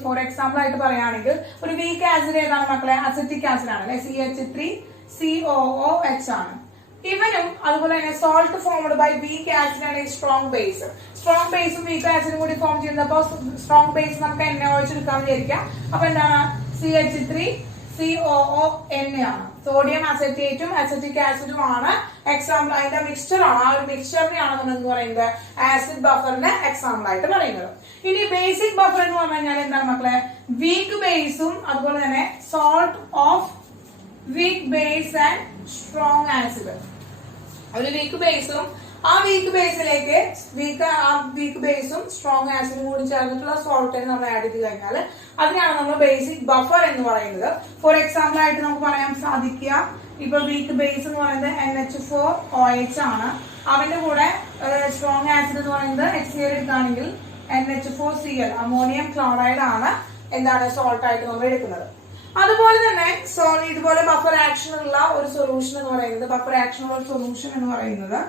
ഒരു വീക്ക് ആസിഡ് ഏതാണ് മക്കളെ? അസറ്റിക് ആസിഡ് ആണ് അല്ലെ, CH3COOH ആണ്. ഇവനും അതുപോലെ തന്നെ salt formed by weak acid ആണ് സ്ട്രോങ് ബേസ്. സ്ട്രോങ് ബേസും വീക്ക് ആസിഡും കൂടി ഫോം ചെയ്യുന്നപ്പോ സ്ട്രോങ് ബേസ് നമുക്ക് NaOH എടുക്കാന്ന് വിചാരിക്കാം. അപ്പൊ എന്താണ്? CH3COONA ആണ്. സോഡിയം അസറ്റേറ്റും അസറ്റിക് ആസിഡും ആണ് എക്സാമ്പിൾ, അതിന്റെ മിക്സ്ചർ ആണ്. ആ ഒരു മിക്സ്ചറിനെയാണ് നമ്മൾ എന്ന് പറയുന്നത് ആസിഡ് ബഫറിന്റെ എക്സാമ്പിൾ ആയിട്ട് പറയുന്നത്. ഇനി ബേസിക് ബഫർ എന്ന് പറഞ്ഞു കഴിഞ്ഞാൽ എന്താണ് മക്കളെ? വീക്ക് ബേസും അതുപോലെ തന്നെ salt of weak base and strong acid. ഒരു വീക്ക് ബേസും ആ വീക്ക് ബേസിലേക്ക് വീക്ക് ബേസും സ്ട്രോങ് ആസിഡും കൂടി ചേർന്നിട്ടുള്ള സോൾട്ടിനെ നമ്മൾ ആഡ് ചെയ്ത് കഴിഞ്ഞാൽ അതിനാണ് നമ്മൾ ബേസിക് ബഫർ എന്ന് പറയുന്നത്. ഫോർ എക്സാമ്പിൾ ആയിട്ട് നമുക്ക് പറയാൻ സാധിക്കുക, ഇപ്പൊ വീക്ക് ബേസ് എന്ന് പറയുന്നത് NH4OH ആണ്. അവന്റെ കൂടെ സ്ട്രോങ് ആസിഡ് എന്ന് പറയുന്നത് HCl എടുക്കുകയാണെങ്കിൽ NH4Cl അമോണിയം ക്ലോറൈഡ് ആണ് എന്താണ് സോൾട്ട് ആയിട്ട് നമ്മൾ എടുക്കുന്നത്. അതുപോലെ തന്നെ ഇതുപോലെ ബഫർ ആക്ഷൻ ഉള്ള ഒരു സൊല്യൂഷൻ എന്ന് പറയുന്നത്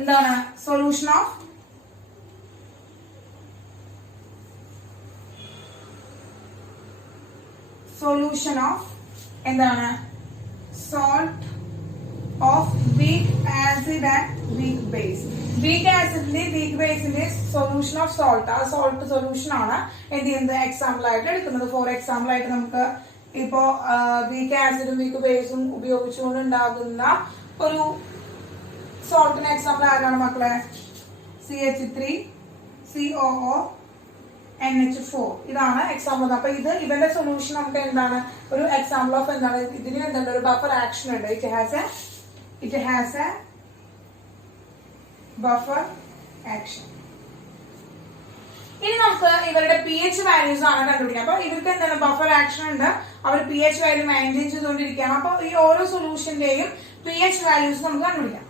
എന്താണ്? സൊല്യൂഷൻ ഓഫ് എന്താണ്? Salt of weak acid and weak base. Weak acidന്റെ weak baseന്റെ solution of salt, ആ salt solution ആണ് എന്ത് ചെയ്യുന്നത് എക്സാമ്പിൾ ആയിട്ട് എടുക്കുന്നത്. ഫോർ എക്സാമ്പിൾ ആയിട്ട് നമുക്ക് ഇപ്പോ വീക്ക് ആസിഡും വീക്ക് ബേസും ഉപയോഗിച്ചുകൊണ്ട് ഉണ്ടാകുന്ന ഒരു സോൾട്ടിന് എക്സാമ്പിൾ ആരാണ് മക്കളെ? CH3COO ഇതാണ് എക്സാമ്പിൾ. അപ്പൊ ഇത് ഇവന്റെ സൊല്യൂഷൻ നമുക്ക് എന്താണ് ഒരു എക്സാമ്പിൾ ഓഫ് എന്താണ് ഇതിന് എന്താണ് ഒരു ബഫർ ആക്ഷൻ ഉണ്ട്. It has A buffer action. ഇനി നമുക്ക് ഇവരുടെ പി എച്ച് വാല്യൂസ് ആണ് കണ്ടുപിടിക്കുക. അപ്പൊ ഇവർക്ക് എന്താണ് ബഫർ ആക്ഷൻ ഉണ്ട്, അവർ പി എച്ച് വാല്യൂ മെയിൻറ്റെയിൻ ചെയ്തുകൊണ്ടിരിക്കുകയാണ്. അപ്പൊ ഈ ഓരോ സൊല്യൂഷന്റെയും പി എച്ച് വാല്യൂസ് നമുക്ക് കണ്ടുപിടിക്കാം.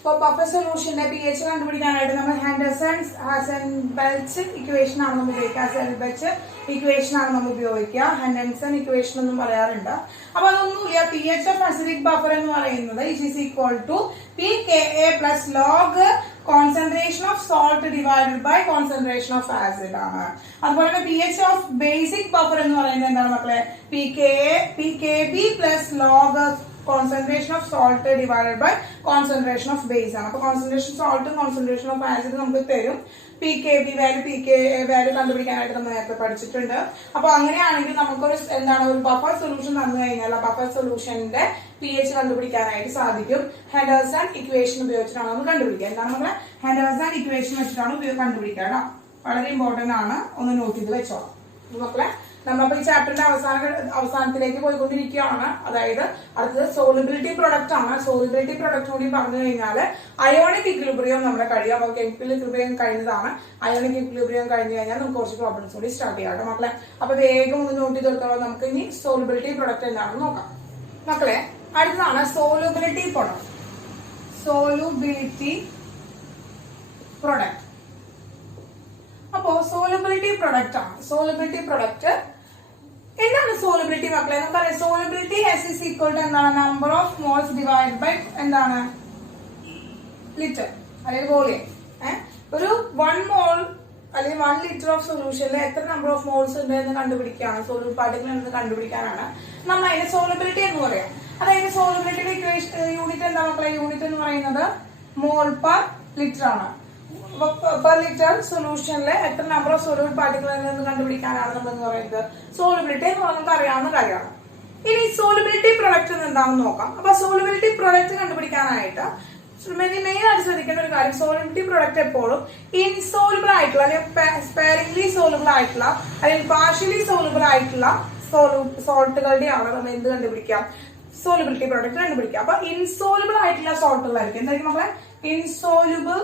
ഇപ്പൊ ബഫർ സൊല്യൂഷന്റെ പി എച്ച് കണ്ടുപിടിക്കാനായിട്ട് നമ്മൾ ഹെൻഡേഴ്സൺ-ബെൽച്ച് ഇക്വേഷൻ ആണ് നമ്മൾ ഉപയോഗിക്കുക. ഹെൻഡേഴ്സൺ-ബെൽച്ച് ഇക്വേഷൻ ആണ് നമ്മൾ ഉപയോഗിക്കുക. ഹെൻഡേഴ്സൺ ഇക്വേഷൻ എന്നും പറയാറുണ്ട്. അപ്പൊ അതൊന്നുമില്ല, P H of acidic buffer എന്ന് പറയുന്നത് PKA plus log concentration of salt divided by concentration of acid ആണ്. അതുപോലെ തന്നെ P H of basic buffer എന്ന് പറയുന്നത് എന്താണ് മക്കളെ? PKB plus log concentration of salt divided by concentration of base ആണ്. അപ്പൊ concentration salt concentration of acid നമുക്ക് തരും. PKB വാല്യൂ PKA വാല്യൂ കണ്ടുപിടിക്കാനായിട്ട് നമ്മൾ നേരത്തെ പഠിച്ചിട്ടുണ്ട്. അപ്പൊ അങ്ങനെയാണെങ്കിൽ നമുക്കൊരു എന്താണ് ഒരു ബഫർ സൊല്യൂഷൻ തന്നു കഴിഞ്ഞാൽ ആ ബഫർ സൊല്യൂഷന്റെ പി എച്ച് കണ്ടുപിടിക്കാനായിട്ട് സാധിക്കും. ഹെൻഡേഴ്സൺ ഇക്വേഷൻ ഉപയോഗിച്ചിട്ടാണ് നമ്മൾ കണ്ടുപിടിക്കുക. എന്താണ് നമ്മള് ഹെൻഡേഴ്സൺ ഇക്വേഷൻ വെച്ചിട്ടാണ് കണ്ടുപിടിക്കുക കേട്ടോ. വളരെ ഇമ്പോർട്ടന്റ് ആണ്, ഒന്ന് നോട്ട് ചെയ്ത് വെച്ചോളാം മക്കളെ. നമ്മളിപ്പോ ഈ ചാപ്റ്ററിന്റെ അവസാനത്തിലേക്ക് പോയിക്കൊണ്ടിരിക്കുകയാണ്. അതായത് അടുത്തത് സോളിബിലിറ്റി പ്രൊഡക്റ്റ് ആണ്. സോളിബിലിറ്റി പ്രൊഡക്റ്റ് കൂടി പറഞ്ഞു കഴിഞ്ഞാൽ അയോണിക് ഇക്വിലിബ്രിയം നമ്മുടെ കഴിയും. അപ്പൊ കെമിക്കൽ ഇക്വിലിബ്രിയം കഴിഞ്ഞതാണ്. അയോണിക് ഇക്വിലിബ്രിയം കഴിഞ്ഞു കഴിഞ്ഞാൽ നമുക്ക് കുറച്ച് പ്രോബ്ലംസ് കൂടി സ്റ്റാർട്ട് ചെയ്യാം കേട്ടോ മക്കളെ. അപ്പൊ വേഗം ഒന്ന് നോട്ട് ചെയ്തെടുത്തോളാം. നമുക്ക് ഇനി സോളിബിലിറ്റി പ്രൊഡക്റ്റ് എന്താണെന്ന് നോക്കാം മക്കളെ. അടുത്തതാണ് സോളിബിലിറ്റി പ്രൊഡക്റ്റ്. Solubility product. അപ്പോ സോളിബിലിറ്റി പ്രൊഡക്റ്റ് ആണ്. സോളിബിലിറ്റി പ്രൊഡക്റ്റ് എന്താണ് സോളിബിലിറ്റി മക്കളെ? നമുക്കറിയാം solubility S is equal to എന്താണ് number of moles divide by എന്താണ് ലിറ്റർ അല്ലെങ്കിൽ വോളിയം. ഒരു 1 മോൾ അല്ലെങ്കിൽ 1 ലിറ്റർ ഓഫ് സൊല്യൂഷനിൽ എത്ര നമ്പർ ഓഫ് മോൾസ് ഉണ്ട് എന്ന് കണ്ടുപിടിക്കുകയാണ്. സോളിഡ് പാർട്ടിക്കിൾ എന്ന് കണ്ടുപിടിക്കാനാണ് നമ്മൾ അതിന്റെ സോളിബിലിറ്റി എന്ന് പറയാം. അതായത് സോളിബിലിറ്റിയുടെ ഇക്വേഷൻ യൂണിറ്റ് എന്താ മക്കളെ? യൂണിറ്റ് എന്ന് പറയുന്നത് മോൾ പെർ ലിറ്റർ ആണ്. പെർ ലിറ്റർ സൊല്യൂഷനിലെ എത്ര നമ്പർ ഓഫ് സോളിഡ് പാർട്ടിക്കിൾ എന്ന് കണ്ടുപിടിക്കാനാണ് നമ്മൾ എന്ന് പറയുന്നത് സോളിബിലിറ്റി എന്ന് നമുക്ക് അറിയാവുന്ന കാര്യമാണ്. ഇനി സോളിബിലിറ്റി പ്രൊഡക്റ്റ് എന്താണെന്ന് നോക്കാം. അപ്പൊ സോളിബിലിറ്റി പ്രൊഡക്റ്റ് കണ്ടുപിടിക്കാനായിട്ട് മെയിൻ ആയിട്ട് ശ്രദ്ധിക്കേണ്ട ഒരു കാര്യം, സോളിബിലിറ്റി പ്രൊഡക്റ്റ് എപ്പോഴും ഇൻസോളിബിൾ ആയിട്ടുള്ള അല്ലെങ്കിൽ സ്പെയറിംഗ്ലി സോളിബിൾ ആയിട്ടുള്ള അല്ലെങ്കിൽ പാർഷ്യലി സോളിബിൾ ആയിട്ടുള്ള സോൾട്ടുകളുടെയാണ് നമ്മൾ എന്ത് കണ്ടുപിടിക്കാം? സോളിബിലിറ്റി പ്രൊഡക്റ്റ് കണ്ടുപിടിക്കാം. അപ്പൊ ഇൻസോളിബിൾ ആയിട്ടുള്ള സോൾട്ടുകളായിരിക്കും. എന്തായിരിക്കും നമ്മളെ? ഇൻസോളിബിൾ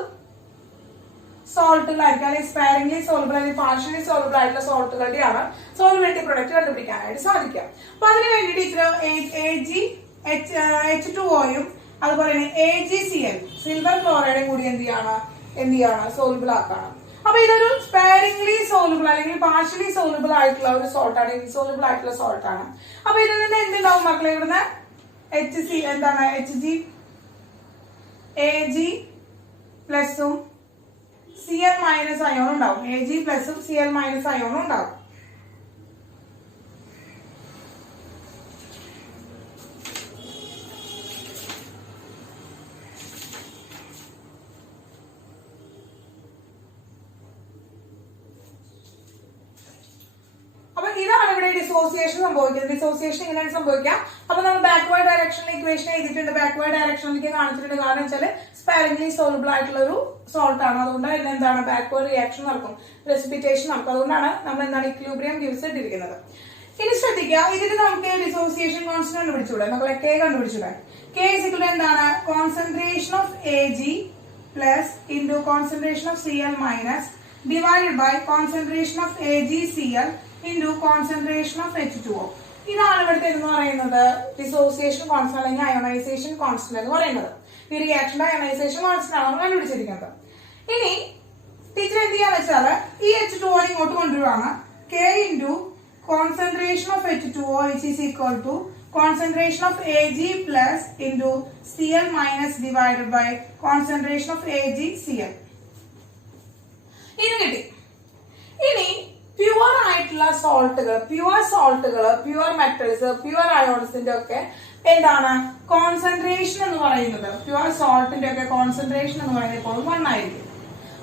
സോൾട്ടുകളായിരിക്കും. അല്ലെങ്കിൽ സ്പെയറിംഗ്ലി സോളിബിൾ അല്ലെങ്കിൽ പാർഷ്യലി സോളിബിൾ ആയിട്ടുള്ള സോൾട്ടുകളുടെയാണ് സോളിബിലിറ്റി പ്രൊഡക്റ്റ് കണ്ടുപിടിക്കാനായിട്ട് സാധിക്കുക. അപ്പൊ അതിന് വേണ്ടിയിട്ട് H2Oയും അതുപോലെ തന്നെ AgCl സിൽവർ ക്ലോറൈഡും കൂടി എന്ത് ചെയ്യാണ് സോളിബിൾ ആക്കാണ്. അപ്പൊ ഇതൊരു സ്പെയറിംഗ്ലി സോളിബിൾ അല്ലെങ്കിൽ പാർഷ്യലി സോളിബിൾ ആയിട്ടുള്ള ഒരു സോൾട്ടാണ്, ഇൻസോളിബിൾ ആയിട്ടുള്ള സോൾട്ടാണ്. അപ്പൊ ഇതിൽ നിന്ന് എന്തുണ്ടാവും മക്കളെ? ഇവിടുന്ന് Ag പ്ലസും Cl മൈനസ് അയോൺ ഉണ്ടാവും. Ag പ്ലസും Cl മൈനസ് അയോണും ഉണ്ടാവും. ഇതാണ് ഇവിടെ ഡിസോസിയേഷൻ സംഭവിക്കുന്നത്. ഡിസോസിയേഷൻ ഇങ്ങനെയാണ് സംഭവിക്കാം. അപ്പൊ നമ്മൾ ബാക്ക്വേർഡ് ഡയറക്ഷനിൽ ഇക്വേഷൻ എഴുതിയിട്ടുണ്ട്, ബാക്ക്വേർഡ് ഡയറക്ഷനിലേക്ക് കാണിച്ചിട്ടുണ്ട്. കാരണം വെച്ചാൽ സ്പെയറിംഗ്ലി സോളിബിൾ ആയിട്ടുള്ള ഒരു സോൾട്ട് ആണ്. അതുകൊണ്ട് തന്നെ എന്താണ് ബാക്ക്വേർഡ് റിയാക്ഷൻ നടക്കും, റെസിപ്പിറ്റേഷൻ നടക്കും. അതുകൊണ്ടാണ് നമ്മൾ എന്താണ് ഇക്വിലിബ്രിയം ഗിവ്സ് ഇട്ടിരിക്കുന്നത്. ഇനി ശ്രദ്ധിക്കുക, ഇതിന് നമുക്ക് ഡിസോസിയേഷൻ കോൺസ്റ്റന്റ് കണ്ടുപിടിച്ചൂടെ മക്കളെ? K കണ്ടുപിടിച്ചൂടെ? K ഇസിക്കൽ എന്താണ്? Concentration of Ag plus into concentration of Cl minus divided by concentration of AgCl into concentration of H2O. ഇതാണ് ഇവിടുത്തെ എന്ന് പറയുന്നത് ഡിസോസിയേഷൻ കോൺസ്റ്റന്റ് അല്ലെങ്കിൽ അയോണൈസേഷൻ കോൺസ്റ്റന്റ് എന്ന് പറയുന്നത്. ഈ റിയാക്ഷന്റെ അയോണൈസേഷൻ കോൺസ്റ്റന്റ് ആണ് നമ്മൾ കണ്ടുപിടിച്ചിരിക്കുന്നത്. ഇനി ടീച്ചർ എന്ത് ചെയ്യാന്ന് വെച്ചാൽ ഈ H2O ഇങ്ങോട്ട് കൊണ്ടുവരുവാണ്. K into concentration of H2O which is equal to concentration of Ag plus into Cl minus divided by concentration of AgCl. ഇനി കിട്ടി. ഇനി പ്യുവർ ആയിട്ടുള്ള സോൾട്ടുകൾ, പ്യുവർ മെറ്റൽസ്, പ്യുവർ അയോൺസിന്റെ ഒക്കെ എന്താണ് കോൺസെൻട്രേഷൻ എന്ന് പറയുന്നത്, പ്യുവർ സോൾട്ടിന്റെ ഒക്കെ കോൺസെൻട്രേഷൻ എന്ന് പറയുന്നത് എപ്പോഴും 1 ആയിരിക്കും.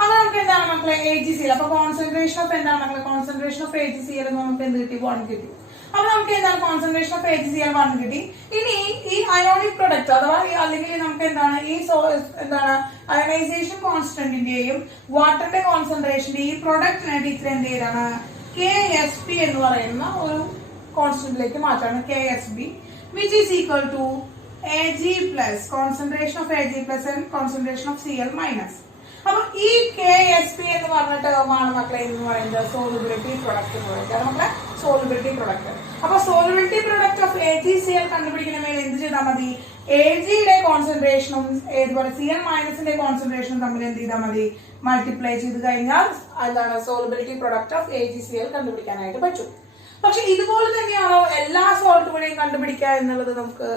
അപ്പൊ നമുക്ക് എന്താണ് മക്കളെ AgCl. അപ്പൊ കോൺസെൻട്രേഷൻ ഓഫ് എന്താണ് മക്കളെ കോൺസെൻട്രേഷൻ ഓഫ് AgCl നമുക്ക് എന്ത് കിട്ടി? 1 കിട്ടി. അപ്പൊ നമുക്ക് എന്താണ് കോൺസെൻട്രേഷൻ ഓഫ് AgCl 1 കിട്ടി. ഇനി ഈ അയോണിക് പ്രൊഡക്റ്റ് അഥവാ അല്ലെങ്കിൽ നമുക്ക് എന്താണ് ഈ എന്താണ് അയണൈസേഷൻ കോൺസ്റ്റന്റിന്റെയും വാട്ടറിന്റെ കോൺസെൻട്രേഷന്റെ ഈ പ്രൊഡക്റ്റിനെ ടീച്ചർ എന്ത് ചെയ്താണ് KSP എന്ന് പറയുന്ന ഒരു കോൺസ്റ്റന്റിലേക്ക് മാറ്റാണ്. KSB which is equal to Ag plus concentration of Ag plus and concentration of Cl minus. അപ്പൊ ഈ KSP എന്ന് പറഞ്ഞ ടേമാണ് മക്കളെ എന്ന് പറയുന്നത് സോളിബിലിറ്റി പ്രൊഡക്റ്റ് എന്ന് പറയുന്നത് മക്കളെ സോളിബിലിറ്റി പ്രൊഡക്റ്റ്. അപ്പൊ സോളിബിലിറ്റി പ്രൊഡക്റ്റ് ഓഫ് AgCl കണ്ടുപിടിക്കണമെങ്കിൽ എന്ത് ചെയ്താൽ മതി? Agയുടെ കോൺസെൻട്രേഷനും അതുപോലെ Cl മൈനസിന്റെ കോൺസെൻട്രേഷനും തമ്മിൽ എന്ത് ചെയ്താൽ മതി? മൾട്ടിപ്ലൈ ചെയ്ത് കഴിഞ്ഞാൽ എന്താണ് സോളിബിലിറ്റി പ്രൊഡക്റ്റ് ഓഫ് AgCl കണ്ടുപിടിക്കാനായിട്ട് പറ്റും. പക്ഷെ ഇതുപോലെ തന്നെയാണോ എല്ലാ സോൾട്ടുകളെയും കണ്ടുപിടിക്കുക എന്നുള്ളത് നമുക്ക്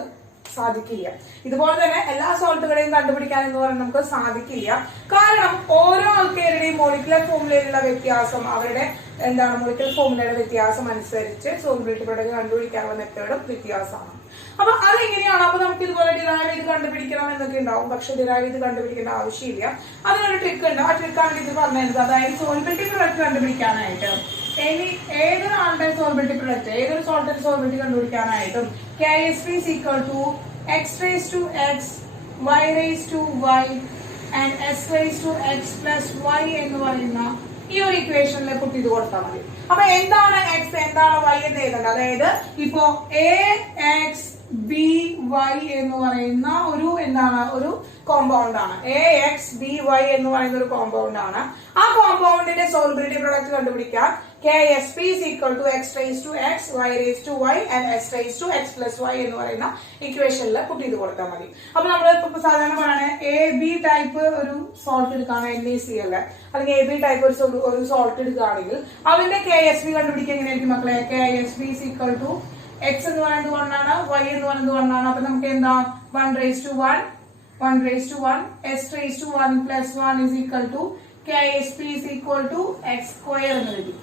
സാധിക്കില്ല. ഇതുപോലെ തന്നെ എല്ലാ സോൾട്ടുകളെയും കണ്ടുപിടിക്കാൻ എന്ന് പറയുന്നത് നമുക്ക് സാധിക്കില്ല. കാരണം ഓരോ ആൾക്കാരുടെയും മോളിക്കുലർ ഫോർമുലയിലുള്ള വ്യത്യാസം, അവരുടെ എന്താണ് മോളിക്കുലർ ഫോർമുലയുടെ വ്യത്യാസം അനുസരിച്ച് സോളിബിലിറ്റി പ്രൊഡക്റ്റ് കണ്ടുപിടിക്കാനുള്ള മെത്തേഡും വ്യത്യാസമാണ്. അപ്പൊ അതെങ്ങനെയാണ്? അപ്പൊ നമുക്ക് ഇതുപോലെ ഡിറൈവ് ചെയ്ത് കണ്ടുപിടിക്കണം എന്നൊക്കെ ഉണ്ടാവും. പക്ഷെ ഡിറൈവ് ചെയ്ത് കണ്ടുപിടിക്കേണ്ട ആവശ്യമില്ല. അതിനൊരു ട്രിക്ക് ഉണ്ട്. ആ ട്രിക്കാണ് ഇത് പറഞ്ഞത്. അതായത് സോളിബിലിറ്റി പ്രൊഡക്റ്റ് കണ്ടുപിടിക്കാനായിട്ട് ഏതൊരാളുടെ സോൾബിലിറ്റി പ്രൊഡക്റ്റ് ഏതൊരു സോൾട്ടിന്റെ സോൾബിലിറ്റി കണ്ടുപിടിക്കാനായിട്ടും KSP is equal to x raised to x, y raised to y and s raised to x plus y എന്ന് പറയുന്ന ഈ ഒരു ഇക്വേഷനിൽ പുട്ട് ചെയ്ത് കൊടുത്താൽ മതി. അപ്പൊ എന്താണ് x എന്താണ് y എന്ന് എഴുതേണ്ടത്? അതായത് ഇപ്പോ AXBY എന്ന് പറയുന്ന ഒരു എന്താണ് ഒരു കോമ്പൗണ്ട് ആണ്. AXBY എന്ന് പറയുന്ന ഒരു കോമ്പൗണ്ട് ആണ്. ആ കോമ്പൗണ്ടിന്റെ സോൾബിലിറ്റി പ്രൊഡക്റ്റ് കണ്ടുപിടിക്കാൻ KSP is equal to x raised to x, y raised to y and s raised to x plus y എന്ന് പറയുന്ന ഇക്വേഷനിൽ പുട്ട് ചെയ്ത് കൊടുത്താൽ മതി. അപ്പൊ നമ്മൾ ഇപ്പൊ സാധാരണ പറയണേ AB ടൈപ്പ് ഒരു സോൾട്ട് എടുക്കുകയാണ് NaCl, അല്ലെങ്കിൽ AB ടൈപ്പ് ഒരു സോൾട്ട് എടുക്കുകയാണെങ്കിൽ അതിന്റെ KSP കണ്ടുപിടിക്കാൻ എങ്ങനെയായിരിക്കും മക്കളെ? KSP is equal to x എന്ന് പറയുന്നത് 1 ആണ്, y എന്ന് പറയുന്നത് 1 ആണ്. അപ്പൊ നമുക്ക് എന്താ 1 raised to 1, 1 raised to 1, s raised to 1 plus 1 is equal to KSP is equal to x square എന്ന് കിട്ടും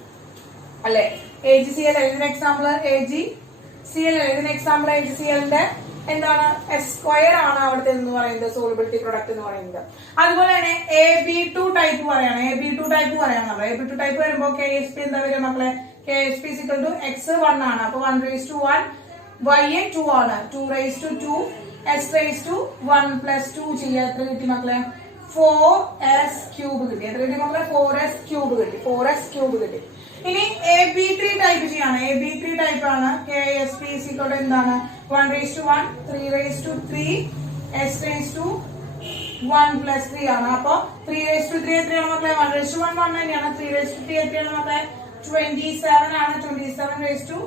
അല്ലെ? AgCl ഇതിന് എക്സാമ്പിൾ AgCl ഇതിന് എക്സാമ്പിൾ AgClന്റെ എന്താണ് എസ് സ്ക്വയർ ആണ് അവിടുത്തെ എന്ന് പറയുന്നത് സോളിബിലിറ്റി പ്രൊഡക്റ്റ് എന്ന് പറയുന്നത്. അതുപോലെ തന്നെ AB2 ടൈപ്പ് പറയാണ്. AB2 ടൈപ്പ് പറയാം നമ്മൾ. AB2 ടൈപ്പ് വരുമ്പോൾ KSP എന്താ വരിക മക്കളെ? KSP is equal to x 1 ആണ്. അപ്പൊ 1 raised to 1, y 2 ആണ്, 2 raised to 2, s raised to 1 plus 2 ചെയ്യാം. എത്ര കിട്ടി മക്കളെ? 4s ക്യൂബ് കിട്ടി. എത്ര കിട്ടി മക്കളെ? 4s ക്യൂബ് കിട്ടി. 4s ക്യൂബ് കിട്ടി. ഇനി AB3 ടൈപ്പ് ചെയ്യാണ്. AB3 ടൈപ്പ് ആണ്. KSP is equal to എന്താണ്? 1 raised to 1, 3 raised to 3, s raised to 1 plus 3 ആണ്. അപ്പൊ 3 raised to 3 എത്രയാണ് മക്കളെ? 1 raised to 1 1 തന്നെയാണ്. 3 raised to 3 എത്രയാണ് മക്കളെ? 27 ആണ്. 27 raised to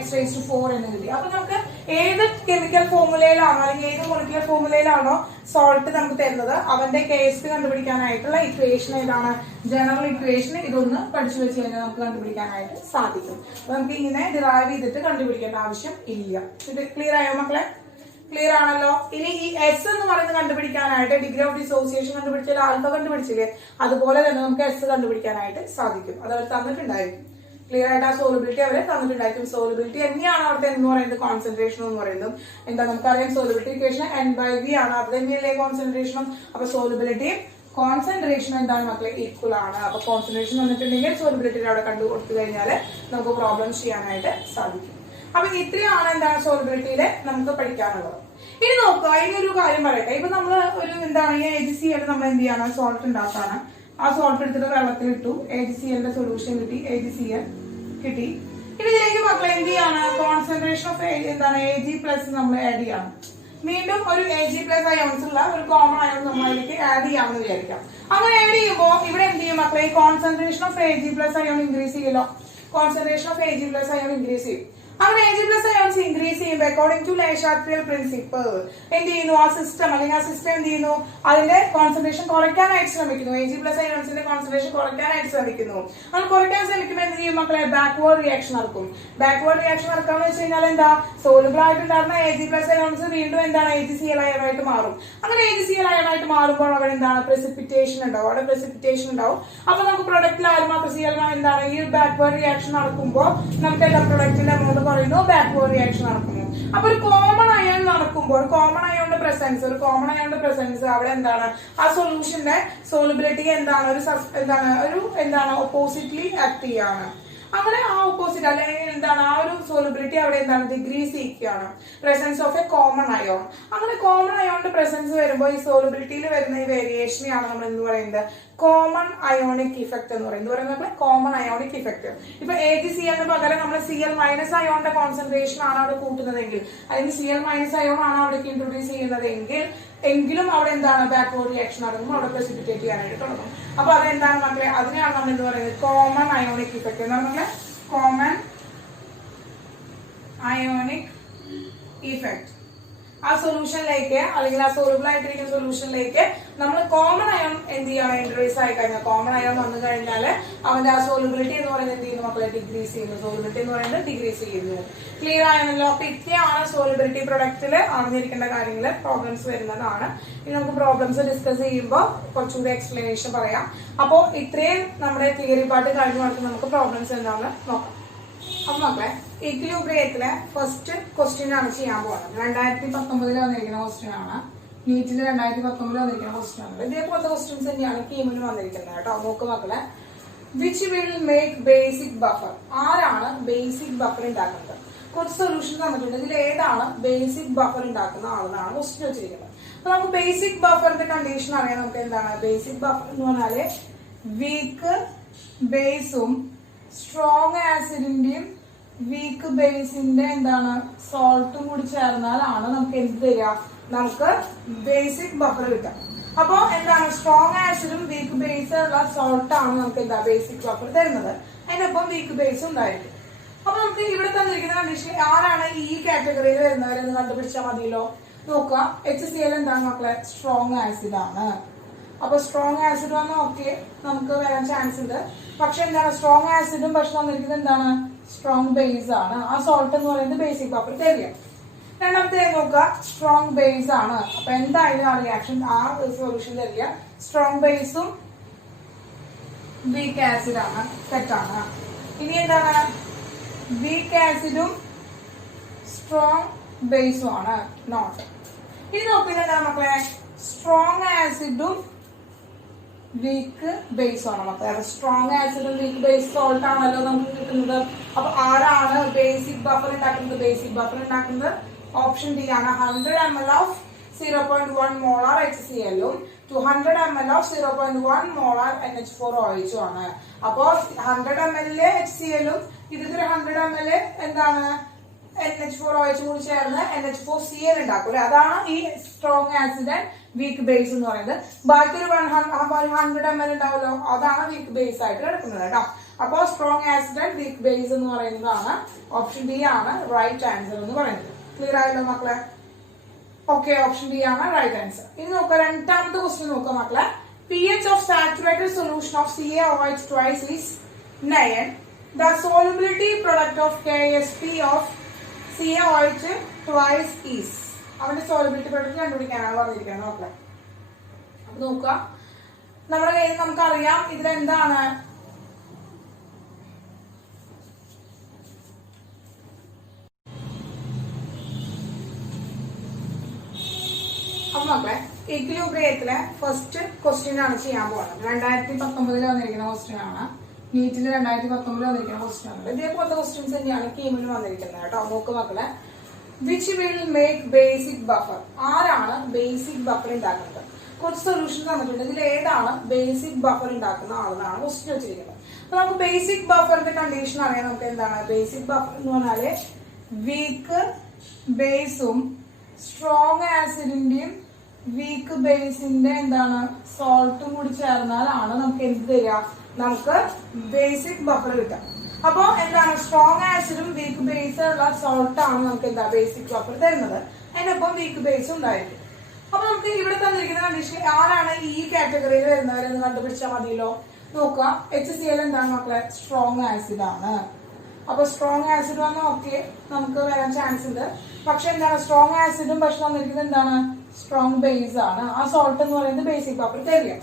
x raised to 4 എന്ന് കിട്ടി. അപ്പൊ നമുക്ക് ഏത് കെമിക്കൽ ഫോർമുലയിലാണോ അല്ലെങ്കിൽ ഏത് മോളിക്കുലർ ഫോർമുലയിലാണോ സോൾട്ട് നമുക്ക് തരുന്നത് അവന്റെ KSP കണ്ടുപിടിക്കാനായിട്ടുള്ള ഇക്വേഷൻ ഏതാണ്? General equation. ഇതൊന്ന് പഠിച്ചു വെച്ച് കഴിഞ്ഞാൽ നമുക്ക് കണ്ടുപിടിക്കാനായിട്ട് സാധിക്കും. അപ്പൊ നമുക്ക് ഇങ്ങനെ ഡിറൈവ് ചെയ്തിട്ട് കണ്ടുപിടിക്കേണ്ട ആവശ്യം ഇല്ല. ഇത് ക്ലിയർ ആയോ മക്കളെ? ക്ലിയർ ആണല്ലോ. ഇനി ഈ എസ് എന്ന് പറയുന്നത് കണ്ടുപിടിക്കാനായിട്ട് ഡിഗ്രി ഓഫ് ഡിസോസിയേഷൻ കണ്ടുപിടിച്ചാൽ ആൽഫ കണ്ടുപിടിച്ചില്ലേ, അതുപോലെ തന്നെ നമുക്ക് എസ് കണ്ടുപിടിക്കാനായിട്ട് സാധിക്കും. അത് അവർ തന്നിട്ടുണ്ടായിരിക്കും. ക്ലിയർ ആയിട്ട് ആ സോളിബിലിറ്റി അവരെ തന്നിട്ടുണ്ടായിരിക്കും. സോളിബിലിറ്റി തന്നെയാണ് അവിടുത്തെ എന്ന് പറയുന്നത് കോൺസെൻട്രേഷൻ എന്ന് പറയുന്നത്. എന്താ നമുക്കറിയാം സോളിബിലിറ്റി ഇക്വേഷൻ N/V ആണ്. അത് തന്നെയല്ലേ കോൺസെൻട്രേഷനും. അപ്പൊ സോളിബിലിറ്റിയും കോൺസെൻട്രേഷനും എന്താണ് മക്കളെ? ഈക്വൽ ആണ്. അപ്പൊ കോൺസെൻട്രേഷൻ വന്നിട്ടുണ്ടെങ്കിൽ സോളിബിലിറ്റി അവിടെ കണ്ടു കൊടുത്തു കഴിഞ്ഞാൽ നമുക്ക് പ്രോബ്ലംസ് ചെയ്യാനായിട്ട് സാധിക്കും. അപ്പൊ ഇത്രയാണ് എന്താണ് സോളിബിലിറ്റിയില് നമുക്ക് പഠിക്കാനുള്ളത്. ഇനി നോക്കുക, അതിനൊരു കാര്യം പറയട്ടെ. ഇപ്പൊ നമ്മള് ഒരു എന്താണ് ഈ AgCl നമ്മൾ എന്ത് ചെയ്യാണ്? സോൾട്ട് ഉണ്ടാക്കാണ്. ആ സോൾട്ട് എടുത്തിട്ട് വെള്ളത്തിലിട്ടു. AgClന്റെ സൊല്യൂഷൻ കിട്ടി. AgCl കിട്ടി. ഇനി ഇതിലേക്ക് മക്കളെ എന്ത് ചെയ്യാണ്? കോൺസെൻട്രേഷൻ ഓഫ് എന്താണ് Ag പ്ലസ് നമ്മൾ ആഡ് ചെയ്യാണ്. വീണ്ടും ഒരു Ag പ്ലസ് അയോൺസ് ഉള്ള ഒരു കോമൺ അയോൺ നമ്മൾ അതിലേക്ക് ആഡ് ചെയ്യാമെന്ന് വിചാരിക്കാം. അങ്ങനെ ആഡ് ചെയ്യുമ്പോൾ ഇവിടെ എന്ത് ചെയ്യും മക്കളെ? Concentration of Ag plus ion increase ചെയ്യല്ലോ. Concentration of Ag plus ion increase ചെയ്യും. അങ്ങനെ Ag പ്ലസ് അയോൺസ് ഇൻക്രീസ് ചെയ്യുമ്പോൾ according to Le Chatelier's principle എന്ത് ചെയ്യുന്നു? ആ സിസ്റ്റം അല്ലെങ്കിൽ ആ സിസ്റ്റം എന്ത് ചെയ്യുന്നു? അതിന്റെ കോൺസെൻട്രേഷൻ കുറയ്ക്കാനായിട്ട് ശ്രമിക്കുന്നു. Ag പ്ലസ് അയോൺസിന്റെ കോൺസെൻട്രേഷൻ കുറയ്ക്കാനായിട്ട് ശ്രമിക്കുന്നു. അത് കുറയ്ക്കാൻ ശ്രമിക്കുമ്പോൾ എന്ത് ചെയ്യും മക്കളെ? ബാക്ക്വേർഡ് റിയാക്ഷൻ നടക്കും. ബാക്ക്വേർഡ് റിയാക്ഷൻ നടക്കാന്ന് വെച്ച് കഴിഞ്ഞാൽ എന്താ? സോളിബിൾ ആയിട്ടുണ്ടായിരുന്ന Ag പ്ലസ് അയോൺസ് വീണ്ടും എന്താണ്? AgCl അയോണായിട്ട് മാറും. അങ്ങനെ AgCl അയോണായിട്ട് മാറുമ്പോൾ അവിടെ എന്താണ്? പ്രസിപ്പിറ്റേഷൻ ഉണ്ടാവും. അവിടെ പ്രസിപ്പിറ്റേഷൻ ഉണ്ടാവും. അപ്പൊ നമുക്ക് പ്രൊഡക്റ്റിൽ ആരും Cl എന്താണ്? ഈ ബാക്ക്വേർഡ് റിയാക്ഷൻ നടക്കുമ്പോൾ നമുക്ക് എല്ലാ പ്രൊഡക്റ്റിന്റെ എമൗണ്ട് പറയുന്നു, ബാക്ക്വേർഡ് റിയാക്ഷൻ നടക്കുന്നു. അപ്പൊ ഒരു കോമൺ അയൺ എന്തെങ്കിലും നടക്കുമ്പോൾ കോമൺ അയോണിന്റെ പ്രസൻസ് അവിടെ എന്താണ് ആ സൊല്യൂഷന്റെ സോളിബിലിറ്റി എന്താണ് എന്താണ് ഓപ്പോസിറ്റ്ലി ആക്ട് ചെയ്യാണ്. അങ്ങനെ ആ ഓപ്പോസിറ്റ് അല്ലെങ്കിൽ എന്താണ് ആ ഒരു സോളിബിലിറ്റി അവിടെ എന്താണ് ഡിഗ്രീസ് ചെയ്യുകയാണ്. Presence of a common ion. അങ്ങനെ കോമൺ അയോണിന്റെ പ്രസൻസ് വരുമ്പോൾ ഈ സോളിബിലിറ്റിയിൽ വരുന്ന ഈ വേരിയേഷനെയാണ് നമ്മൾ എന്ന് പറയുന്നത് കോമൺ അയോണിക് ഇഫക്ട് എന്ന് പറയുന്നത്. Common ionic effect. ഇപ്പൊ AgCl പകരം നമ്മൾ Cl- അയോണിന്റെ കോൺസെൻട്രേഷൻ ആണ് അവിടെ കൂട്ടുന്നതെങ്കിൽ, അല്ലെങ്കിൽ Cl- അയോൺ ആണ് അവിടേക്ക് ഇൻട്രൊഡ്യൂസ് എങ്കിലും അവിടെ എന്താണ് ബാക്ക്വേർഡ് റിയാക്ഷൻ നടക്കുമ്പോൾ അവിടെ പ്രസിപ്പിറ്റേറ്റ് ചെയ്യാനായിട്ട് തുടങ്ങും. അപ്പൊ അതെന്താണ് മക്കളെ, അതിനെയാണ് നമ്മൾ എന്ന് പറയുന്നത് കോമൺ അയോണിക് ഇഫക്ട് എന്നാണ് മക്കളെ. Common ionic effect. ആ സൊല്യൂഷനിലേക്ക് അല്ലെങ്കിൽ ആ സോൾബിൾ ആയിട്ടിരിക്കുന്ന സൊല്യൂഷനിലേക്ക് നമ്മൾ കോമൺ അയോൺ എന്ത് ചെയ്യണം, ഇൻട്രൊഡ്യൂസ് ആയി കഴിഞ്ഞാൽ, കോമൺ അയോൺ വന്നു കഴിഞ്ഞാൽ അവന്റെ ആ സോളിബിലിറ്റി എന്ന് പറയുന്നത് എന്ത് ചെയ്യുന്നു മക്കളെ, ഡിഗ്രീസ് ചെയ്യുന്നു. സോളിബിലിറ്റി എന്ന് പറയുന്നത് ഡിഗ്രീസ് ചെയ്യുന്നു. ക്ലിയർ ആയല്ലോ? അപ്പൊ ഇത്രയാണ് സോളിബിലിറ്റി പ്രൊഡക്റ്റിൽ അറിഞ്ഞിരിക്കേണ്ട കാര്യങ്ങൾ. പ്രോബ്ലംസ് വരുന്നതാണ്. ഇനി നമുക്ക് പ്രോബ്ലംസ് ഡിസ്കസ് ചെയ്യുമ്പോൾ കുറച്ചുകൂടി എക്സ്പ്ലനേഷൻ പറയാം. അപ്പോൾ ഇത്രയും നമ്മുടെ തിയറി പാർട്ട് കഴിഞ്ഞു കൊടുത്ത് നമുക്ക് പ്രോബ്ലംസ് എന്താണെന്ന് നോക്കാം. അപ്പൊ മക്കളെ, ഇക്വിലിബ്രിയത്തിലെ ഫസ്റ്റ് ക്വസ്റ്റ്യൻ ആണ് ചെയ്യാൻ പോകുന്നത്. 2019 വന്നിരിക്കുന്ന ക്വസ്റ്റ്യൻ ആണ്. നീറ്റിൽ 2019 വന്നിരിക്കുന്ന ക്വസ്റ്റ്യൻ ആണ്. ഇതേപോലത്തെ ക്വസ്റ്റ്യൻസ് തന്നെയാണ് കീമിൽ വന്നിരിക്കുന്നത് കേട്ടോ. നോക്ക് മക്കളെ, which will make basic buffer. ആരാണ് ബേസിക് ബഫർ ഉണ്ടാക്കുന്നത്? കുറച്ച് സൊല്യൂഷൻ തന്നിട്ടുണ്ട്. ഇതിൽ ഏതാണ് ബേസിക് ബഫർ ഉണ്ടാക്കുന്ന ആളെന്നാണ് ക്വസ്റ്റ്യൻ വെച്ചിരിക്കുന്നത്. അപ്പൊ നമുക്ക് ബേസിക് ബഫറിന്റെ കണ്ടീഷൻ അറിയാം. നമുക്ക് എന്താണ് ബേസിക് ബഫർ എന്ന് പറഞ്ഞാല് വീക്ക് ബേസും സ്ട്രോങ് ആസിഡിന്റെയും വീക്ക് ബേസിന്റെ എന്താണ് സോൾട്ടും കൂടി ചേർന്നാലാണ് നമുക്ക് എന്ത് തരിക, നമുക്ക് ബേസിക് ബഫർ കിട്ടുക. അപ്പൊ എന്താണ് സ്ട്രോങ് ആസിഡും വീക്ക് ബേസ് ഉള്ള സോൾട്ടാണ് നമുക്ക് എന്താ ബേസിക് ബഫർ തരുന്നത്. അതിനൊപ്പം വീക്ക് ബേസും ഉണ്ടായിരിക്കും. അപ്പൊ നമുക്ക് ഇവിടെ തന്നിരിക്കുന്ന കണ്ടീഷൻ ആരാണ് ഈ കാറ്റഗറിയിൽ വരുന്നവരെന്ന് കണ്ടുപിടിച്ചാൽ മതിയല്ലോ. നോക്കുക, HCl എന്താണ് മക്കളെ, സ്ട്രോങ് ആസിഡ് ആണ്. അപ്പൊ സ്ട്രോങ് ആസിഡ് വന്ന് ഓക്കെ നമുക്ക് വരാൻ ചാൻസ് ഉണ്ട്. പക്ഷെ എന്താണ് സ്ട്രോങ് ആസിഡും പക്ഷെ തന്നിരിക്കുന്നത് എന്താണ് സ്ട്രോങ് ബേസ് ആണ്. ആ സോൾട്ട് എന്ന് പറയുന്നത് ബേസിക് ബഫർ തരിക. രണ്ടാമത്തെ നോക്കുക, സ്ട്രോങ് ബേസ് ആണ്. അപ്പൊ എന്തായാലും ആ റിയാക്ഷൻ ആ സൊല്യൂഷൻ തരിക. സ്ട്രോങ് ബേസും വീക്ക് ആസിഡ് ആണ്, തെറ്റാണ്. ഇനി എന്താണ് വീക്ക് ആസിഡും സ്ട്രോങ് ബേസും ആണ്, നോട്ട്. ഇനി നോക്കുന്നത് എന്താണ് മക്കളെ, സ്ട്രോങ് ആസിഡും വീക്ക് ബേസും ആണ് മക്കളെ. അപ്പൊ സ്ട്രോങ് ആസിഡും വീക്ക് ബേസ് സോൾട്ട് ആണല്ലോ നമുക്ക് കിട്ടുന്നത്. അപ്പൊ ആരാണ് ബേസിക് ബഫർ ഉണ്ടാക്കുന്നത്? ബേസിക് ബഫർ ഉണ്ടാക്കുന്നത് ഓപ്ഷൻ ഡി ആണ്. 100 ml ഓഫ് 0.1 മോളാർ HCl-ഉം 200 ml ഓഫ് 0.1 മോളാർ NH4OH ആണ്. അപ്പോ 100 ml HCl-ഉം ഇതിൽ 100 ml എന്താണ് NH4OH കൂടി ചേർന്ന് NH4Cl ഉണ്ടാക്കും. അതാണ് ഈ strong acid and weak base എന്ന് പറയുന്നത്. ബാക്കി ഒരു 100 ml ഉണ്ടാവുമല്ലോ, അതാണ് വീക്ക് ബേസ് ആയിട്ട് കിടക്കുന്നത് കേട്ടോ. അപ്പോ strong acid and weak base എന്ന് പറയുന്നതാണ് ഓപ്ഷൻ ഡി ആണ് റൈറ്റ് ആൻസർ എന്ന് പറയുന്നത്. ക്ലിയർ ആയല്ലോ മക്കളെ? ഓക്കെ, ഓപ്ഷൻ ഡി ആണ് റൈറ്റ് ആൻസർ. ഇനി നോക്കാം, രണ്ടാമത്തെ ക്വസ്റ്റ്യൻ നോക്കാം മക്കളെ. pH of saturated solution of CaOH twice is 9. The solubility product of KSP of CaOH twice is. അവന്റെ സോളിബിലിറ്റി പ്രൊഡക്റ്റ് കണ്ടുപിടിക്കാനാണ് പറഞ്ഞിരിക്കുന്നത് മക്കളെ. അപ്പൊ നോക്കുക, നമ്മുടെ കയ്യിൽ നമുക്കറിയാം ഇതിലെന്താണ് അപ്പൊ മക്കളെ, ഇക്വിലിബ്രിയത്തിലെ ഫസ്റ്റ് ക്വസ്റ്റ്യൻ ആണ് ചെയ്യാൻ പോകുന്നത്. 2019 വന്നിരിക്കുന്ന ക്വസ്റ്റ്യൻ ആണ്. നീറ്റിൽ 2019 വന്നിരിക്കുന്ന ക്വസ്റ്റ്യൻ ആണ്. ഇതേപോലത്തെ ക്വസ്റ്റ്യൻസ് തന്നെയാണ് കീമിൽ വന്നിരിക്കുന്നത് കേട്ടോ. നോക്ക് മക്കളെ, which will make basic buffer. ആരാണ് ബേസിക് ബഫർ ഉണ്ടാക്കുന്നത്? കുറച്ച് സൊല്യൂഷൻ തന്നിട്ടുണ്ട്. ഇതിൽ ഏതാണ് ബേസിക് ബഫർ ഉണ്ടാക്കുന്ന ആളെന്നാണ് ക്വസ്റ്റ്യൻ വെച്ചിരിക്കുന്നത്. അപ്പൊ നമുക്ക് ബേസിക് ബഫറിന്റെ കണ്ടീഷൻ അറിയാം. നമുക്ക് എന്താണ് ബേസിക് ബഫർ എന്ന് പറഞ്ഞാല് വീക്ക് ബേസും സ്ട്രോങ് ആസിഡിന്റെയും വീക്ക് ബേസിന്റെ എന്താണ് സോൾട്ടും കൂടി ചേർന്നാലാണ് നമുക്ക് എന്ത് തരിക, നമുക്ക് ബേസിക് ബഫർ കിട്ടുക. അപ്പോ എന്താണ് സ്ട്രോങ് ആസിഡും വീക്ക് ബേസ് ഉള്ള സോൾട്ട് ആണ് നമുക്ക് എന്താ ബേസിക് ബഫർ തരുന്നത്. അതിനൊപ്പം വീക്ക് ബേസ് ഉണ്ടായിരിക്കും. അപ്പൊ നമുക്ക് ഇവിടെ തന്നിരിക്കുന്ന കണ്ടീഷൻ ആരാണ് ഈ കാറ്റഗറിയിൽ വരുന്നവരെന്ന് കണ്ടുപിടിച്ചാൽ മതിയല്ലോ. നോക്കുക, HCl എന്താണ് മക്കളെ, സ്ട്രോങ് ആസിഡ് ആണ്. അപ്പൊ സ്ട്രോങ് ആസിഡ് വന്ന് ഓക്കെ നമുക്ക് വരാൻ ചാൻസ് ഉണ്ട്. പക്ഷെ എന്താണ് സ്ട്രോങ് ആസിഡും പക്ഷെ തന്നിരിക്കുന്നത് എന്താണ് സ്ട്രോങ് ബേസ് ആണ്. ആ സോൾട്ട് എന്ന് പറയുന്നത് ബേസിക് ബഫർ തരിക.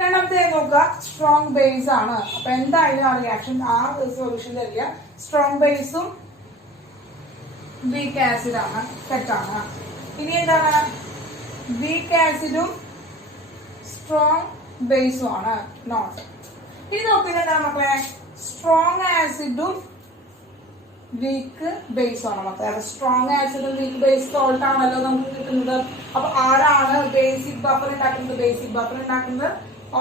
രണ്ടാമത്തെ നോക്കുക, സ്ട്രോങ് ബേസ് ആണ്. അപ്പൊ എന്തായാലും ആ റിയാക്ഷൻ ആ സൊല്യൂഷൻ തരിക. സ്ട്രോങ് ബേസും വീക്ക് ആസിഡ് ആണ്, തെറ്റാണ്. ഇനി എന്താണ് വീക്ക് ആസിഡും സ്ട്രോങ് ബേസും ആണ് നോട്ട്. ഇനി നോക്കുന്നത് എന്താണ് മക്കളെ സ്ട്രോങ് ആസിഡും വീക്ക് ബേസും ആണ് മക്കളെ. അപ്പൊ സ്ട്രോങ് ആസിഡും വീക്ക് ബേസ് സോൾട്ട് ആണല്ലോ നമുക്ക് കിട്ടുന്നത്. അപ്പൊ ആരാണ് ബേസിക് ബഫർ ഉണ്ടാക്കുന്നത്? ബേസിക് ബഫർ ഉണ്ടാക്കുന്നത്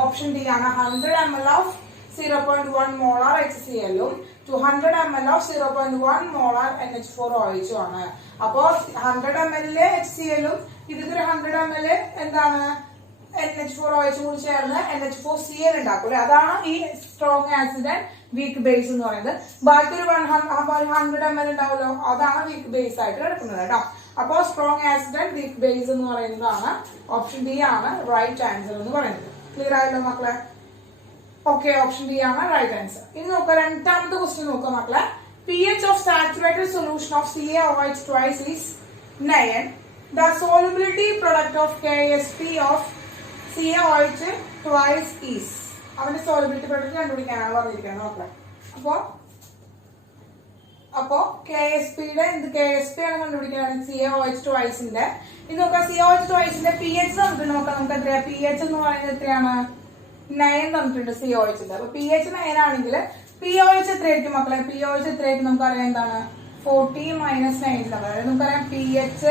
ഓപ്ഷൻ ഡി ആണ്. 100 ml ഓഫ് 0.1 മോളാർ HCl ഉം 200 ml ഓഫ് 0.1 മോളാർ NH4OH ആണ്. അപ്പോ 100 ml HCl ഉം ഇതിൽ 100 ml എന്താണ് NH4OH കൂടി ചേർന്ന് NH4Cl ഉണ്ടാക്കൂലെ, അതാണ് ഈ strong acid and weak base എന്ന് പറയുന്നത്. ബാക്കി ഒരു 100 ml ഉണ്ടാവുമല്ലോ, അതാണ് വീക്ക് ബേസ് ആയിട്ട് കിടക്കുന്നത് കേട്ടോ. അപ്പോൾ strong acid and weak base എന്ന് പറയുന്നതാണ് ഓപ്ഷൻ ഡി ആണ് റൈറ്റ് ആൻസർ എന്ന് പറയുന്നത്. ക്ലിയർ ആയല്ലോ മക്കളെ? ഓക്കെ, ഓപ്ഷൻ ഡി ആണ് റൈറ്റ് ആൻസർ. ഇനി നോക്കാം രണ്ടാമത്തെ ക്വസ്റ്റ്യൻ നോക്കാം മക്കളെ. pH of saturated solution of CaOH twice is 9. The solubility product of KSP of CaOH twice is. അവന്റെ solubility product കണ്ടുപിടിക്കാനാണ് പറഞ്ഞിരിക്കുന്നത് നോക്കാം. അപ്പോ KSPയുടെ KSP ആണ് കണ്ടുപിടിക്കാനാണ് CaOH twiceന്റെ. ഇത് നോക്കാം CaOH twiceന്റെ pH നമുക്ക് നോക്കാം. നമുക്ക് എത്രയാ pH എന്ന് പറയുന്നത്? എത്രയാണ്? 9 തന്നിട്ടുണ്ട് CaOHന്റെ. അപ്പൊ pH 9 ആണെങ്കിൽ POH എത്രയായിരിക്കും മക്കളെ? POH എത്രയായിരിക്കും നമുക്കറിയാം. എന്താണ് 40 - 9. അതായത് നമുക്കറിയാം pH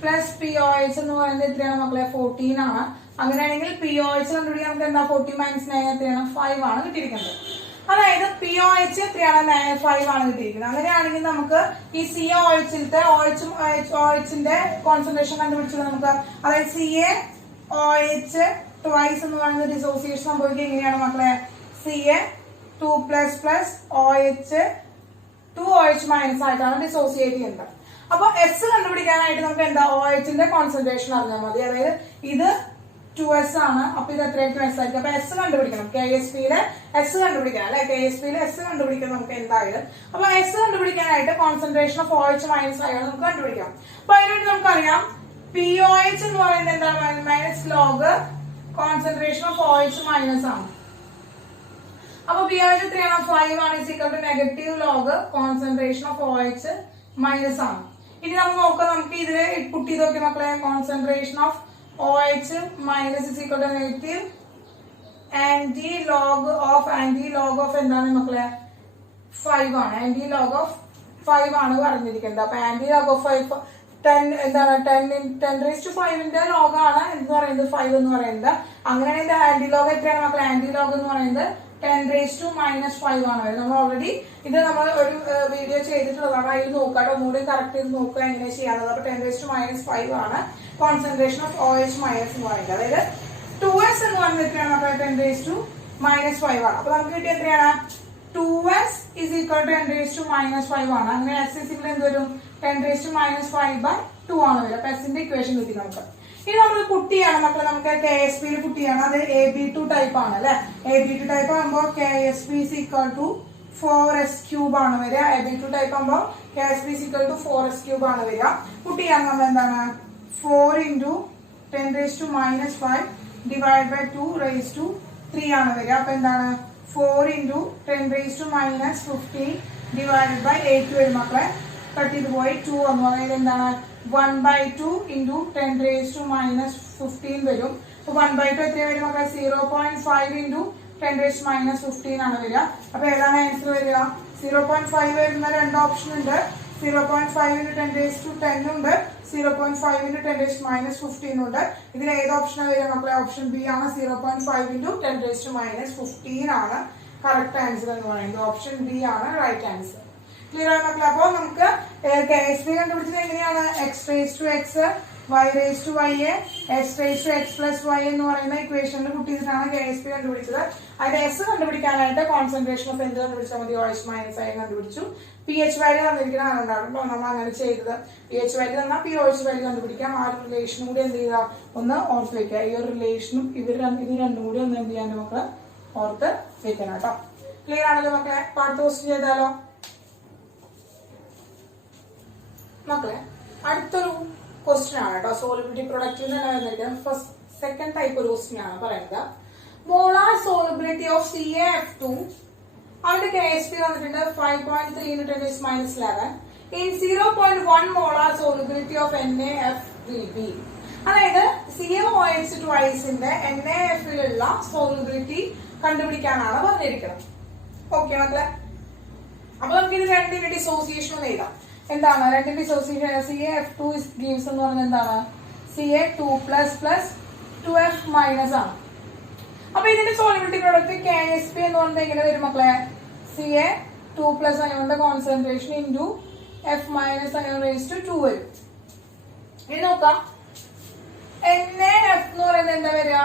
പ്ലസ് POH എന്ന് പറയുന്നത് എത്രയാണ് മക്കളെ? 14 ആണ്. അങ്ങനെയാണെങ്കിൽ POH കണ്ടുപിടിക്കാൻ നമുക്ക് എന്താ 40 - 9 എത്രയാണ്? 5 ആണ് കിട്ടിയിരിക്കുന്നത്. അതായത് POH എത്രയാണ്? 5 ആണ് കിട്ടിയിരിക്കുന്നത്. അങ്ങനെയാണെങ്കിൽ നമുക്ക് ഈ CaOHന്റെ OHന്റെ കോൺസെൻട്രേഷൻ കണ്ടുപിടിച്ചത് നമുക്ക്. അതായത് CaOH ട്വൈസ് എന്ന് പറയുന്ന ഡിസോസിയേഷൻ സംഭവിക്കുക എങ്ങനെയാണ് മക്കളെ? Ca2++ OH 2OH മൈനസ് ആയിട്ടാണ് ഡിസോസിയേറ്റ് ചെയ്യുന്നത്. അപ്പൊ S കണ്ടുപിടിക്കാനായിട്ട് നമുക്ക് എന്താ OHന്റെ കോൺസെൻട്രേഷൻ അറിഞ്ഞാൽ മതി. അതായത് ഇത് 2S ആണ്. അപ്പൊ ഇത് എത്രയായിരിക്കും? S ആയിരിക്കും. അപ്പൊ S കണ്ടുപിടിക്കണം. KSPയിലെ S കണ്ടുപിടിക്കണം അല്ലെ? KSPയിലെ S കണ്ടുപിടിക്കണം നമുക്ക് എന്തായാലും. അപ്പൊ S കണ്ടുപിടിക്കാനായിട്ട് കോൺസെൻട്രേഷൻ ഓഫ് OH മൈനസ് ആയാണ് നമുക്ക് കണ്ടുപിടിക്കാം. അപ്പൊ അതിനുവേണ്ടി നമുക്കറിയാം POH എന്ന് പറയുന്നത് എന്താണ്? Minus log concentration of OH minus ആണ്. അപ്പൊ POH എത്രയാണ്? 5 ആണ്. = Negative log concentration of OH minus ആണ്. ഇനി നമ്മൾ നോക്കാം, നമുക്ക് ഇതിൽ പുട്ട് ചെയ്ത് നോക്കിയ മക്കളെ. Concentration of OH minus = negative anti log of എന്താണ് മക്കളെ? 5 ആണ്. ആന്റി ലോഗ് ഓഫ് 5 ആണ് പറഞ്ഞിരിക്കുന്നത്. അപ്പൊ ആന്റി ലോഗ് ഓഫ് 5 10 എന്താണ് 10⁵5ന്റെ ലോഗാണ് എന്ന് പറയുന്നത് 5 എന്ന് പറയുന്നത്. അങ്ങനെയാണെങ്കിൽ ആന്റി ലോഗ് എത്രയാണ് മക്കളെ? ആന്റി ലോഗ് എന്ന് പറയുന്നത് 10⁻⁻5 ആണ് വരുന്നത്. നമ്മൾ ഓൾറെഡി ഇത് നമ്മൾ ഒരു വീഡിയോ ചെയ്തിട്ടുള്ളതാണ്. അതിൽ നോക്കാട്ടോ, ഒന്നുകൂടി കറക്റ്റ് ചെയ്ത് നോക്കുക എങ്ങനെ ചെയ്യാനുള്ളത്. അപ്പൊ 10⁻⁵5 ആണ് കോൺസെൻട്രേഷൻ ഓഫ് OH മൈനസ് എന്ന് പറയുന്നത്. അതായത് 2S എന്ന് പറയുന്നത് എത്രയാണ് മക്കളെ? 10⁻⁵5 ആണ്. അപ്പൊ നമുക്ക് കിട്ടിയ എത്രയാണ്? 2S = 10⁻⁵5 ആണ്. അങ്ങനെ S = എന്ത് വരും? 10⁻⁵5/2 ആണ് വരിക. അപ്പൊ S-ന്റെ ഇക്വേഷൻ കിട്ടി നമുക്ക്. ഇനി നമ്മൾ പുട്ടിയാണ് മക്കളെ. നമുക്ക് KSPയിൽ പുട്ടിയാണ്. അത് AB2 ടൈപ്പ് ആണ് അല്ലെ? AB2 ടൈപ്പ് ആകുമ്പോൾ KSP = 4S³ ആണ് വരിക. AB2 ടൈപ്പ് ആകുമ്പോൾ KSP = 4S³ ആണ് വരിക. പുട്ടിയാണ് നമ്മൾ എന്താണ് 4 × 10⁻⁻5 / 2⁻³ ആണ് വരിക. അപ്പൊ എന്താണ് 4 × 10⁻⁻15 / 8 വരും മക്കളെ. കട്ട് ചെയ്ത് പോയി 2 വന്നു. അതായത് എന്താണ് 1/2 × 10⁻⁻15 വരും. അപ്പൊ 1/2 എത്ര വരും മക്കളെ? 0.5 × 10⁻⁻15 ആണ് വരിക. അപ്പൊ ഏതാണ് ആൻസർ വരിക? 0.5 വരുന്ന രണ്ട് ഓപ്ഷൻ ഉണ്ട്. 0.5 × 10⁻10 ഉണ്ട്, 0.5 × 10⁻15 ഉണ്ട്. ഇതിൽ ഏത് ഓപ്ഷനാണ് വരിക മക്കളെ? ഓപ്ഷൻ ബി ആണ്. 0.5 × 10⁻15 ആണ് കറക്റ്റ് ആൻസർ എന്ന് പറയുന്നത്. ഓപ്ഷൻ ബി ആണ് റൈറ്റ് ആൻസർ. ക്ലിയർ ആണ് മക്കളെ? അപ്പൊ നമുക്ക് KSP കണ്ടുപിടിച്ചത് എങ്ങനെയാണ്? x⁻x y⁻y x⁻x+y എന്ന് പറയുന്ന ഇക്വേഷനിൽ കൂട്ടിയിട്ടാണ് KSP കണ്ടുപിടിച്ചത്. അതിന്റെ S കണ്ടുപിടിക്കാനായിട്ട് കോൺസെൻട്രേഷൻ ഓഫ് എന്ത് കണ്ടുപിടിച്ചാൽ മതി? OH മൈനസ് ആയി കണ്ടുപിടിച്ചു. pH വാല്യൂ തന്നിരിക്കുന്ന ആണുണ്ടാവുമല്ലോ നമ്മൾ അങ്ങനെ ചെയ്തത്. pH വാല്യൂ തന്നാൽ POH വാല്യൂ കണ്ടുപിടിക്കാം. ആ റിലേഷനും കൂടി എന്ത് ചെയ്യുക? ഒന്ന് ഓർത്ത് വെക്കുക. ഈ ഒരു റിലേഷനും ഇത് രണ്ടും കൂടി ഒന്ന് എന്ത് ചെയ്യാൻ നമുക്ക് ഓർത്ത് വെക്കണം കേട്ടോ. ക്ലിയർ ആണല്ലോ മക്കളെ? അടുത്ത ക്വസ്റ്റ്യൻ ചെയ്താലോ മക്കളെ? അടുത്തൊരു ക്വസ്റ്റ്യൻ ആണ് കേട്ടോ. Solubility product first second type ഒരു ക്വസ്റ്റ്യൻ ആണ് പറയുന്നത്. മോളാർ സോളിബിലിറ്റി ഓഫ് CaF2 അവരുടെ KSP വന്നിട്ടുണ്ട് 5.3 × 10⁻11. In 0.1 molar solubility of NaF will be. അതായത് CaOH ട്വൈസിന്റെ NaFലുള്ള സോളിബിലിറ്റി കണ്ടുപിടിക്കാനാണ് പറഞ്ഞിരിക്കുന്നത്. ഓക്കെ മക്കളെ, അപ്പൊ നമുക്ക് ഇത് രണ്ടിന്റെ ഡിസോസിയേഷൻ എഴുതാം. എന്താണ് രണ്ടിന്റെ ഡിസോസിയേഷൻ? CaF2 gives എന്ന് പറയുന്നത് എന്താണ്? Ca2++ 2F- ആണ്. അപ്പൊ ഇതിന്റെ സോളിബിലിറ്റി പ്രോഡക്റ്റ് KSP എന്ന് പറയുന്നത് എങ്ങനെ വരും മക്കളെ? Ca2+ അയോണിന്റെ concentration into F- ion raise to 2 വരും. ഇനി നോക്കാം, NaF എന്ന് പറയുന്നത് എന്താ വരിക?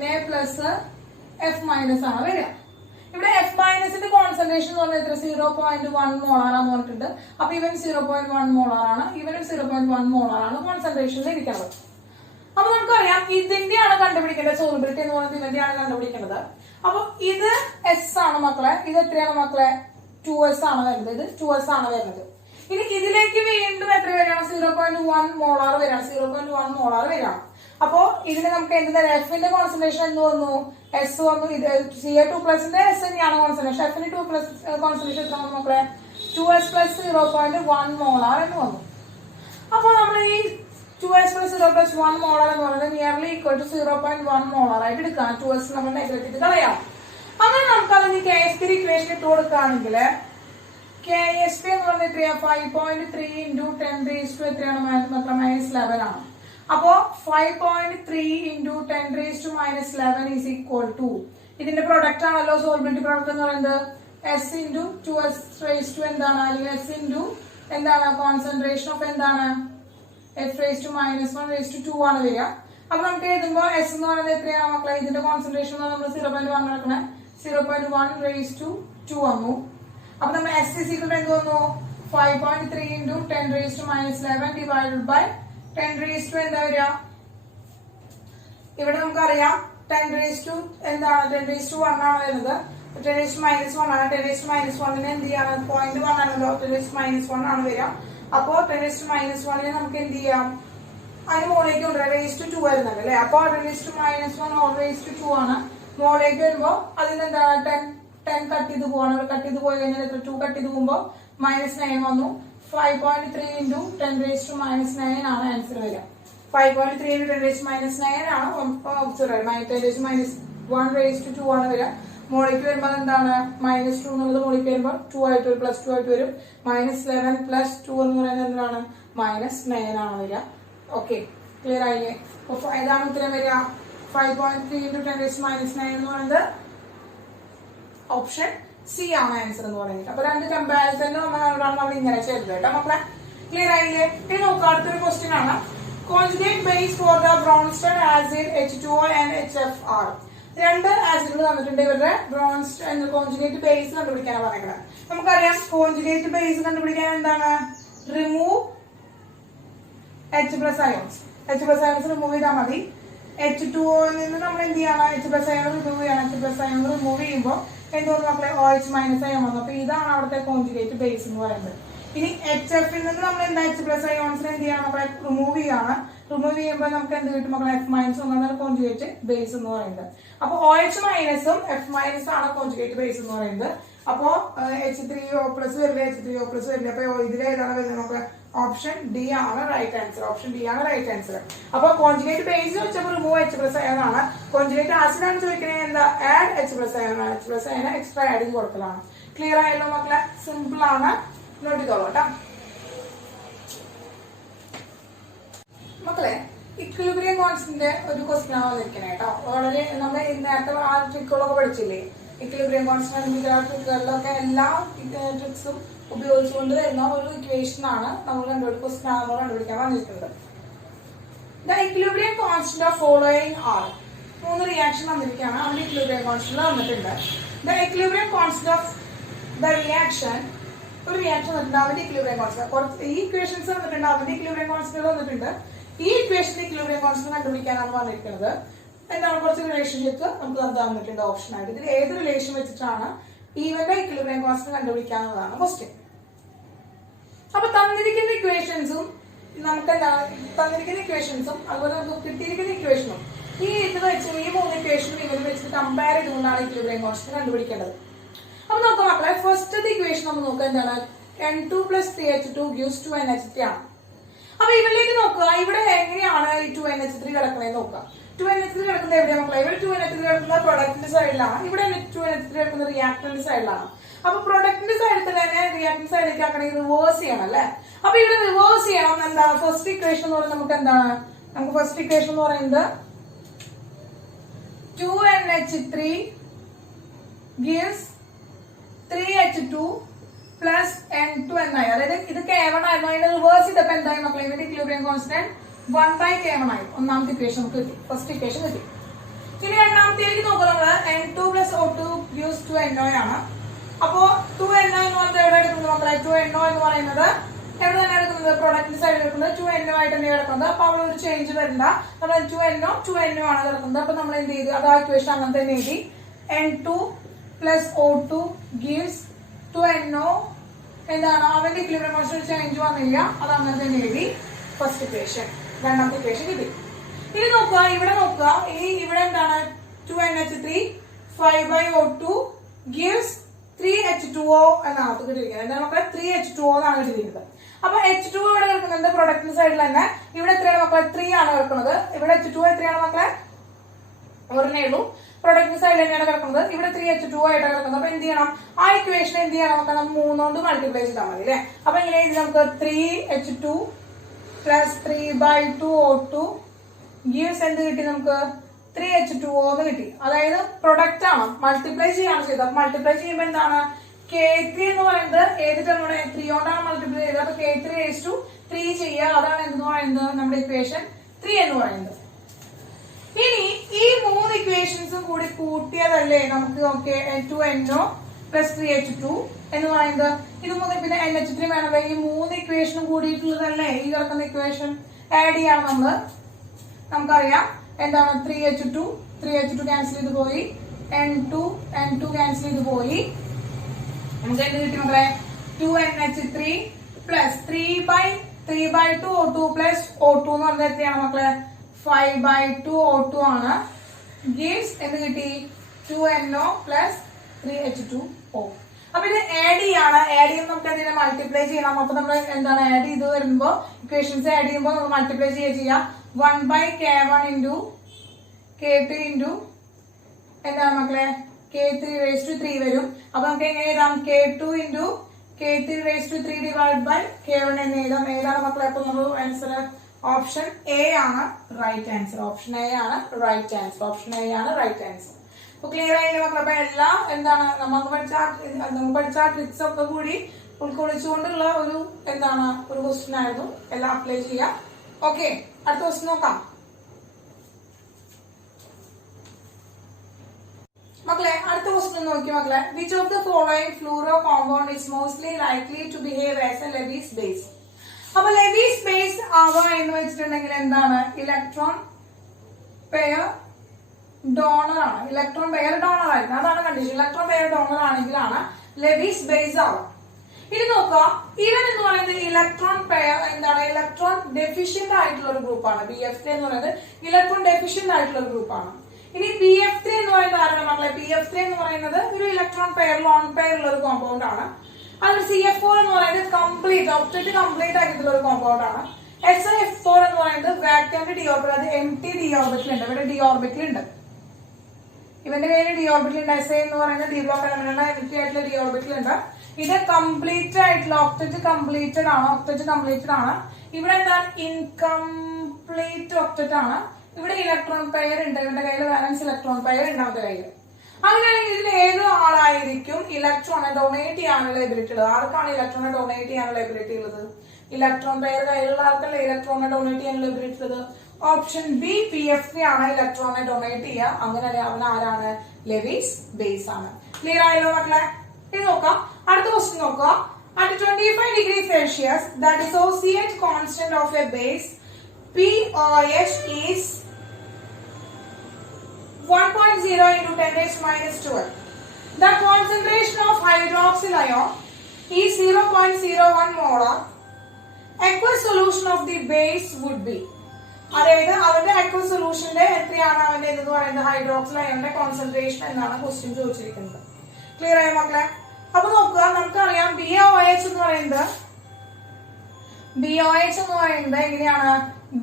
Na+F- ആണ് വരിക. ഇവിടെ F- കോൺസെൻട്രേഷൻ എന്ന് പറഞ്ഞാൽ എത്ര? 0.1 മോളാർ എന്ന് പറഞ്ഞിട്ടുണ്ട്. അപ്പൊ ഇവൻ 0.1 മോളാർ ആണ്, ഇവനും 0.1 മോളാർ ആണ് കോൺസെൻട്രേഷനിൽ ഇരിക്കുന്നത്. അപ്പൊ നമുക്കറിയാം ഇതിന്റെയാണ് കണ്ടുപിടിക്കേണ്ടത്, സോളിബിലിറ്റി എന്ന് പറയുന്നത് ഇതിന്റെയാണ് കണ്ടുപിടിക്കേണ്ടത്. അപ്പൊ ഇത് S ആണ് മക്കളെ, ഇത് എത്രയാണ് മക്കളെ? 2S ആണ് വരുന്നത്, ഇത് 2S ആണ് വരുന്നത്. ഇനി ഇതിലേക്ക് വീണ്ടും എത്ര വരികയാണ്? 0.1 മോളാർ വരികയാണ്, 0.1 മോളാർ വരികയാണ്. അപ്പോ ഇതിന് നമുക്ക് എന്ത് തരാം? എഫിന്റെ കോൺസെൻട്രേഷൻ എന്ത് വന്നു? S വന്നു. ഇത് Ca2+ന്റെ S തന്നെയാണ് കോൺസെൻട്രേഷൻ. എഫിന് 2+ കോൺസെൻട്രേഷൻ എത്ര വന്നു മക്കളെ? 2S + 0.1 മോളാർ എന്ന് വന്നു. അപ്പൊ നമ്മൾ ഈ 2S + 0.1 മോളാർ എന്ന് പറയുന്നത് നിയർലി ഈക്വൽ ടു 0.1 മോളാർ ആയിട്ട് എടുക്കാം. 2S നമ്മൾ നെഗ്ലക്ട് ചെയ്ത് കളയാം. അങ്ങനെ നമുക്ക് അതിന് KSP ഇക്വേഷൻ ഇട്ട് കൊടുക്കുകയാണെങ്കിൽ KSP എന്ന് പറഞ്ഞാൽ എത്രയാ? 5.3 × 10⁻⁻⁴ എത്രയാണ് മക്കളെ? -11 ആണ്. അപ്പോ 5.3 × 10⁻⁻11 ഈസ് ഈക്വൽ ടു ഇതിന്റെ പ്രൊഡക്റ്റ് ആണല്ലോ സോളിബിലിറ്റി പ്രൊഡക്റ്റ് എന്ന് പറയുന്നത്. S × 2S എന്താണ്? അല്ലെങ്കിൽ S × എന്താണ്? കോൺസെൻട്രേഷൻ ഓഫ് എന്താണ്? F⁻⁻1/2 ആണ് വരിക. അപ്പൊ നമുക്ക് എഴുതുമ്പോ S എന്ന് പറയുന്നത് എത്രയാണ് മക്കളെ? ഇതിന്റെ കോൺസെൻട്രേഷൻ നമ്മൾ 0.1 നടക്കണേ, 0.1/2 വന്നു. അപ്പൊ നമ്മൾ S = എന്ത് വന്നു? 5.3 × 10⁻⁻11 ഡിവൈഡഡ് ബൈ 10⁻⁻ എന്താ വരിക? ഇവിടെ നമുക്കറിയാം 10⁻⁻ എന്താണ്? 10⁻1 ആണ് വരുന്നത്. 10⁻⁻1 ആണ്. 10⁻⁻1 എന്ത് ചെയ്യാണ്? 0.1 ആണല്ലോ, 10⁻⁻1 ആണ് വരിക. അപ്പോ 10⁻⁻1 നമുക്ക് എന്ത് ചെയ്യാം? അതിന് മോളിലേക്ക് ഉണ്ട്, raised to 2 വരുന്നുണ്ട് അല്ലെ? അപ്പൊ 10⁻⁻1 all raised to 2 ആണ്. മോളിലേക്ക് വരുമ്പോ അതിനെന്താണ്? 10 കട്ട് ചെയ്ത് പോവാണ്. കട്ട് ചെയ്ത് പോയി കഴിഞ്ഞാൽ 2 കട്ട് ചെയ്ത് പോകുമ്പോ -9 വന്നു. 5.3 × 10⁻⁻9 ആണ് ആൻസർ വരിക. 5.3 × 10⁻⁻9 ആണ് 10⁻1/2 ആണ് വരിക. മോളിലേക്ക് വരുമ്പോൾ എന്താണ്? -2 എന്നുള്ളത് മോളിലേക്ക് വരുമ്പോൾ 2 ആയിട്ട് വരും, +2 ആയിട്ട് വരും. -11 + 2 എന്ന് പറയുന്നത് എന്താണ്? -9 ആണ് വരിക. ഓക്കെ, ക്ലിയർ ആയില്ലേ? അപ്പൊ ഏതാണ് ഉത്തരം വരിക? 5.3 × 10⁻⁻9 എന്ന് പറയുന്നത് ഓപ്ഷൻ സി ആണ് ആൻസർ എന്ന് പറയുന്നത്. അപ്പൊ രണ്ട് കമ്പാരിസൺ നമ്മൾ ഇങ്ങനെ ചെയ്തത് കേട്ടോ മക്കളെ. ക്ലിയർ ആയില്ലേ? ഇനി നോക്കാം, അടുത്തൊരു ക്വസ്റ്റ്യൻ ആണ്. Conjugate base for the ബ്രോൺസ്റ്റൺ acid H2O and HFR. രണ്ട് ആസിഡുകൾ തന്നിട്ടുണ്ട്. ഇവരുടെ ബ്രോൺസ്റ്റൺ കോൺജുഗേറ്റ് ബേസ് കണ്ടുപിടിക്കാനാണ് പറയുന്നത്. നമുക്കറിയാം കോൺജുഗേറ്റ് ബേസ് കണ്ടുപിടിക്കാൻ എന്താണ്? Remove H+ ions. H+ ions remove ചെയ്താൽ മതി. H2O നിന്ന് നമ്മൾ എന്ത് ചെയ്യണം? H+ അയോൺ റിമൂവ് ചെയ്യണം. H+ അയോൺ റിമൂവ് ചെയ്യുമ്പോൾ എന്തോന്ന് മക്കളെ? OH- അയോൺ വന്നു. അപ്പൊ ഇതാണ് അവിടുത്തെ കോൺജുഗേറ്റ് ബേസ് എന്ന് പറയുന്നത്. ഇനി HF നിന്ന് നമ്മൾ എന്താ? H+ അയോൺസിനെ എന്ത് ചെയ്യണം മക്കളെ? റിമൂവ് ചെയ്യാണ്. റിമൂവ് ചെയ്യുമ്പോൾ നമുക്ക് എന്ത് കിട്ടും മക്കളെ? F- ഒന്നാണ് കോൺജുഗേറ്റ് ബേസ് എന്ന് പറയുന്നത്. അപ്പൊ OH- F- ആണ് കോൺജുഗേറ്റ് ബേസ് എന്ന് പറയുന്നത്. അപ്പോ H3O+ വരില്ല, H3O+ വരില്ല. അപ്പൊ ഇതിലേതാണ് വരുന്നത് നമുക്ക്? ഓപ്ഷൻ ഡി ആണ് റൈറ്റ് ആൻസർ. ഓപ്ഷൻ ഡി ആണ് റൈറ്റ് ആൻസർ. അപ്പൊ കോൺജുഗേറ്റ് ബേസ് വെച്ചപ്പോൾ റിമൂവ് H+ അയോൺ ആണ്. കോൺജുഗേറ്റ് ആസിഡ് ആണ് ചോദിക്കുന്നത് എന്താ? ആഡ് H+ അയോൺ ആണ്. H+ അയോൺ എക്സ്ട്രാ ആഡ് ചെയ്ത് കൊടുക്കലാണ്. ക്ലിയർ ആയല്ലോ മക്കളെ? സിമ്പിൾ ആണ്, നോട്ട് ചെയ്തോളൂ കേട്ടോ മക്കളെ. ഇക്വിലിബ്രിയം കോൺസ്റ്റന്റ് ഒരു ക്വസ്റ്റ്യൻ ആണ് വന്നിരിക്കുന്നത് കേട്ടോ. വളരെ നമ്മൾ നേരത്തെ ആ ട്രിക്കുകളൊക്കെ പഠിച്ചില്ലേ? ഇക്വിലിബ്രിയം കോൺസ്റ്റന്റ് ട്രിക്കുകളിലൊക്കെ എല്ലാ ട്രിക്സും ഉപയോഗിച്ചുകൊണ്ട് വരുന്ന ഒരു ഇക്വേഷൻ ആണ് നമ്മൾ ക്വസ്റ്റ്യൻ ആണ് നമ്മൾ കണ്ടുപിടിക്കാൻ വന്നിരിക്കുന്നത്. The equilibrium constant of following are. 3 reaction വന്നിരിക്കുകയാണ്. അതിന്റെ ഇക്വിലിബ്രിയം കോൺസ്റ്റന്റ് വന്നിട്ടുണ്ട്. The equilibrium constant of the reaction, ഒരു റിയാക്ഷൻ വന്നിട്ടുണ്ട്, അതിന്റെ ഇക്വിലിബ്രിയം കോൺസ്റ്റന്റ്. ഈ ഇക്വേഷൻസ് വന്നിട്ടുണ്ട്, അതിന്റെ ഇക്വിലിബ്രിയം കോൺസ്റ്റന്റ് വന്നിട്ടുണ്ട്. ഈ ഇക്വേഷന്റെ ഇക്വിലിബ്രിയം കോൺസ്റ്റന്റ് കണ്ടുപിടിക്കാനാണ് പറഞ്ഞിരിക്കുന്നത്. എന്താണ്? കുറച്ച് റിലേഷൻഷിപ്പ് നമുക്ക് തന്നിട്ടുണ്ട് ഓപ്ഷൻ ആയിട്ട്. ഇതിൽ ഏത് റിലേഷൻ വെച്ചിട്ടാണ് ഈവന്റെ ഇക്വിലിബ്രിയം കോൺസ്റ്റന്റ് കണ്ടുപിടിക്കാവുന്നതാണ് ക്വസ്റ്റ്യൻ. അപ്പൊ തന്നിരിക്കുന്ന ഇക്വേഷൻസും നമുക്ക് എന്താണ്? തന്നിരിക്കുന്ന ഇക്വേഷൻസും അതുപോലെ നമുക്ക് കിട്ടിയിരിക്കുന്ന ഇക്വേഷനും ഈ ഇത് വെച്ച് ഈ 3 ഇക്വേഷനും ഇവരും വെച്ചിട്ട് കമ്പയർ ചെയ്തുകൊണ്ടാണ് ഇക്വിലിബ്രിയം കോൺസ്റ്റന്റ് കണ്ടുപിടിക്കേണ്ടത്. അപ്പൊ നോക്കാം മക്കളെ, ഫസ്റ്റ് ഇക്വേഷൻ നമ്മൾ നോക്കുക എന്താണ്? N2 + 3H2 gives 2NH3 ആണ്. അപ്പൊ ഇവരിലേക്ക് നോക്കുക, ഇവിടെ എങ്ങനെയാണ് ഈ 2NH3 കിടക്കണേന്ന് നോക്കുക. 2NH3 കിടക്കുന്നത് എവിടെയാണ് മക്കളെ? ഇവിടെ 2NH3 കിടക്കുന്നത് പ്രൊഡക്റ്റിന്റെ സൈഡിലാണ്, ഇവിടെ 2NH3 കിടക്കുന്നത് റിയാക്ടന്റിന്റെ സൈഡിലാണ്. അപ്പൊ പ്രൊഡക്റ്റിന്റെ സൈഡിൽ തന്നെ റിയാക്ടന്റ് സൈഡിലേക്ക് ആക്കണമെങ്കിൽ റിവേഴ്സ് ചെയ്യണം അല്ലെ. അപ്പൊ ഇവിടെ റിവേഴ്സ് ചെയ്യണം. എന്താണ് ഫസ്റ്റ് ഇക്വേഷൻ എന്ന് പറയുന്നത്? നമുക്ക് എന്താണ്, നമുക്ക് ഫസ്റ്റ് ഇക്വേഷൻ എന്ന് പറയുന്നത് 2NH3 gives 3H2 plus N2 എന്നായി. അതായത് ഇത് K1 ആയിരുന്നു, അതിന്റെ റിവേഴ്സ് ചെയ്തപ്പോ എന്തായി മക്കളെ? ഇതിന്റെ ഇക്വിലിബ്രിയം കോൺസ്റ്റന്റ് 1/K1 ആയി. ഒന്നാമത്തെ ഇക്വേഷൻ നമുക്ക് കിട്ടി, ഫസ്റ്റ് ഇക്വേഷൻ കിട്ടി. ഇനി രണ്ടാമത്തേക്ക് നോക്കുക നമ്മള് N2 plus O2 gives 2NO ആണ്. അപ്പോ 2NO എന്ന് പറയുന്നത് എവിടെ എടുക്കുന്നത് മക്കളെ? 2NO എന്ന് പറയുന്നത് എവിടെ തന്നെ എടുക്കുന്നത്? പ്രൊഡക്റ്റിന്റെ സൈഡിൽ എടുക്കുന്നത് 2NO ആയിട്ട് തന്നെ കിടക്കുന്നത്. അപ്പൊ അവിടെ ഒരു ചേഞ്ച് വരണ്ട, നമ്മൾ 2NO ആണ് കിടക്കുന്നത്. അപ്പൊ നമ്മൾ എന്ത് ചെയ്തു? അത് ആ ഇക്വേഷൻ അങ്ങനെ തന്നെ എഴുതി. N2 plus O2 gives 2NO എന്താണ്? അവന്റെ ഇക്വിലിബ്രിയം കോൺസ്റ്റന്റ് ചേഞ്ച് വന്നില്ല, അത് അങ്ങനെ തന്നെ എഴുതി. ഫസ്റ്റ് ഇക്വേഷൻ, രണ്ടാമത്തെ ഇക്വേഷൻ കിട്ടി. ഇനി നോക്കുക, ഇവിടെ നോക്കുക, ഇനി ഇവിടെ എന്താണ്? 2NH3 5/O2 gives 3H2O എന്നാണ് കിട്ടിയിരിക്കുന്നത്. എന്താണ് മക്കളെ? 3H2O എന്നാണ് കിട്ടിയിരിക്കുന്നത്. അപ്പൊ H2O ഇവിടെ കിടക്കുന്നത് പ്രൊഡക്റ്റിന്റെ സൈഡിൽ തന്നെ. ഇവിടെ എത്രയാണ് മക്കളെ? 3 ആണ് കിടക്കുന്നത്. ഇവിടെ H2O എത്രയാണ് മക്കളെ? ഒരെണ്ണേ ഉള്ളൂ. പ്രൊഡക്റ്റിന്റെ സൈഡിൽ തന്നെയാണ് കിടക്കുന്നത്. ഇവിടെ 3H2O ആയിട്ടാണ് കിടക്കുന്നത്. അപ്പൊ എന്ത് ചെയ്യണം? ആ ഇക്വേഷൻ എന്ത് ചെയ്യണം? നമുക്ക് 3 കൊണ്ട് മൾട്ടിപ്ലൈ ചെയ്താൽ മതി അല്ലെ. അപ്പൊ ഇങ്ങനെ എഴുതി നമുക്ക് 3H2 plus 3/2O2 gives എന്ത് കിട്ടി നമുക്ക്? 3H2O എന്ന് കിട്ടി. അതായത് പ്രൊഡക്റ്റ് ആണ്, മൾട്ടിപ്ലൈ ചെയ്യാണ് ചെയ്തത്. അപ്പൊ മൾട്ടിപ്ലൈ ചെയ്യുമ്പോൾ എന്താണ്? K3 എന്ന് പറയുന്നത് ഏത് ടേമാണ്? 3 കൊണ്ടാണ് മൾട്ടിപ്ലൈ ചെയ്തത്. അപ്പൊ K3 raised to 3 ചെയ്യുക, അതാണ് എന്തെന്ന് പറയുന്നത്? നമ്മുടെ ഇക്വേഷൻ 3 എന്ന് പറയുന്നത്. ഇനി ഈ 3 ഇക്വേഷൻസും കൂടി കൂട്ടിയതല്ലേ നമുക്ക് 2NO plus 3H2 എന്ന് പറയുന്നത്. ഇത് പിന്നെ NH3 വേണമല്ലോ. ഈ 3 ഇക്വേഷനും കൂടിയിട്ടുള്ളതല്ലേ ഈ കിടക്കുന്ന ഇക്വേഷൻ. ആഡ് ചെയ്യണം നമ്മള്. നമുക്കറിയാം എന്താണ്? 3H2 ക്യാൻസൽ ചെയ്ത് പോയി, N2 ക്യാൻസൽ ചെയ്ത് പോയി. നമുക്ക് എന്ത് കിട്ടി മക്കളെ? 2NH3 plus 3/2O2 plus O2 എന്ന് പറഞ്ഞാൽ എത്രയാണ് മക്കളെ? 5/2O2 ആണ്. gives എന്ത് കിട്ടി? 2NO plus 3H2O. അപ്പൊ ഇത് ആഡ് ചെയ്യാണ്. ആഡ് ചെയ്യുമ്പോൾ നമുക്ക് എന്തിനാ? മൾട്ടിപ്ലൈ ചെയ്യണം. അപ്പൊ നമ്മൾ എന്താണ് ആഡ് ചെയ്ത് വരുമ്പോ ഇക്വേഷൻസ് ആഡ് ചെയ്യുമ്പോൾ നമ്മൾ മൾട്ടിപ്ലൈ ചെയ്യാം. 1/K1 into K2 into എന്താണ് മക്കളെ? K3 raised to 3 വരും. അപ്പൊ നമുക്ക് എങ്ങനെ എഴുതാം? K2 into K3 raised to 3 divided by K1 എന്ന് എഴുതാം. ഏതാണ് മക്കളെ? അപ്പൊ നമ്മൾ ആൻസർ ഓപ്ഷൻ എ ആണ് റൈറ്റ് ആൻസർ. ഓപ്ഷൻ എ ആണ് റൈറ്റ് ആൻസർ. ഓപ്ഷൻ എ ആണ് റൈറ്റ് ആൻസർ. അപ്പൊ ക്ലിയർ ആയില്ലേ മക്കളെ? അപ്പൊ എല്ലാം എന്താണ് നമ്മൾ പഠിച്ച ട്രിക്സ് ഒക്കെ കൂടി ഉൾക്കൊള്ളിച്ചുകൊണ്ടുള്ള ഒരു എന്താണ് ഒരു ക്വസ്റ്റ്യൻ ആയിരുന്നു. എല്ലാം അപ്ലൈ ചെയ്യാം. ഓക്കെ, അടുത്ത ക്വസ്റ്റ്യൻ നോക്കാം മക്കളെ. അടുത്ത ക്വസ്റ്റ്യൻ നോക്കി മക്കളെ. Which of the following fluoro compound is mostly likely to behave as a Lewis base? അപ്പൊ ലെവീസ് ബേസ് ആവുക എന്ന് വെച്ചിട്ടുണ്ടെങ്കിൽ എന്താണ്? ഇലക്ട്രോൺ പെയർ ഡോണർ ആണ്. ഇലക്ട്രോൺ പെയർ ഡോണർ ആയിരിക്കും, അതാണ് കണ്ടീഷൻ. ഇലക്ട്രോൺ പെയർ ഡോണർ ആണെങ്കിലാണ് ലെവീസ് ബേസ് ആവുക. ഇനി നോക്കുക, ഇവൻ എന്ന് പറയുന്നത് ഇലക്ട്രോൺ പെയർ എന്താണ്? ഇലക്ട്രോൺ ഡെഫിഷ്യന്റ് ആയിട്ടുള്ള ഒരു ഗ്രൂപ്പാണ്. BF3 എന്ന് പറയുന്നത് ഇലക്ട്രോൺ ഡെഫിഷ്യന്റ് ആയിട്ടുള്ള ഒരു ഗ്രൂപ്പാണ്. ഇനി BF3 എന്ന് പറയുന്നത് ആരാണ് മക്കളെ? BF3 എന്ന് പറയുന്നത് ഒരു ഇലക്ട്രോൺ പെയർ ലോൺ പെയർ ഉള്ള ഒരു കോമ്പൗണ്ട് ആണ്. അത് CF4 എന്ന് പറയുന്നത് കംപ്ലീറ്റ് ഒബ്ജക്റ്റ് കംപ്ലീറ്റ് ആയിട്ടുള്ള ഒരു കോമ്പൗണ്ട് ആണ്. SiF4 എന്ന് പറയുന്നത് വാക്കന്റ് ഡി ഓർബിറ്റൽ, അത് എംപ്റ്റി ഡി ഓർബിറ്റൽ ഉണ്ട്. ഇവിടെ ഡി ഓർബിറ്റൽ ഉണ്ട്. ഇവന്റെ കയ്യിൽ ഡി ഓർബിറ്റൽ ഉണ്ട്. Si എന്ന് പറയുന്നത് ഡി ബ്ലോക്ക് എലമെന്റ്, എംപ്റ്റി ആയിട്ടുള്ള ഡി ഓർബിറ്റൽ ഉണ്ട്. ഇത് കംപ്ലീറ്റ് ആയിട്ടുള്ള ഒബ്ജക്റ്റ് കംപ്ലീറ്റഡ് ആണ്. ഇവിടെ എന്താണ്? ഇൻകംപ്ലീറ്റ് ഒബ്ജക്റ്റ് ആണ്. ഇവിടെ ഇലക്ട്രോൺ പെയർ ഉണ്ട്. ഇവന്റെ കയ്യിൽ ബാലൻസ് ഇലക്ട്രോൺ പെയർ ഉണ്ട് അവന്റെ കയ്യിൽ. അങ്ങനെയാണെങ്കിൽ ഇതിൽ ഏത് ആളായിരിക്കും ഇലക്ട്രോണെ ഡൊണേറ്റ് ചെയ്യാനുള്ള എബിലിറ്റി ഉള്ളത്? ആർക്കാണ് ഇലക്ട്രോണെ ഡൊണേറ്റ് ചെയ്യാനുള്ള എബിലിറ്റി ഉള്ളത്? ഇലക്ട്രോൺ പെയർ കയ്യിലുള്ള ആൾക്കല്ലേ ഇലക്ട്രോണെ ഡൊണേറ്റ് ചെയ്യാനുള്ള എബിലിറ്റി ഉള്ളത്. ഓപ്ഷൻ ബി BF3 ആണ് ഇലക്ട്രോണെ ഡൊണേറ്റ് ചെയ്യുക. അങ്ങനെ അവൻ ആരാണ്? ലെവീസ് ബേസ് ആണ്. ക്ലിയർ ആയല്ലോ മക്കളെ? ഇത് നോക്കാം. അടുത്ത ക്വസ്റ്റ്യൻ നോക്കാം. At 25 degrees Celsius, the dissociate constant of a base POH is 1.0 into 10⁻². The concentration of hydroxyl ion is 0.01 molar. Aqueous solution of the base would be. അതായത് അവന്റെ aqueous സൊല്യൂഷന്റെ എത്രയാണ് അവന്റെ എന്ന് പറയുന്നത്? ഹൈഡ്രോക്സിൽ അയോണിന്റെ കോൺസെൻട്രേഷൻ എന്നാണ് ക്വസ്റ്റ്യൻ ചോദിച്ചിരിക്കുന്നത്. Clear ആയ മക്കളെ? അപ്പൊ നോക്കുക, നമുക്കറിയാം BOH എന്ന് പറയുന്നത് BOH എന്ന് പറയുന്നത് എങ്ങനെയാണ്?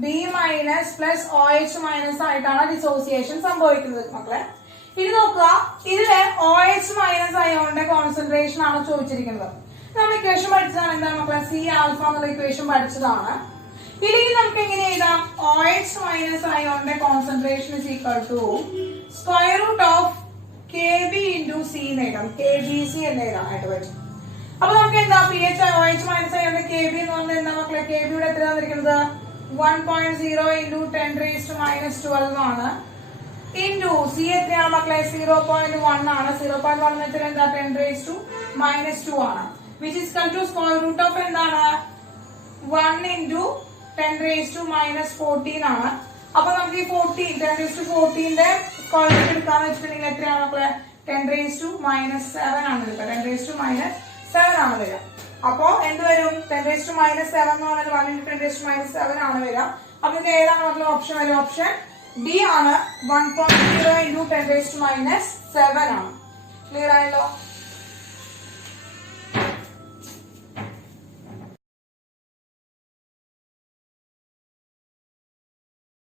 B minus plus OH minus ആയിട്ടാണ് ഡിസോസിയേഷൻ സംഭവിക്കുന്നത് മക്കളെ. ഇനി നോക്കുക, ഇതില് OH മൈനസ് അയോണിന്റെ കോൺസെൻട്രേഷൻ ആണ് ചോദിച്ചിരിക്കുന്നത്. നമ്മൾ ഇക്വേഷൻ പഠിച്ചതാണ് എന്താണ് മക്കളെ? C ആൽഫ എന്നുള്ള ഇക്വേഷൻ പഠിച്ചതാണ്. ഇനി നമുക്ക് എങ്ങനെ എഴുതാം? OH മൈനസ് അയോണിന്റെ concentration is equal to square root of KB into C എന്ന് എഴുതാം. KBC എന്ന് എഴുതാനായിട്ട് പറ്റും. അപ്പൊ നമുക്ക് എന്താ OH മൈനസ് അയോണിന്റെ KB എന്ന് പറഞ്ഞാൽ എന്താ മക്കളെ? KB യുടെ എത്ര തന്നിരിക്കുന്നത്? 1.0 ഇൻറ്റു 10⁻⁻12 ആണ്. ഇൻറ്റു C എത്രയാണ് മക്കളെ? 0.1 ആണ്. 0.1 എന്ന് വെച്ചാൽ എന്താ? 10⁻⁻2 ആണ്. Which is equal to square root of എന്താണ്? 1 ഇൻറ്റു 10⁻⁻14 ആണ്. അപ്പൊ നമുക്ക് ഈ 10⁻14ന്റെ സ്ക്വയർ റൂട്ട് എടുക്കാന്ന് വെച്ചിട്ടുണ്ടെങ്കിൽ എത്രയാണ് മക്കളെ? 10⁻⁻7 ആണ് എടുക്കുക. 10⁻⁻7 ആണ് വരിക. അപ്പൊ എന്ത് വരും? 10⁻⁻7 എന്ന് പറഞ്ഞാൽ 1 ഇൻറ്റു 10⁻⁻7 ആണ് വരിക. അപ്പൊ ഇത് ഏതാണ് മക്കളെ ഓപ്ഷൻ വരും? ഓപ്ഷൻ D ആണ്. 1.0 ഇൻറ്റു 10⁻⁻7 ആണ്. ക്ലിയർ ആയല്ലോ?